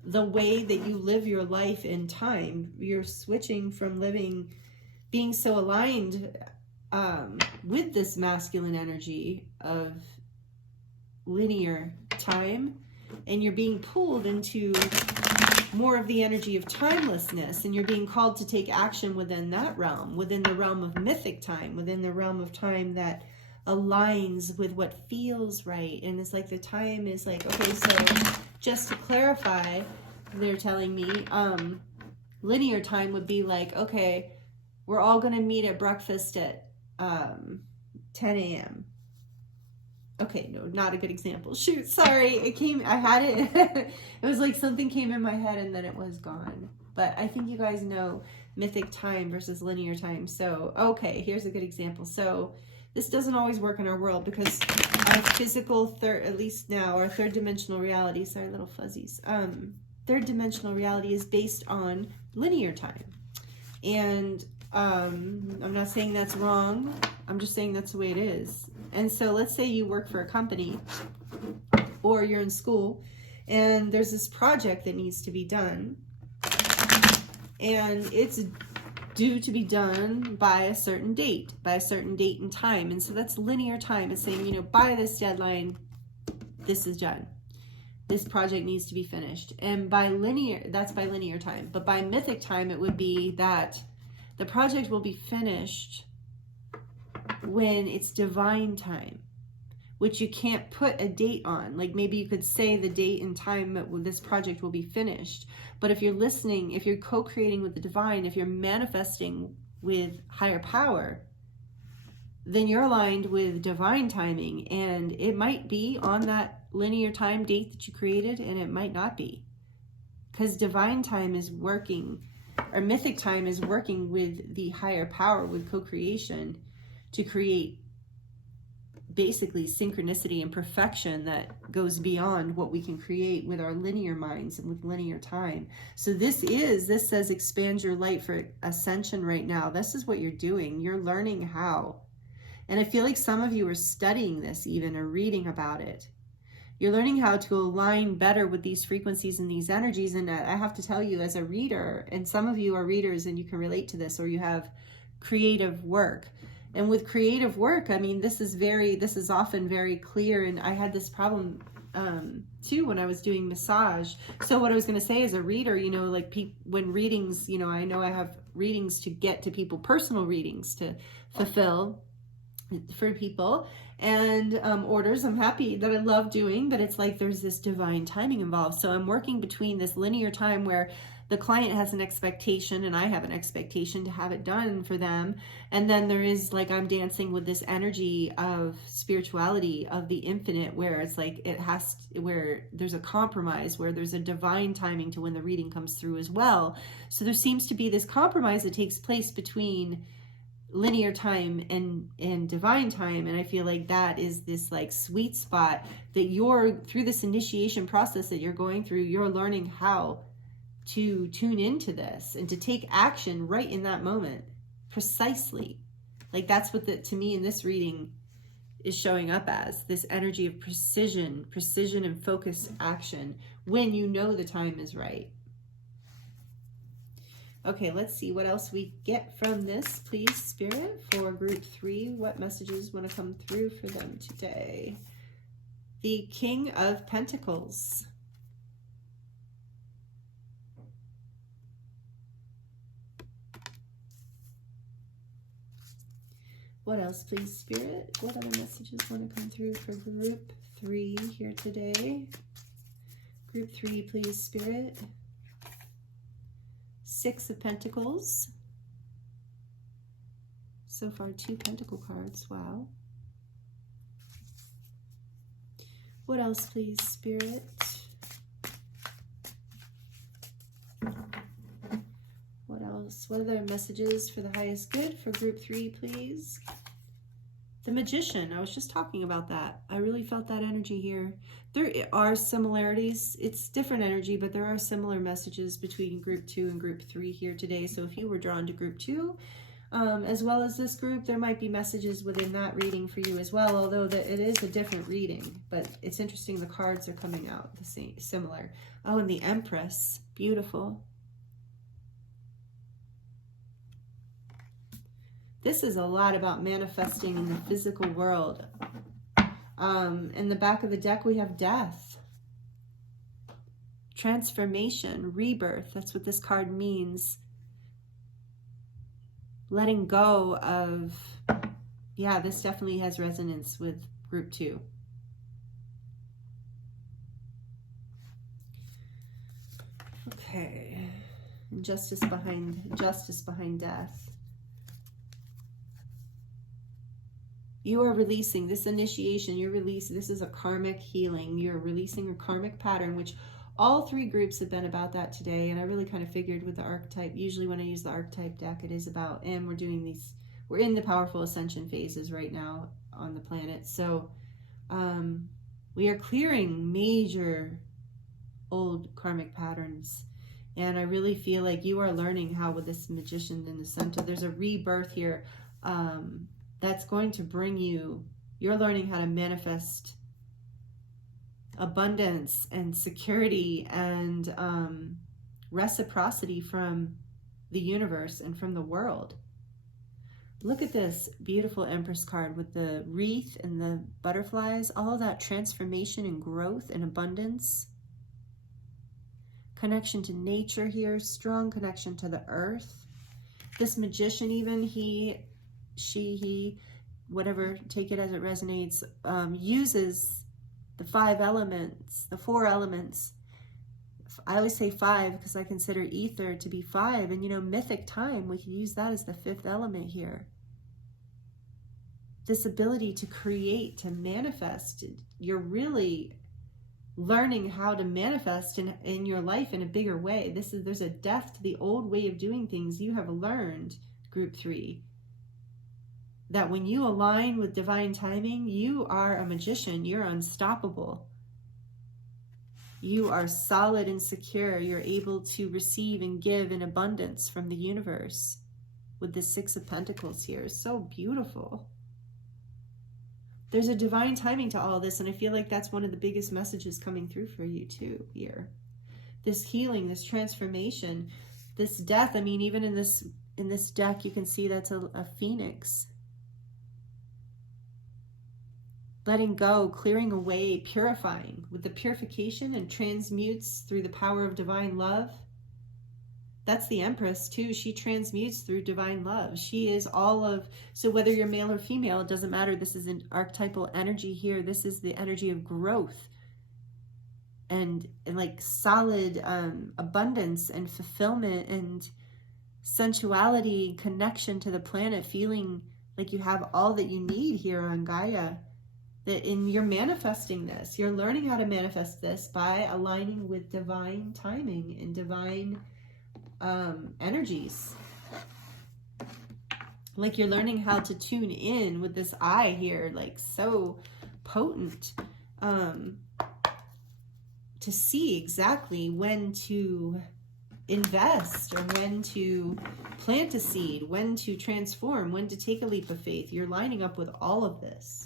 the way that you live your life in time. You're switching from being so aligned with this masculine energy of linear time, and you're being pulled into more of the energy of timelessness, and you're being called to take action within that realm, within the realm of mythic time, within the realm of time that aligns with what feels right. And it's like the time is like, okay, so just to clarify, they're telling me linear time would be like, okay, we're all going to meet at breakfast at 10 a.m. Okay, no, not a good example. Shoot, sorry. I had it. It was like something came in my head and then it was gone. But I think you guys know mythic time versus linear time. So, okay, here's a good example. So this doesn't always work in our world because our physical at least now, our third dimensional reality, sorry, little fuzzies. Third dimensional reality is based on linear time. And I'm not saying that's wrong. I'm just saying that's the way it is. And so let's say you work for a company or you're in school and there's this project that needs to be done and it's due to be done by a certain date and time. And so that's linear time. It's saying, you know, by this deadline, this is done. This project needs to be finished. And that's by linear time. But by mythic time, it would be that the project will be finished when it's divine time, which you can't put a date on. Like maybe you could say the date and time that this project will be finished. But if you're listening, if you're co-creating with the divine, if you're manifesting with higher power, then you're aligned with divine timing. And it might be on that linear time date that you created, and it might not be. Because divine time is working, or mythic time is working with the higher power, with co-creation, to create basically synchronicity and perfection that goes beyond what we can create with our linear minds and with linear time. So this says expand your light for ascension right now. This is what you're doing. You're learning how. And I feel like some of you are studying this even or reading about it. You're learning how to align better with these frequencies and these energies. And I have to tell you, as a reader, and some of you are readers and you can relate to this, or you have creative work. And with creative work, I mean, this is often very clear. And I had this problem too when I was doing massage. So what I was going to say as a reader, you know, like when readings, you know I have readings to get to people, personal readings to fulfill for people, and orders I'm happy that I love doing, but it's like there's this divine timing involved. So I'm working between this linear time where the client has an expectation and I have an expectation to have it done for them. And then there is like, I'm dancing with this energy of spirituality, of the infinite, where it's like where there's a compromise, where there's a divine timing to when the reading comes through as well. So there seems to be this compromise that takes place between linear time and divine time. And I feel like that is this like sweet spot that you're, through this initiation process that you're going through, you're learning how to tune into this and to take action right in that moment, precisely. Like that's what to me in this reading is showing up as, this energy of precision and focused action when you know the time is right. Okay, let's see what else we get from this, please, Spirit, for group 3. What messages want to come through for them today? The King of Pentacles. What else, please, Spirit? What other messages want to come through for group 3 here today? Group 3, please, Spirit. 6 of Pentacles. So far, 2 Pentacle cards. Wow. What else, please, Spirit? What else? What other messages for the highest good for group 3, please? The Magician, I was just talking about that. I really felt that energy here. There are similarities. It's different energy, but there are similar messages between group 2 and group 3 here today. So if you were drawn to group 2, as well as this group, there might be messages within that reading for you as well, although it is a different reading. But it's interesting, the cards are coming out the same, similar. Oh, and the Empress, beautiful. This is a lot about manifesting in the physical world. In the back of the deck, we have death, transformation, rebirth. That's what this card means. Letting go of, yeah, this definitely has resonance with group 2. Okay, justice behind death. You are releasing this initiation. You're releasing. This is a karmic healing. You're releasing a karmic pattern, which all 3 groups have been about that today. And I really kind of figured with the archetype, usually when I use the archetype deck, it is about, and we're doing these, we're in the powerful ascension phases right now on the planet. So we are clearing major old karmic patterns. And I really feel like you are learning how, with this Magician in the center, there's a rebirth here. That's going to bring you, you're learning how to manifest abundance and security and reciprocity from the universe and from the world. Look at this beautiful Empress card with the wreath and the butterflies, all of that transformation and growth and abundance. Connection to nature here, strong connection to the earth. This Magician even, he, whatever, take it as it resonates, uses the 5 elements, the 4 elements. I always say 5 because I consider ether to be 5. And, you know, mythic time, we can use that as the 5th element here. This ability to create, to manifest. You're really learning how to manifest in your life in a bigger way. There's a death to the old way of doing things. You have learned, group 3, that when you align with divine timing, you are a magician. You're unstoppable. You are solid and secure. You're able to receive and give in abundance from the universe with the 6 of Pentacles here. So beautiful. There's a divine timing to all this, and I feel like that's one of the biggest messages coming through for you too here. This healing, this transformation, this death. I mean, even in this deck, you can see that's a phoenix. Letting go, clearing away, purifying with the purification and transmutes through the power of divine love. That's the Empress too. She transmutes through divine love. She is all of, so whether you're male or female, it doesn't matter. This is an archetypal energy here. This is the energy of growth and like solid abundance and fulfillment and sensuality, connection to the planet, feeling like you have all that you need here on Gaia. You're manifesting this. You're learning how to manifest this by aligning with divine timing and divine energies. Like you're learning how to tune in with this eye here, like so potent, to see exactly when to invest or when to plant a seed, when to transform, when to take a leap of faith. You're lining up with all of this.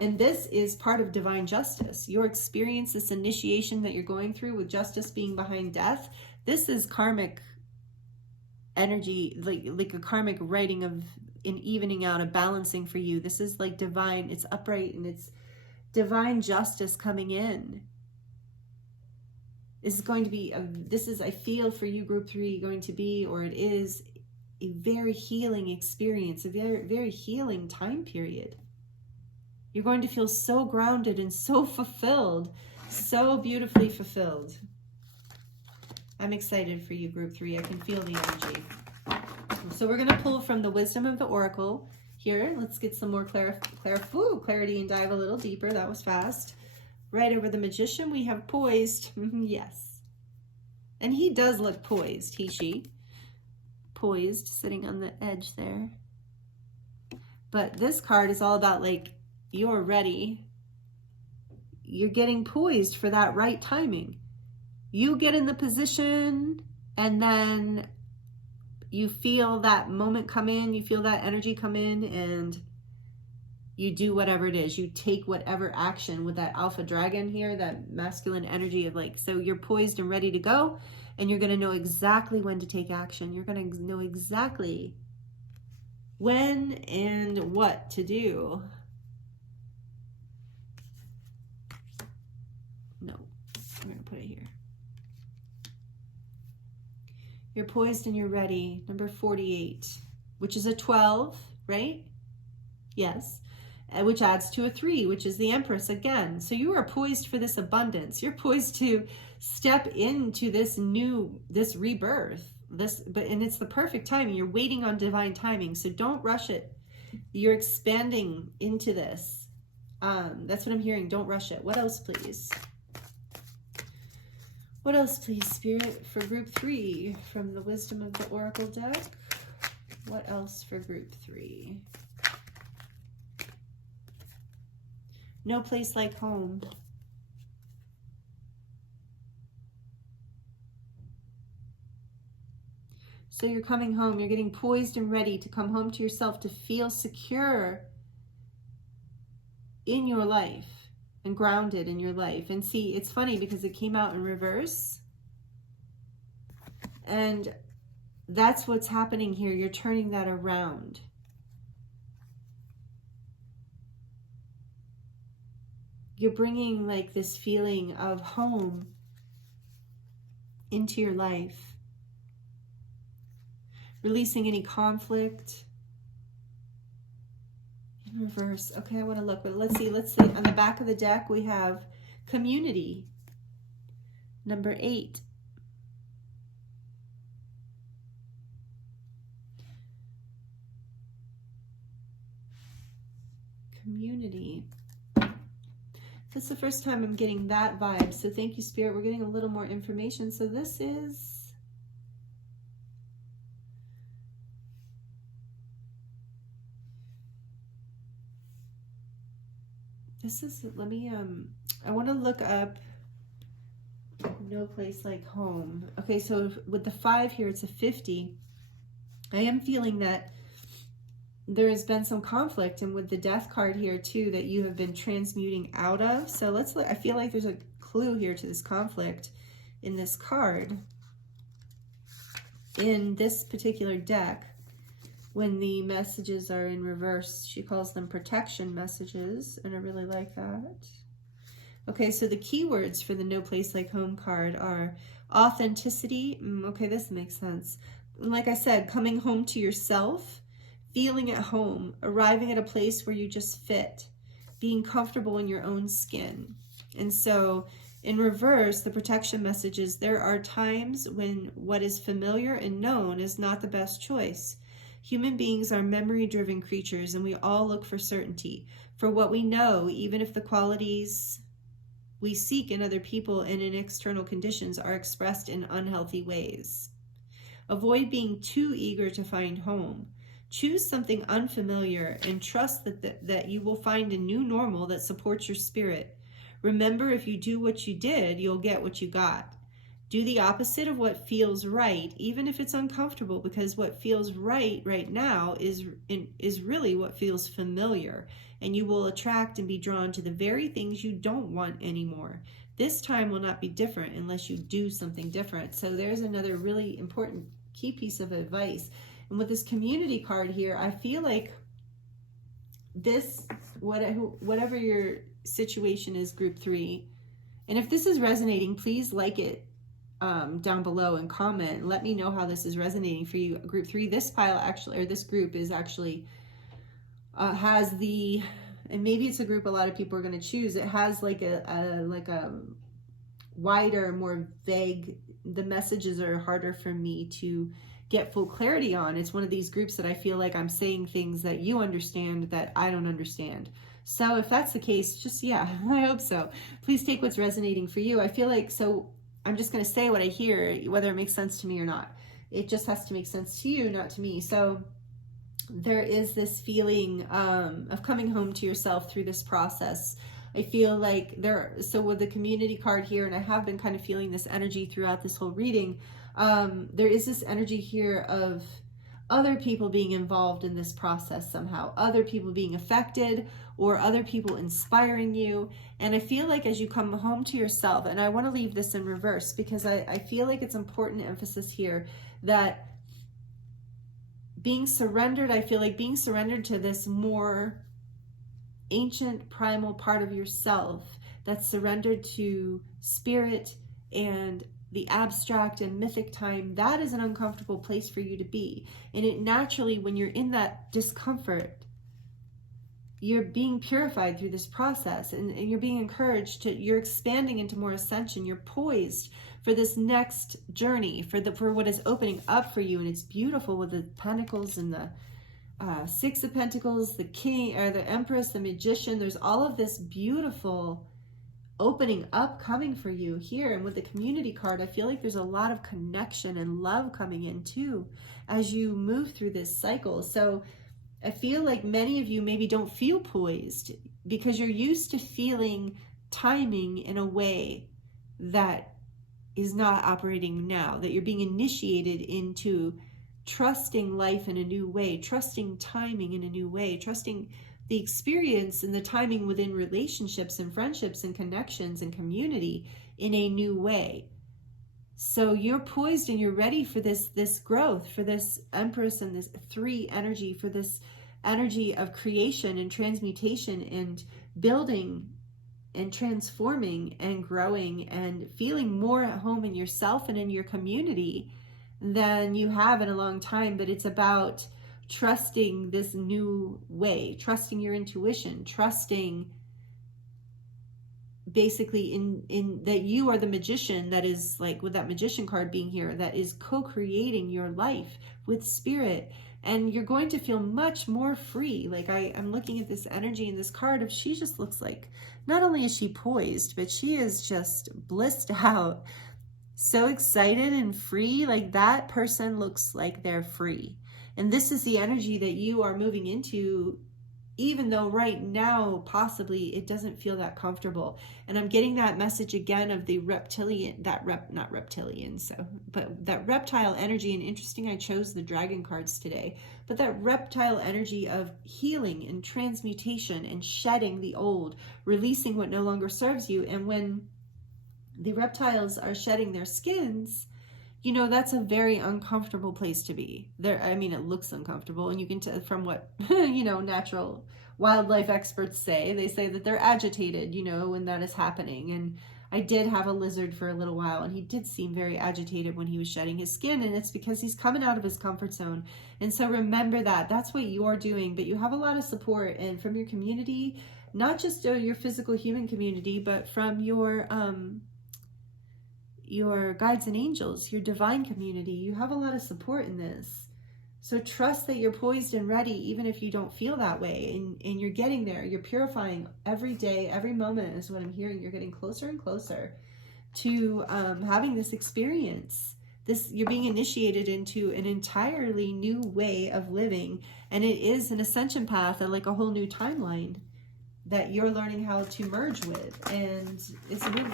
And this is part of divine justice. Your experience, this initiation that you're going through with justice being behind death, this is karmic energy, like a karmic writing of an evening out, a balancing for you. This is like divine, it's upright, and it's divine justice coming in. This is going to be, I feel for you, group 3, going to be, or it is, a very healing experience, a very, very healing time period. You're going to feel so grounded and so fulfilled, so beautifully fulfilled. I'm excited for you, group 3. I can feel the energy. So we're going to pull from the wisdom of the oracle here. Let's get some more clarity and dive a little deeper. That was fast. Right over the magician, we have poised. Yes. And he does look poised, she. Poised, sitting on the edge there. But this card is all about like, you're ready. You're getting poised for that right timing. You get in the position and then you feel that moment come in, you feel that energy come in, and you do whatever it is. You take whatever action with that alpha dragon here, that masculine energy of like, so you're poised and ready to go, and you're going to know exactly when to take action. You're going to know exactly when and what to do. No, I'm going to put it here. You're poised and you're ready. Number 48, which is a 12, right? Yes. Which adds to a 3, which is the Empress again. So you are poised for this abundance. You're poised to step into this rebirth. And it's the perfect timing. You're waiting on divine timing. So don't rush it. You're expanding into this. That's what I'm hearing. Don't rush it. What else, please? What else, please, Spirit, for group 3 from the Wisdom of the Oracle deck? What else for group 3? No place like home. So you're coming home. You're getting poised and ready to come home to yourself, to feel secure in your life and grounded in your life. And see, it's funny because it came out in reverse. And that's what's happening here. You're turning that around. You're bringing like this feeling of home into your life. Releasing any conflict. In reverse. Okay, I want to look, but let's see. On the back of the deck, we have community. Number 8. Community. That's the first time I'm getting that vibe. So thank you, Spirit. We're getting a little more information. So this is... let me, I want to look up no place like home. Okay, so with the 5 here, it's a 50. I am feeling that there has been some conflict, and with the Death card here too, that you have been transmuting out of. So let's look. I feel like there's a clue here to this conflict in this card. In this particular deck, when the messages are in reverse, she calls them protection messages, and I really like that. Okay, so the keywords for the No Place Like Home card are authenticity. Okay, this makes sense. Like I said, coming home to yourself, feeling at home, arriving at a place where you just fit, being comfortable in your own skin. And so in reverse, the protection messages, there are times when what is familiar and known is not the best choice. Human beings are memory-driven creatures, and we all look for certainty, for what we know, even if the qualities we seek in other people and in external conditions are expressed in unhealthy ways. Avoid being too eager to find home. Choose something unfamiliar and trust that you will find a new normal that supports your spirit. Remember, if you do what you did, you'll get what you got. Do the opposite of what feels right, even if it's uncomfortable, because what feels right now is really what feels familiar, and you will attract and be drawn to the very things you don't want anymore. This time will not be different unless you do something different. So there's another really important key piece of advice. And with this community card here, I feel like this, whatever your situation is, group 3, and if this is resonating, please like it down below and comment. Let me know how this is resonating for you, group 3. This pile actually, or this group is actually has the, and maybe it's a group a lot of people are going to choose. It has like a wider, more vague. The messages are harder for me to get full clarity on. It's one of these groups that I feel like I'm saying things that you understand that I don't understand. So if that's the case, just, yeah, I hope so. Please take what's resonating for you. I feel like, so I'm just going to say what I hear, whether it makes sense to me or not. It just has to make sense to you, not to me. So there is this feeling of coming home to yourself through this process. I feel like so with the community card here, and I have been kind of feeling this energy throughout this whole reading, there is this energy here of other people being involved in this process somehow, other people being affected, or other people inspiring you. And I feel like as you come home to yourself, and I want to leave this in reverse because I feel like it's important emphasis here that being surrendered, I feel like being surrendered to this more ancient primal part of yourself that's surrendered to spirit and the abstract and mythic time, that is an uncomfortable place for you to be. And it naturally, when you're in that discomfort, you're being purified through this process, and you're being encouraged to, you're expanding into more ascension. You're poised for this next journey, for what is opening up for you. And it's beautiful with the Pentacles and the Six of Pentacles, the King, or the Empress, the Magician. There's all of this beautiful opening up coming for you here. And with the community card, I feel like there's a lot of connection and love coming in too as you move through this cycle. So I feel like many of you maybe don't feel poised because you're used to feeling timing in a way that is not operating now, that you're being initiated into trusting life in a new way, trusting timing in a new way, trusting the experience and the timing within relationships and friendships and connections and community in a new way. So you're poised and you're ready for this growth, for this Empress and this 3 energy, for this energy of creation and transmutation and building and transforming and growing and feeling more at home in yourself and in your community than you have in a long time. But it's about trusting this new way, trusting your intuition, trusting basically in that you are the magician that is, like with that Magician card being here, that is co-creating your life with spirit. And you're going to feel much more free. Like I'm looking at this energy in this card of, she just looks like, not only is she poised, but she is just blissed out, so excited and free. Like that person looks like they're free. And this is the energy that you are moving into, even though right now possibly it doesn't feel that comfortable. And I'm getting that message again of the reptilian, that reptile energy. And interesting, I chose the dragon cards today, but that reptile energy of healing and transmutation and shedding the old, releasing what no longer serves you. And when the reptiles are shedding their skins, you know, that's a very uncomfortable place to be. There, I mean, it looks uncomfortable, and you can tell from what, you know, natural wildlife experts say. They say that they're agitated, you know, when that is happening. And I did have a lizard for a little while, and he did seem very agitated when he was shedding his skin, and it's because he's coming out of his comfort zone. And so remember that. That's what you're doing, but you have a lot of support, and from your community, not just your physical human community, but from your guides and angels, your divine community. You have a lot of support in this. So trust that you're poised and ready, even if you don't feel that way. And you're getting there. You're purifying every day, every moment is what I'm hearing. You're getting closer and closer to having this experience. You're being initiated into an entirely new way of living. And it is an ascension path, like a whole new timeline that you're learning how to merge with. And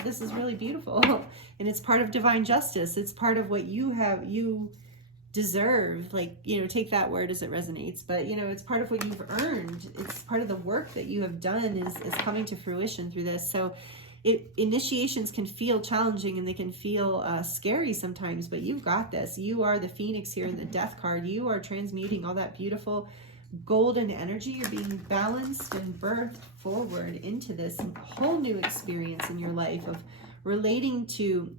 this is really beautiful. And it's part of divine justice. It's part of what you deserve. Like, you know, take that word as it resonates, but you know, it's part of what you've earned. It's part of the work that you have done is coming to fruition through this. So initiations can feel challenging and they can feel scary sometimes, but you've got this. You are the Phoenix here in the Death card. You are transmuting all that beautiful golden energy. You're being balanced and birthed forward into this whole new experience in your life of relating to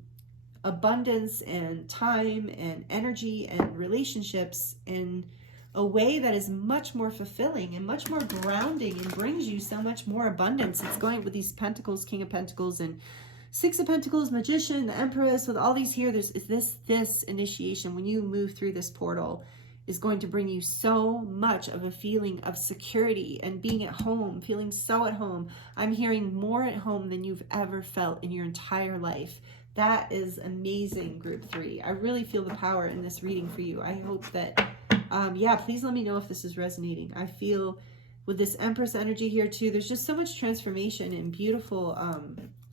abundance and time and energy and relationships in a way that is much more fulfilling and much more grounding and brings you so much more abundance. It's going with these Pentacles, King of Pentacles and Six of Pentacles, Magician, the Empress, with all these here. There's this initiation when you move through this portal is going to bring you so much of a feeling of security and being at home, feeling so at home. I'm hearing more at home than you've ever felt in your entire life. That is amazing, Group 3. I really feel the power in this reading for you. I hope that Yeah, please let me know if this is resonating. I feel with this Empress energy here too, there's just so much transformation and beautiful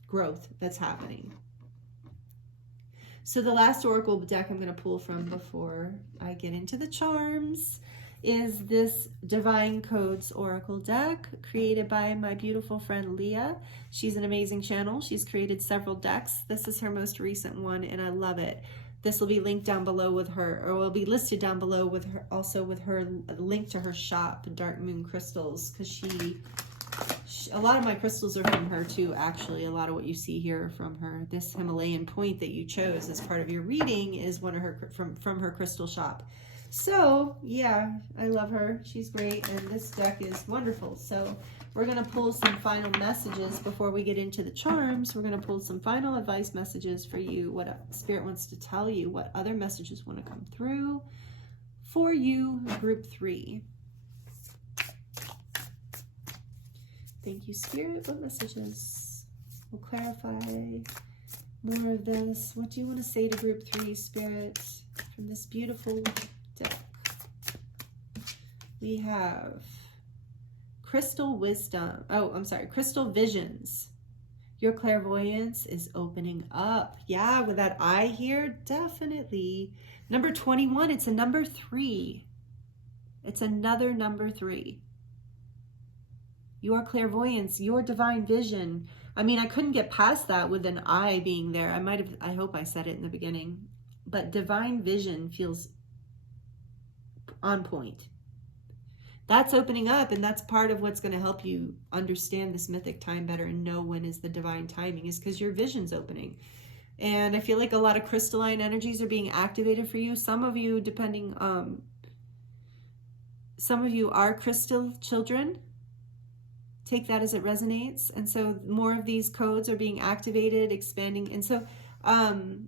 growth that's happening. So the last oracle deck I'm going to pull from before I get into the charms is this Divine Codes Oracle deck created by my beautiful friend Leah. She's an amazing channel. She's created several decks. This is her most recent one and I love it. This will be linked down below with her, or will be listed down below with her, also with her link to her shop, Dark Moon Crystals, because a lot of my crystals are from her too, actually. A lot of what you see here are from her. This Himalayan point that you chose as part of your reading is one of her from her crystal shop. So yeah, I love her. She's great, and this deck is wonderful. So we're going to pull some final messages before we get into the charms. We're going to pull some final advice messages for you, what Spirit wants to tell you, what other messages want to come through for you, group 3. Thank you, Spirit. What messages will clarify more of this? What do you want to say to group 3, Spirit, from this beautiful deck? We have Crystal Wisdom. Oh, I'm sorry. Crystal Visions. Your clairvoyance is opening up. Yeah, with that eye here, definitely. Number 21, it's a number 3. It's another number 3. Your clairvoyance, your divine vision. I mean, I couldn't get past that with an eye being there. I hope I said it in the beginning. But divine vision feels on point. That's opening up, and that's part of what's going to help you understand this mythic time better and know when is the divine timing, is because your vision's opening. And I feel like a lot of crystalline energies are being activated for you. Some of you, some of you are crystal children. Take that as it resonates. And so more of these codes are being activated, expanding. And so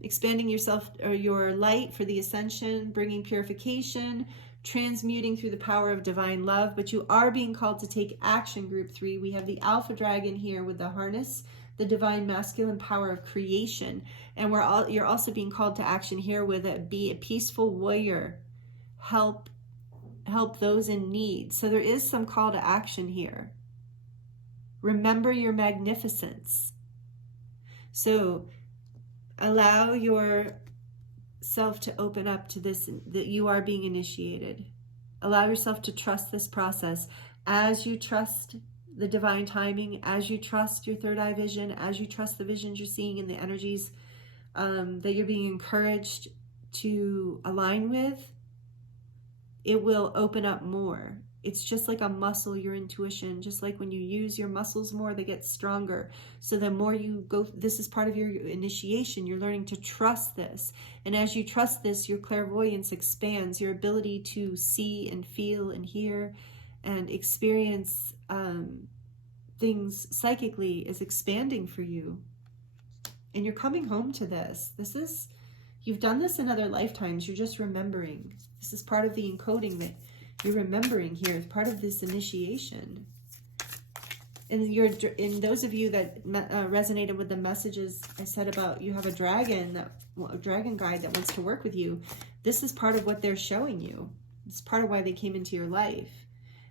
expanding yourself or your light for the ascension, bringing purification, transmuting through the power of divine love. But you are being called to take action, group 3. We have the Alpha Dragon here with the harness, the divine masculine power of creation. And you're also being called to action here with be a peaceful warrior. Help those in need. So there is some call to action here. Remember your magnificence. So allow yourself to open up to this, that you are being initiated. Allow yourself to trust this process as you trust the divine timing, as you trust your third eye vision, as you trust the visions you're seeing and the energies that you're being encouraged to align with. It will open up more. It's just like a muscle, your intuition. Just like when you use your muscles more, they get stronger. So the more you go, this is part of your initiation. You're learning to trust this. And as you trust this, your clairvoyance expands. Your ability to see and feel and hear and experience things psychically is expanding for you. And you're coming home to this. You've done this in other lifetimes. You're just remembering. This is part of the encoding that you're remembering here as part of this initiation. And in those of you that resonated with the messages I said about you have a dragon guide that wants to work with you, this is part of what they're showing you. It's part of why they came into your life.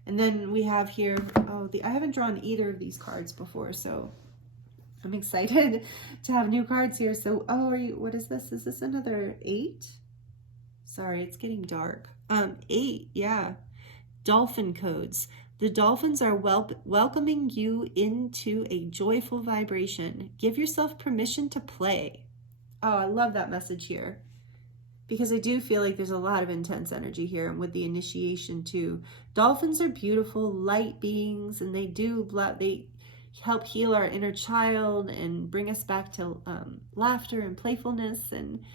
And then we have here, I haven't drawn either of these cards before, so I'm excited to have new cards here. So, what is this? Is this another 8? Sorry, it's getting dark. 8, yeah. Dolphin codes. The dolphins are welcoming you into a joyful vibration. Give yourself permission to play. Oh, I love that message here. Because I do feel like there's a lot of intense energy here, and with the initiation too. Dolphins are beautiful, light beings, and they help heal our inner child and bring us back to laughter and playfulness and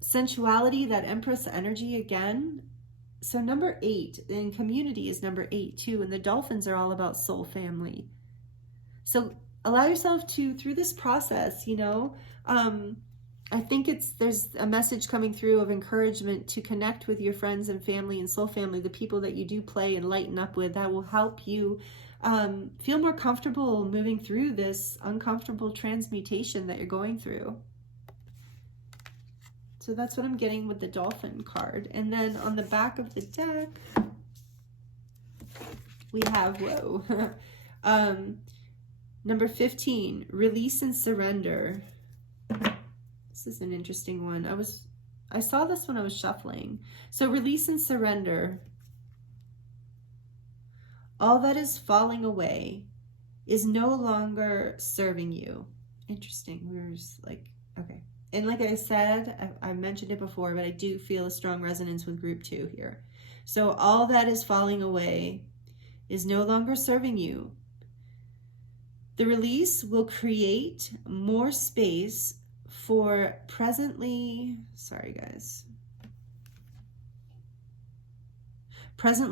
sensuality, that Empress energy again. So number 8 in community is number 8 too, and the dolphins are all about soul family. So allow yourself to, through this process, I think there's a message coming through of encouragement to connect with your friends and family and soul family, the people that you do play and lighten up with, that will help you feel more comfortable moving through this uncomfortable transmutation that you're going through. So that's what I'm getting with the dolphin card. And then on the back of the deck, we have, whoa, number 15, release and surrender. This is an interesting one. I saw this when I was shuffling. So release and surrender. All that is falling away is no longer serving you. Interesting. We were just like, okay. And like I said, I mentioned it before, but I do feel a strong resonance with group 2 here. So all that is falling away is no longer serving you. The release will create more space for presently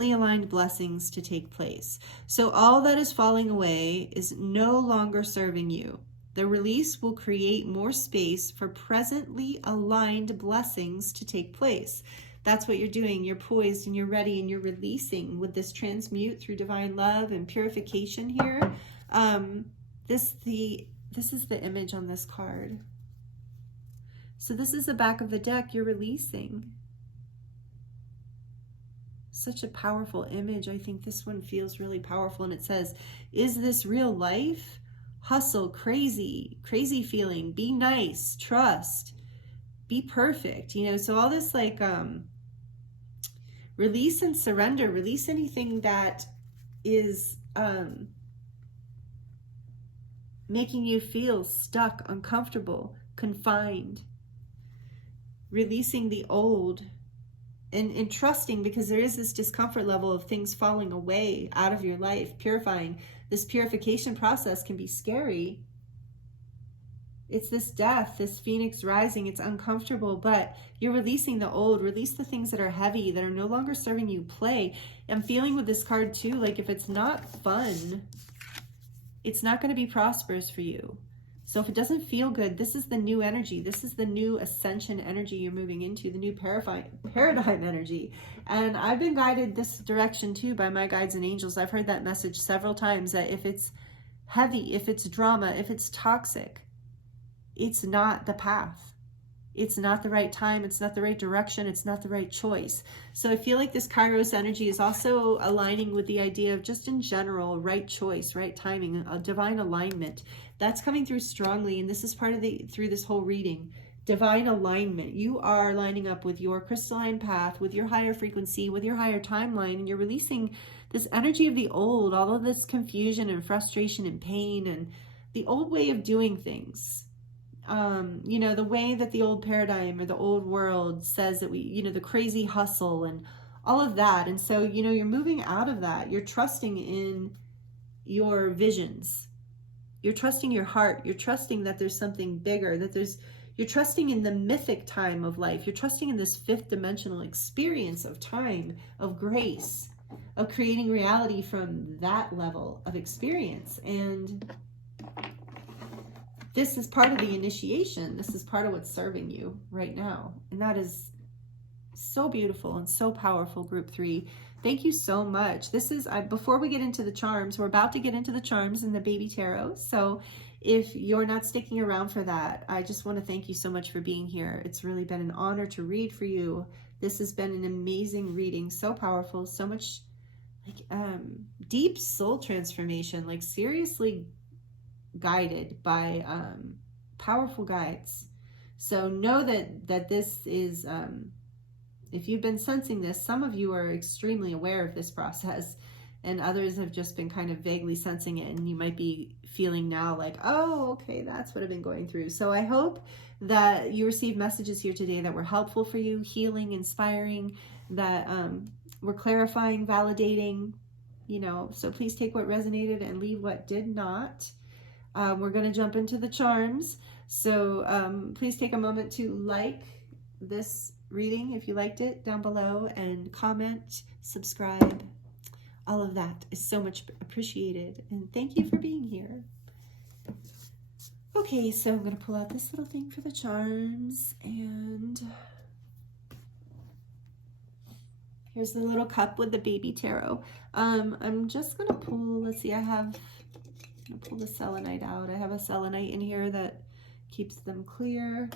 aligned blessings to take place. So all that is falling away is no longer serving you. The release will create more space for presently aligned blessings to take place. That's what you're doing. You're poised and you're ready and you're releasing with this transmute through divine love and purification here. This is the image on this card. So this is the back of the deck. You're releasing. Such a powerful image. I think this one feels really powerful. And it says, is this real life? Hustle, crazy feeling, be nice, trust, be perfect. You know, so all this like release and surrender, release anything that is making you feel stuck, uncomfortable, confined. Releasing the old and trusting, because there is this discomfort level of things falling away out of your life, purifying. This purification process can be scary. It's this death, this phoenix rising. It's uncomfortable, but you're releasing the old. Release the things that are heavy, that are no longer serving you. Play. I'm feeling with this card too, like if it's not fun, it's not going to be prosperous for you. So if it doesn't feel good, this is the new energy. This is the new ascension energy you're moving into, the new paradigm energy. And I've been guided this direction too by my guides and angels. I've heard that message several times, that if it's heavy, if it's drama, if it's toxic, it's not the path. It's not the right time. It's not the right direction. It's not the right choice. So I feel like this Kairos energy is also aligning with the idea of just in general, right choice, right timing, a divine alignment. That's coming through strongly. And this is part of through this whole reading, divine alignment. You are lining up with your crystalline path, with your higher frequency, with your higher timeline, and you're releasing this energy of the old, all of this confusion and frustration and pain and the old way of doing things. You know, the way that the old paradigm or the old world says that we, you know, the crazy hustle and all of that. And so, you know, you're moving out of that. You're trusting in your visions. You're trusting your heart. You're trusting that there's something bigger, you're trusting in the mythic time of life. You're trusting in this fifth dimensional experience of time, of grace, of creating reality from that level of experience. And this is part of the initiation. This is part of what's serving you right now. And that is so beautiful and so powerful, group 3. Thank you so much. This is, before we get into the charms, we're about to get into the charms in the baby tarot. So if you're not sticking around for that, I just want to thank you so much for being here. It's really been an honor to read for you. This has been an amazing reading, so powerful, so much like deep soul transformation, like seriously guided by powerful guides. So know that this is, if you've been sensing this, some of you are extremely aware of this process, and others have just been kind of vaguely sensing it, and you might be feeling now like, oh, okay, that's what I've been going through. So I hope that you received messages here today that were helpful for you, healing, inspiring, that were clarifying, validating, you know. So please take what resonated and leave what did not. We're going to jump into the charms. So please take a moment to like this reading if you liked it down below, and comment, subscribe. All of that is so much appreciated. And thank you for being here. Okay, so I'm going to pull out this little thing for the charms. And here's the little cup with the baby tarot. I'm just going to pull, let's see, I'm going to pull the selenite out. I have a selenite in here that keeps them clear.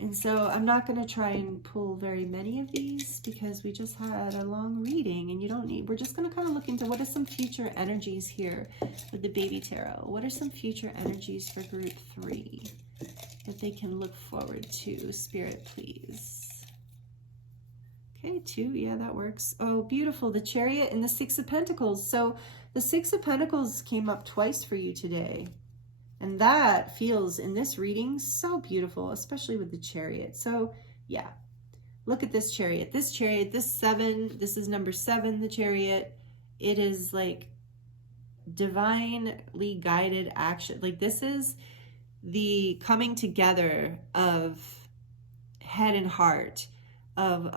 And so I'm not going to try and pull very many of these because we just had a long reading and you don't need, we're just going to kind of look into what are some future energies here with the Baby Tarot. What are some future energies for group 3 that they can look forward to? Spirit, please. Okay, 2, yeah, that works. Oh, beautiful, the Chariot and the 6 of Pentacles. So the 6 of Pentacles came up twice for you today. And that feels in this reading so beautiful, especially with the Chariot. So yeah, look at this Chariot. This Chariot, this 7, this is number 7, the Chariot. It is like divinely guided action. Like this is the coming together of head and heart, of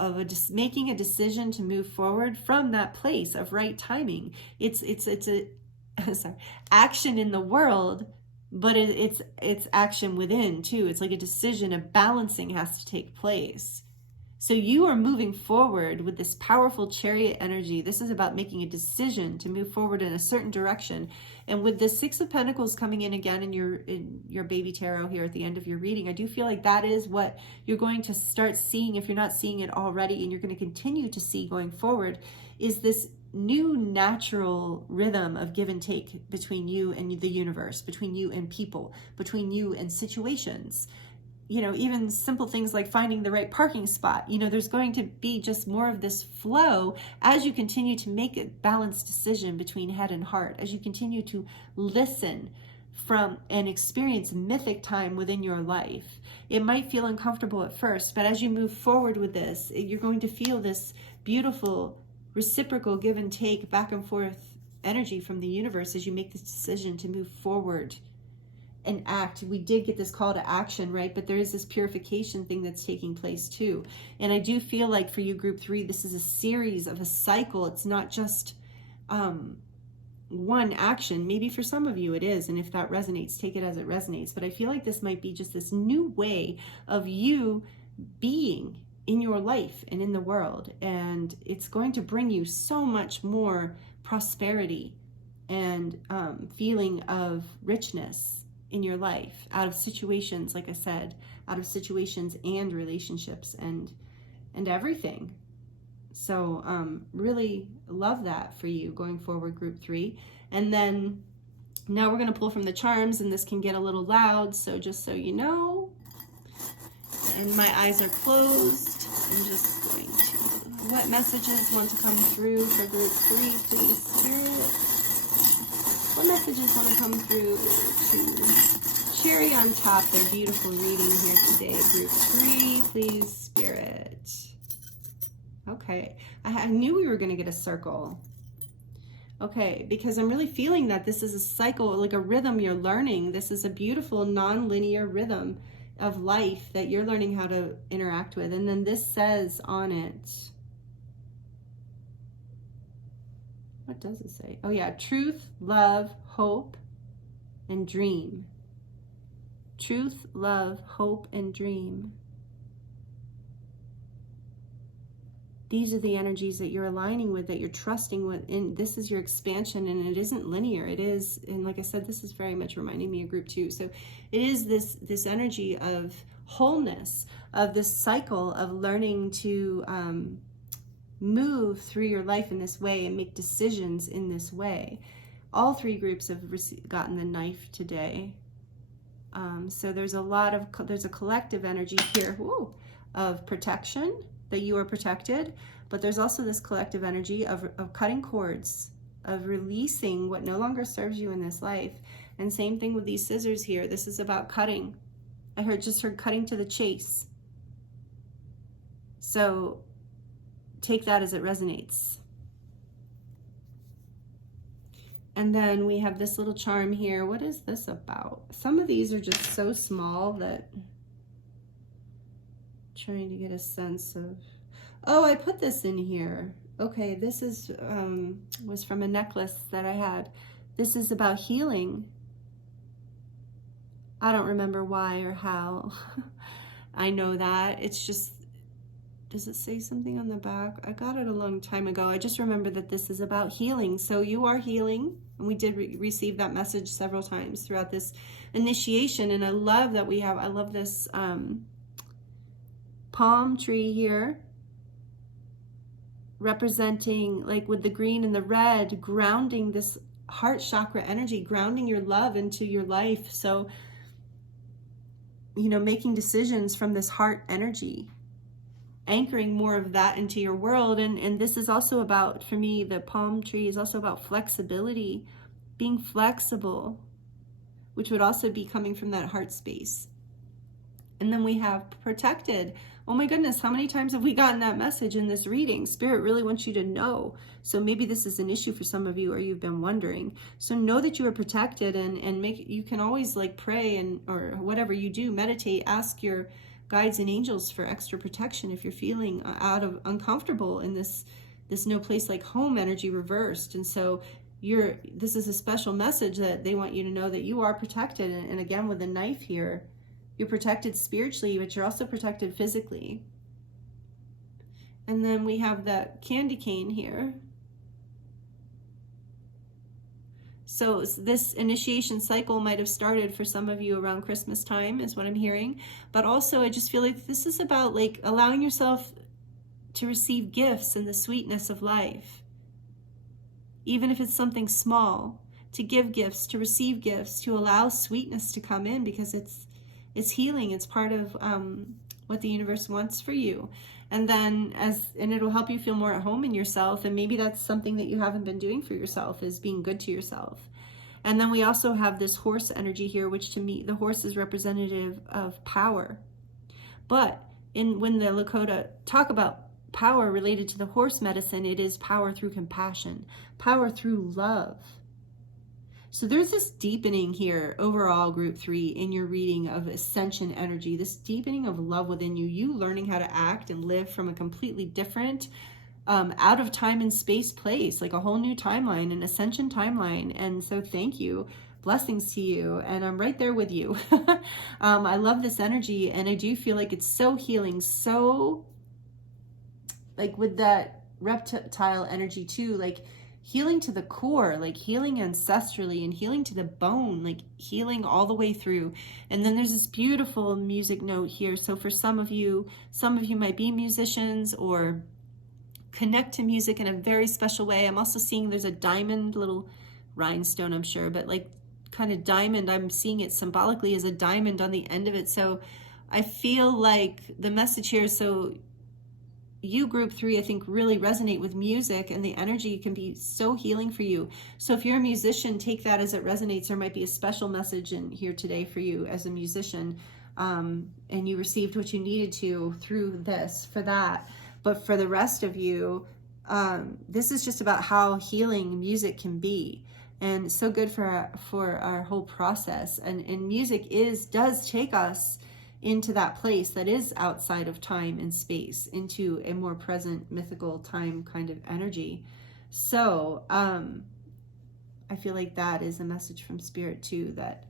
making a decision to move forward from that place of right timing. It's a sorry, action in the world, but it's action within too. It's like a decision, a balancing has to take place. So you are moving forward with this powerful Chariot energy. This is about making a decision to move forward in a certain direction. And with the 6 of Pentacles coming in again in your Baby Tarot here at the end of your reading, I do feel like that is what you're going to start seeing if you're not seeing it already, and you're going to continue to see going forward, is this new natural rhythm of give and take between you and the universe, between you and people, between you and situations. You know, even simple things like finding the right parking spot. You know, there's going to be just more of this flow as you continue to make a balanced decision between head and heart, as you continue to listen from and experience mythic time within your life. It might feel uncomfortable at first, but as you move forward with this, you're going to feel this beautiful reciprocal give and take, back and forth energy from the universe as you make this decision to move forward and act. We did get this call to action, right? But there is this purification thing that's taking place too. And I do feel like for you, group 3, this is a series of a cycle. It's not just one action. Maybe for some of you it is. And if that resonates, take it as it resonates. But I feel like this might be just this new way of you being in your life and in the world. And it's going to bring you so much more prosperity and feeling of richness in your life, out of situations, like I said, out of situations and relationships and everything. So really love that for you going forward, group 3. And then now we're going to pull from the charms, and this can get a little loud, so just so you know. And my eyes are closed. I'm just going to, what messages want to come through for group 3, please, Spirit? What messages want to come through to cherry on top their beautiful reading here today? Group 3, please, Spirit. Okay, I knew we were going to get a circle. Okay, because I'm really feeling that this is a cycle, like a rhythm you're learning. This is a beautiful non-linear rhythm of life that you're learning how to interact with. And then this says on it, what does it say? Oh yeah, truth, love, hope, and dream. Truth, love, hope, and dream. These are the energies that you're aligning with, that you're trusting with, and this is your expansion, and it isn't linear. It is, and like I said, this is very much reminding me of group 2. So it is this energy of wholeness, of this cycle of learning to move through your life in this way and make decisions in this way. All 3 groups have gotten the knife today. So there's a collective energy here, whoa, of protection, that you are protected, but there's also this collective energy of cutting cords, of releasing what no longer serves you in this life. And same thing with these scissors here. This is about cutting. I just heard cutting to the chase. So take that as it resonates. And then we have this little charm here. What is this about? Some of these are just so small that I'm trying to get a sense of, oh, I put this in here. Okay, this is was from a necklace that I had. This is about healing. I don't remember why or how. I know that. It's just, does it say something on the back? I got it a long time ago. I just remember that this is about healing. So you are healing. And we did receive that message several times throughout this initiation. And I love that I love this palm tree here, representing, like with the green and the red, grounding this heart chakra energy, grounding your love into your life. So, you know, making decisions from this heart energy, anchoring more of that into your world. And this is also about, for me, the palm tree is also about flexibility, being flexible, which would also be coming from that heart space. And then we have protected. Oh my goodness, how many times have we gotten that message in this reading? Spirit really wants you to know. So maybe this is an issue for some of you, or you've been wondering. So know that you are protected, and you can always like pray or whatever you do, meditate, ask your guides and angels for extra protection if you're feeling uncomfortable in this no place like home energy reversed. And so this is a special message that they want you to know that you are protected. And again, with the knife here, you're protected spiritually, but you're also protected physically. And then we have that candy cane here. So this initiation cycle might have started for some of you around Christmas time, is what I'm hearing. But also I just feel like this is about like allowing yourself to receive gifts and the sweetness of life. Even if it's something small, to give gifts, to receive gifts, to allow sweetness to come in, because it's healing. It's part of what the universe wants for you. And then and it'll help you feel more at home in yourself. And maybe that's something that you haven't been doing for yourself, is being good to yourself. And then we also have this horse energy here, which to me, the horse is representative of power. But when the Lakota talk about power related to the horse medicine, it is power through compassion, power through love. So there's this deepening here, overall, group 3, in your reading of ascension energy, this deepening of love within you, you learning how to act and live from a completely different, out of time and space place, like a whole new timeline, an ascension timeline. And so thank you. Blessings to you. And I'm right there with you. I love this energy. And I do feel like it's so healing, so like with that reptile energy too, like healing to the core, like healing ancestrally and healing to the bone, like healing all the way through. And then there's this beautiful music note here. So for some of you might be musicians or connect to music in a very special way. I'm also seeing there's a diamond, little rhinestone, I'm sure, but like kind of diamond, I'm seeing it symbolically as a diamond on the end of it. So I feel like the message here, so you, group 3, I think really resonate with music, and the energy can be so healing for you. So if you're a musician, take that as it resonates. There might be a special message in here today for you as a musician, and you received what you needed to through this for that. But for the rest of you, this is just about how healing music can be, and so good for our whole process. And music does take us into that place that is outside of time and space, into a more present mythical time kind of energy. So I feel like that is a message from Spirit too, that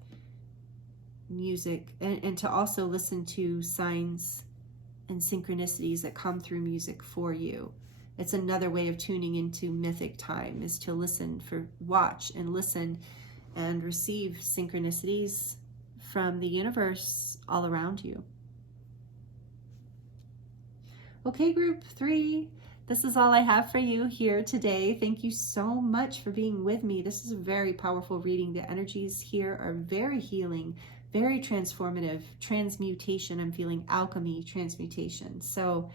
music, and to also listen to signs and synchronicities that come through music for you. It's another way of tuning into mythic time, is to watch and listen and receive synchronicities from the universe all around you. Okay, group 3, this is all I have for you here today. Thank you so much for being with me. This is a very powerful reading. The energies here are very healing, very transformative, transmutation. I'm feeling alchemy, transmutation. So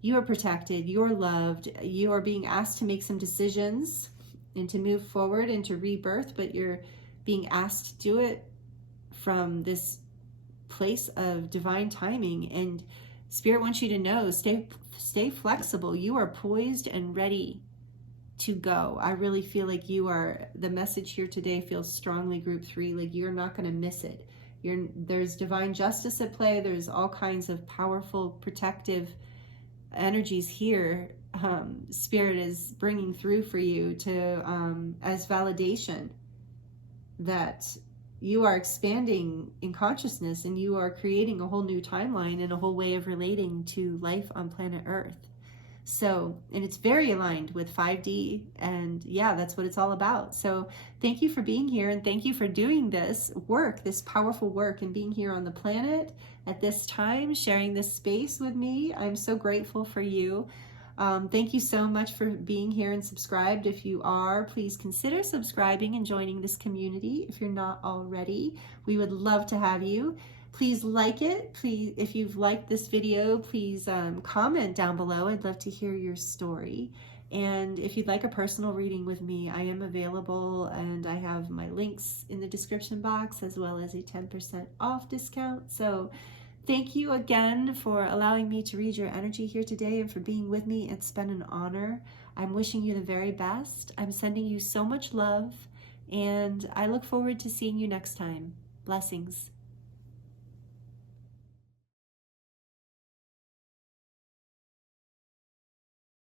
you are protected, you're loved, you are being asked to make some decisions and to move forward into rebirth, but you're being asked to do it from this place of divine timing. And Spirit wants you to know, stay flexible. You are poised and ready to go. I really feel like the message here today feels strongly, group 3, like you're not going to miss it. There's divine justice at play. There's all kinds of powerful protective energies here. Spirit is bringing through for you to as validation that you are expanding in consciousness, and you are creating a whole new timeline and a whole way of relating to life on planet Earth. So, and it's very aligned with 5D, and yeah, that's what it's all about. So thank you for being here, and thank you for doing this work, this powerful work, and being here on the planet at this time, sharing this space with me. I'm so grateful for you. Thank you so much for being here and subscribed. If you are, please consider subscribing and joining this community if you're not already. We would love to have you. Please like it. Please, if you've liked this video, please comment down below. I'd love to hear your story. And if you'd like a personal reading with me, I am available, and I have my links in the description box, as well as a 10% off discount. So thank you again for allowing me to read your energy here today and for being with me. It's been an honor. I'm wishing you the very best. I'm sending you so much love, and I look forward to seeing you next time. Blessings.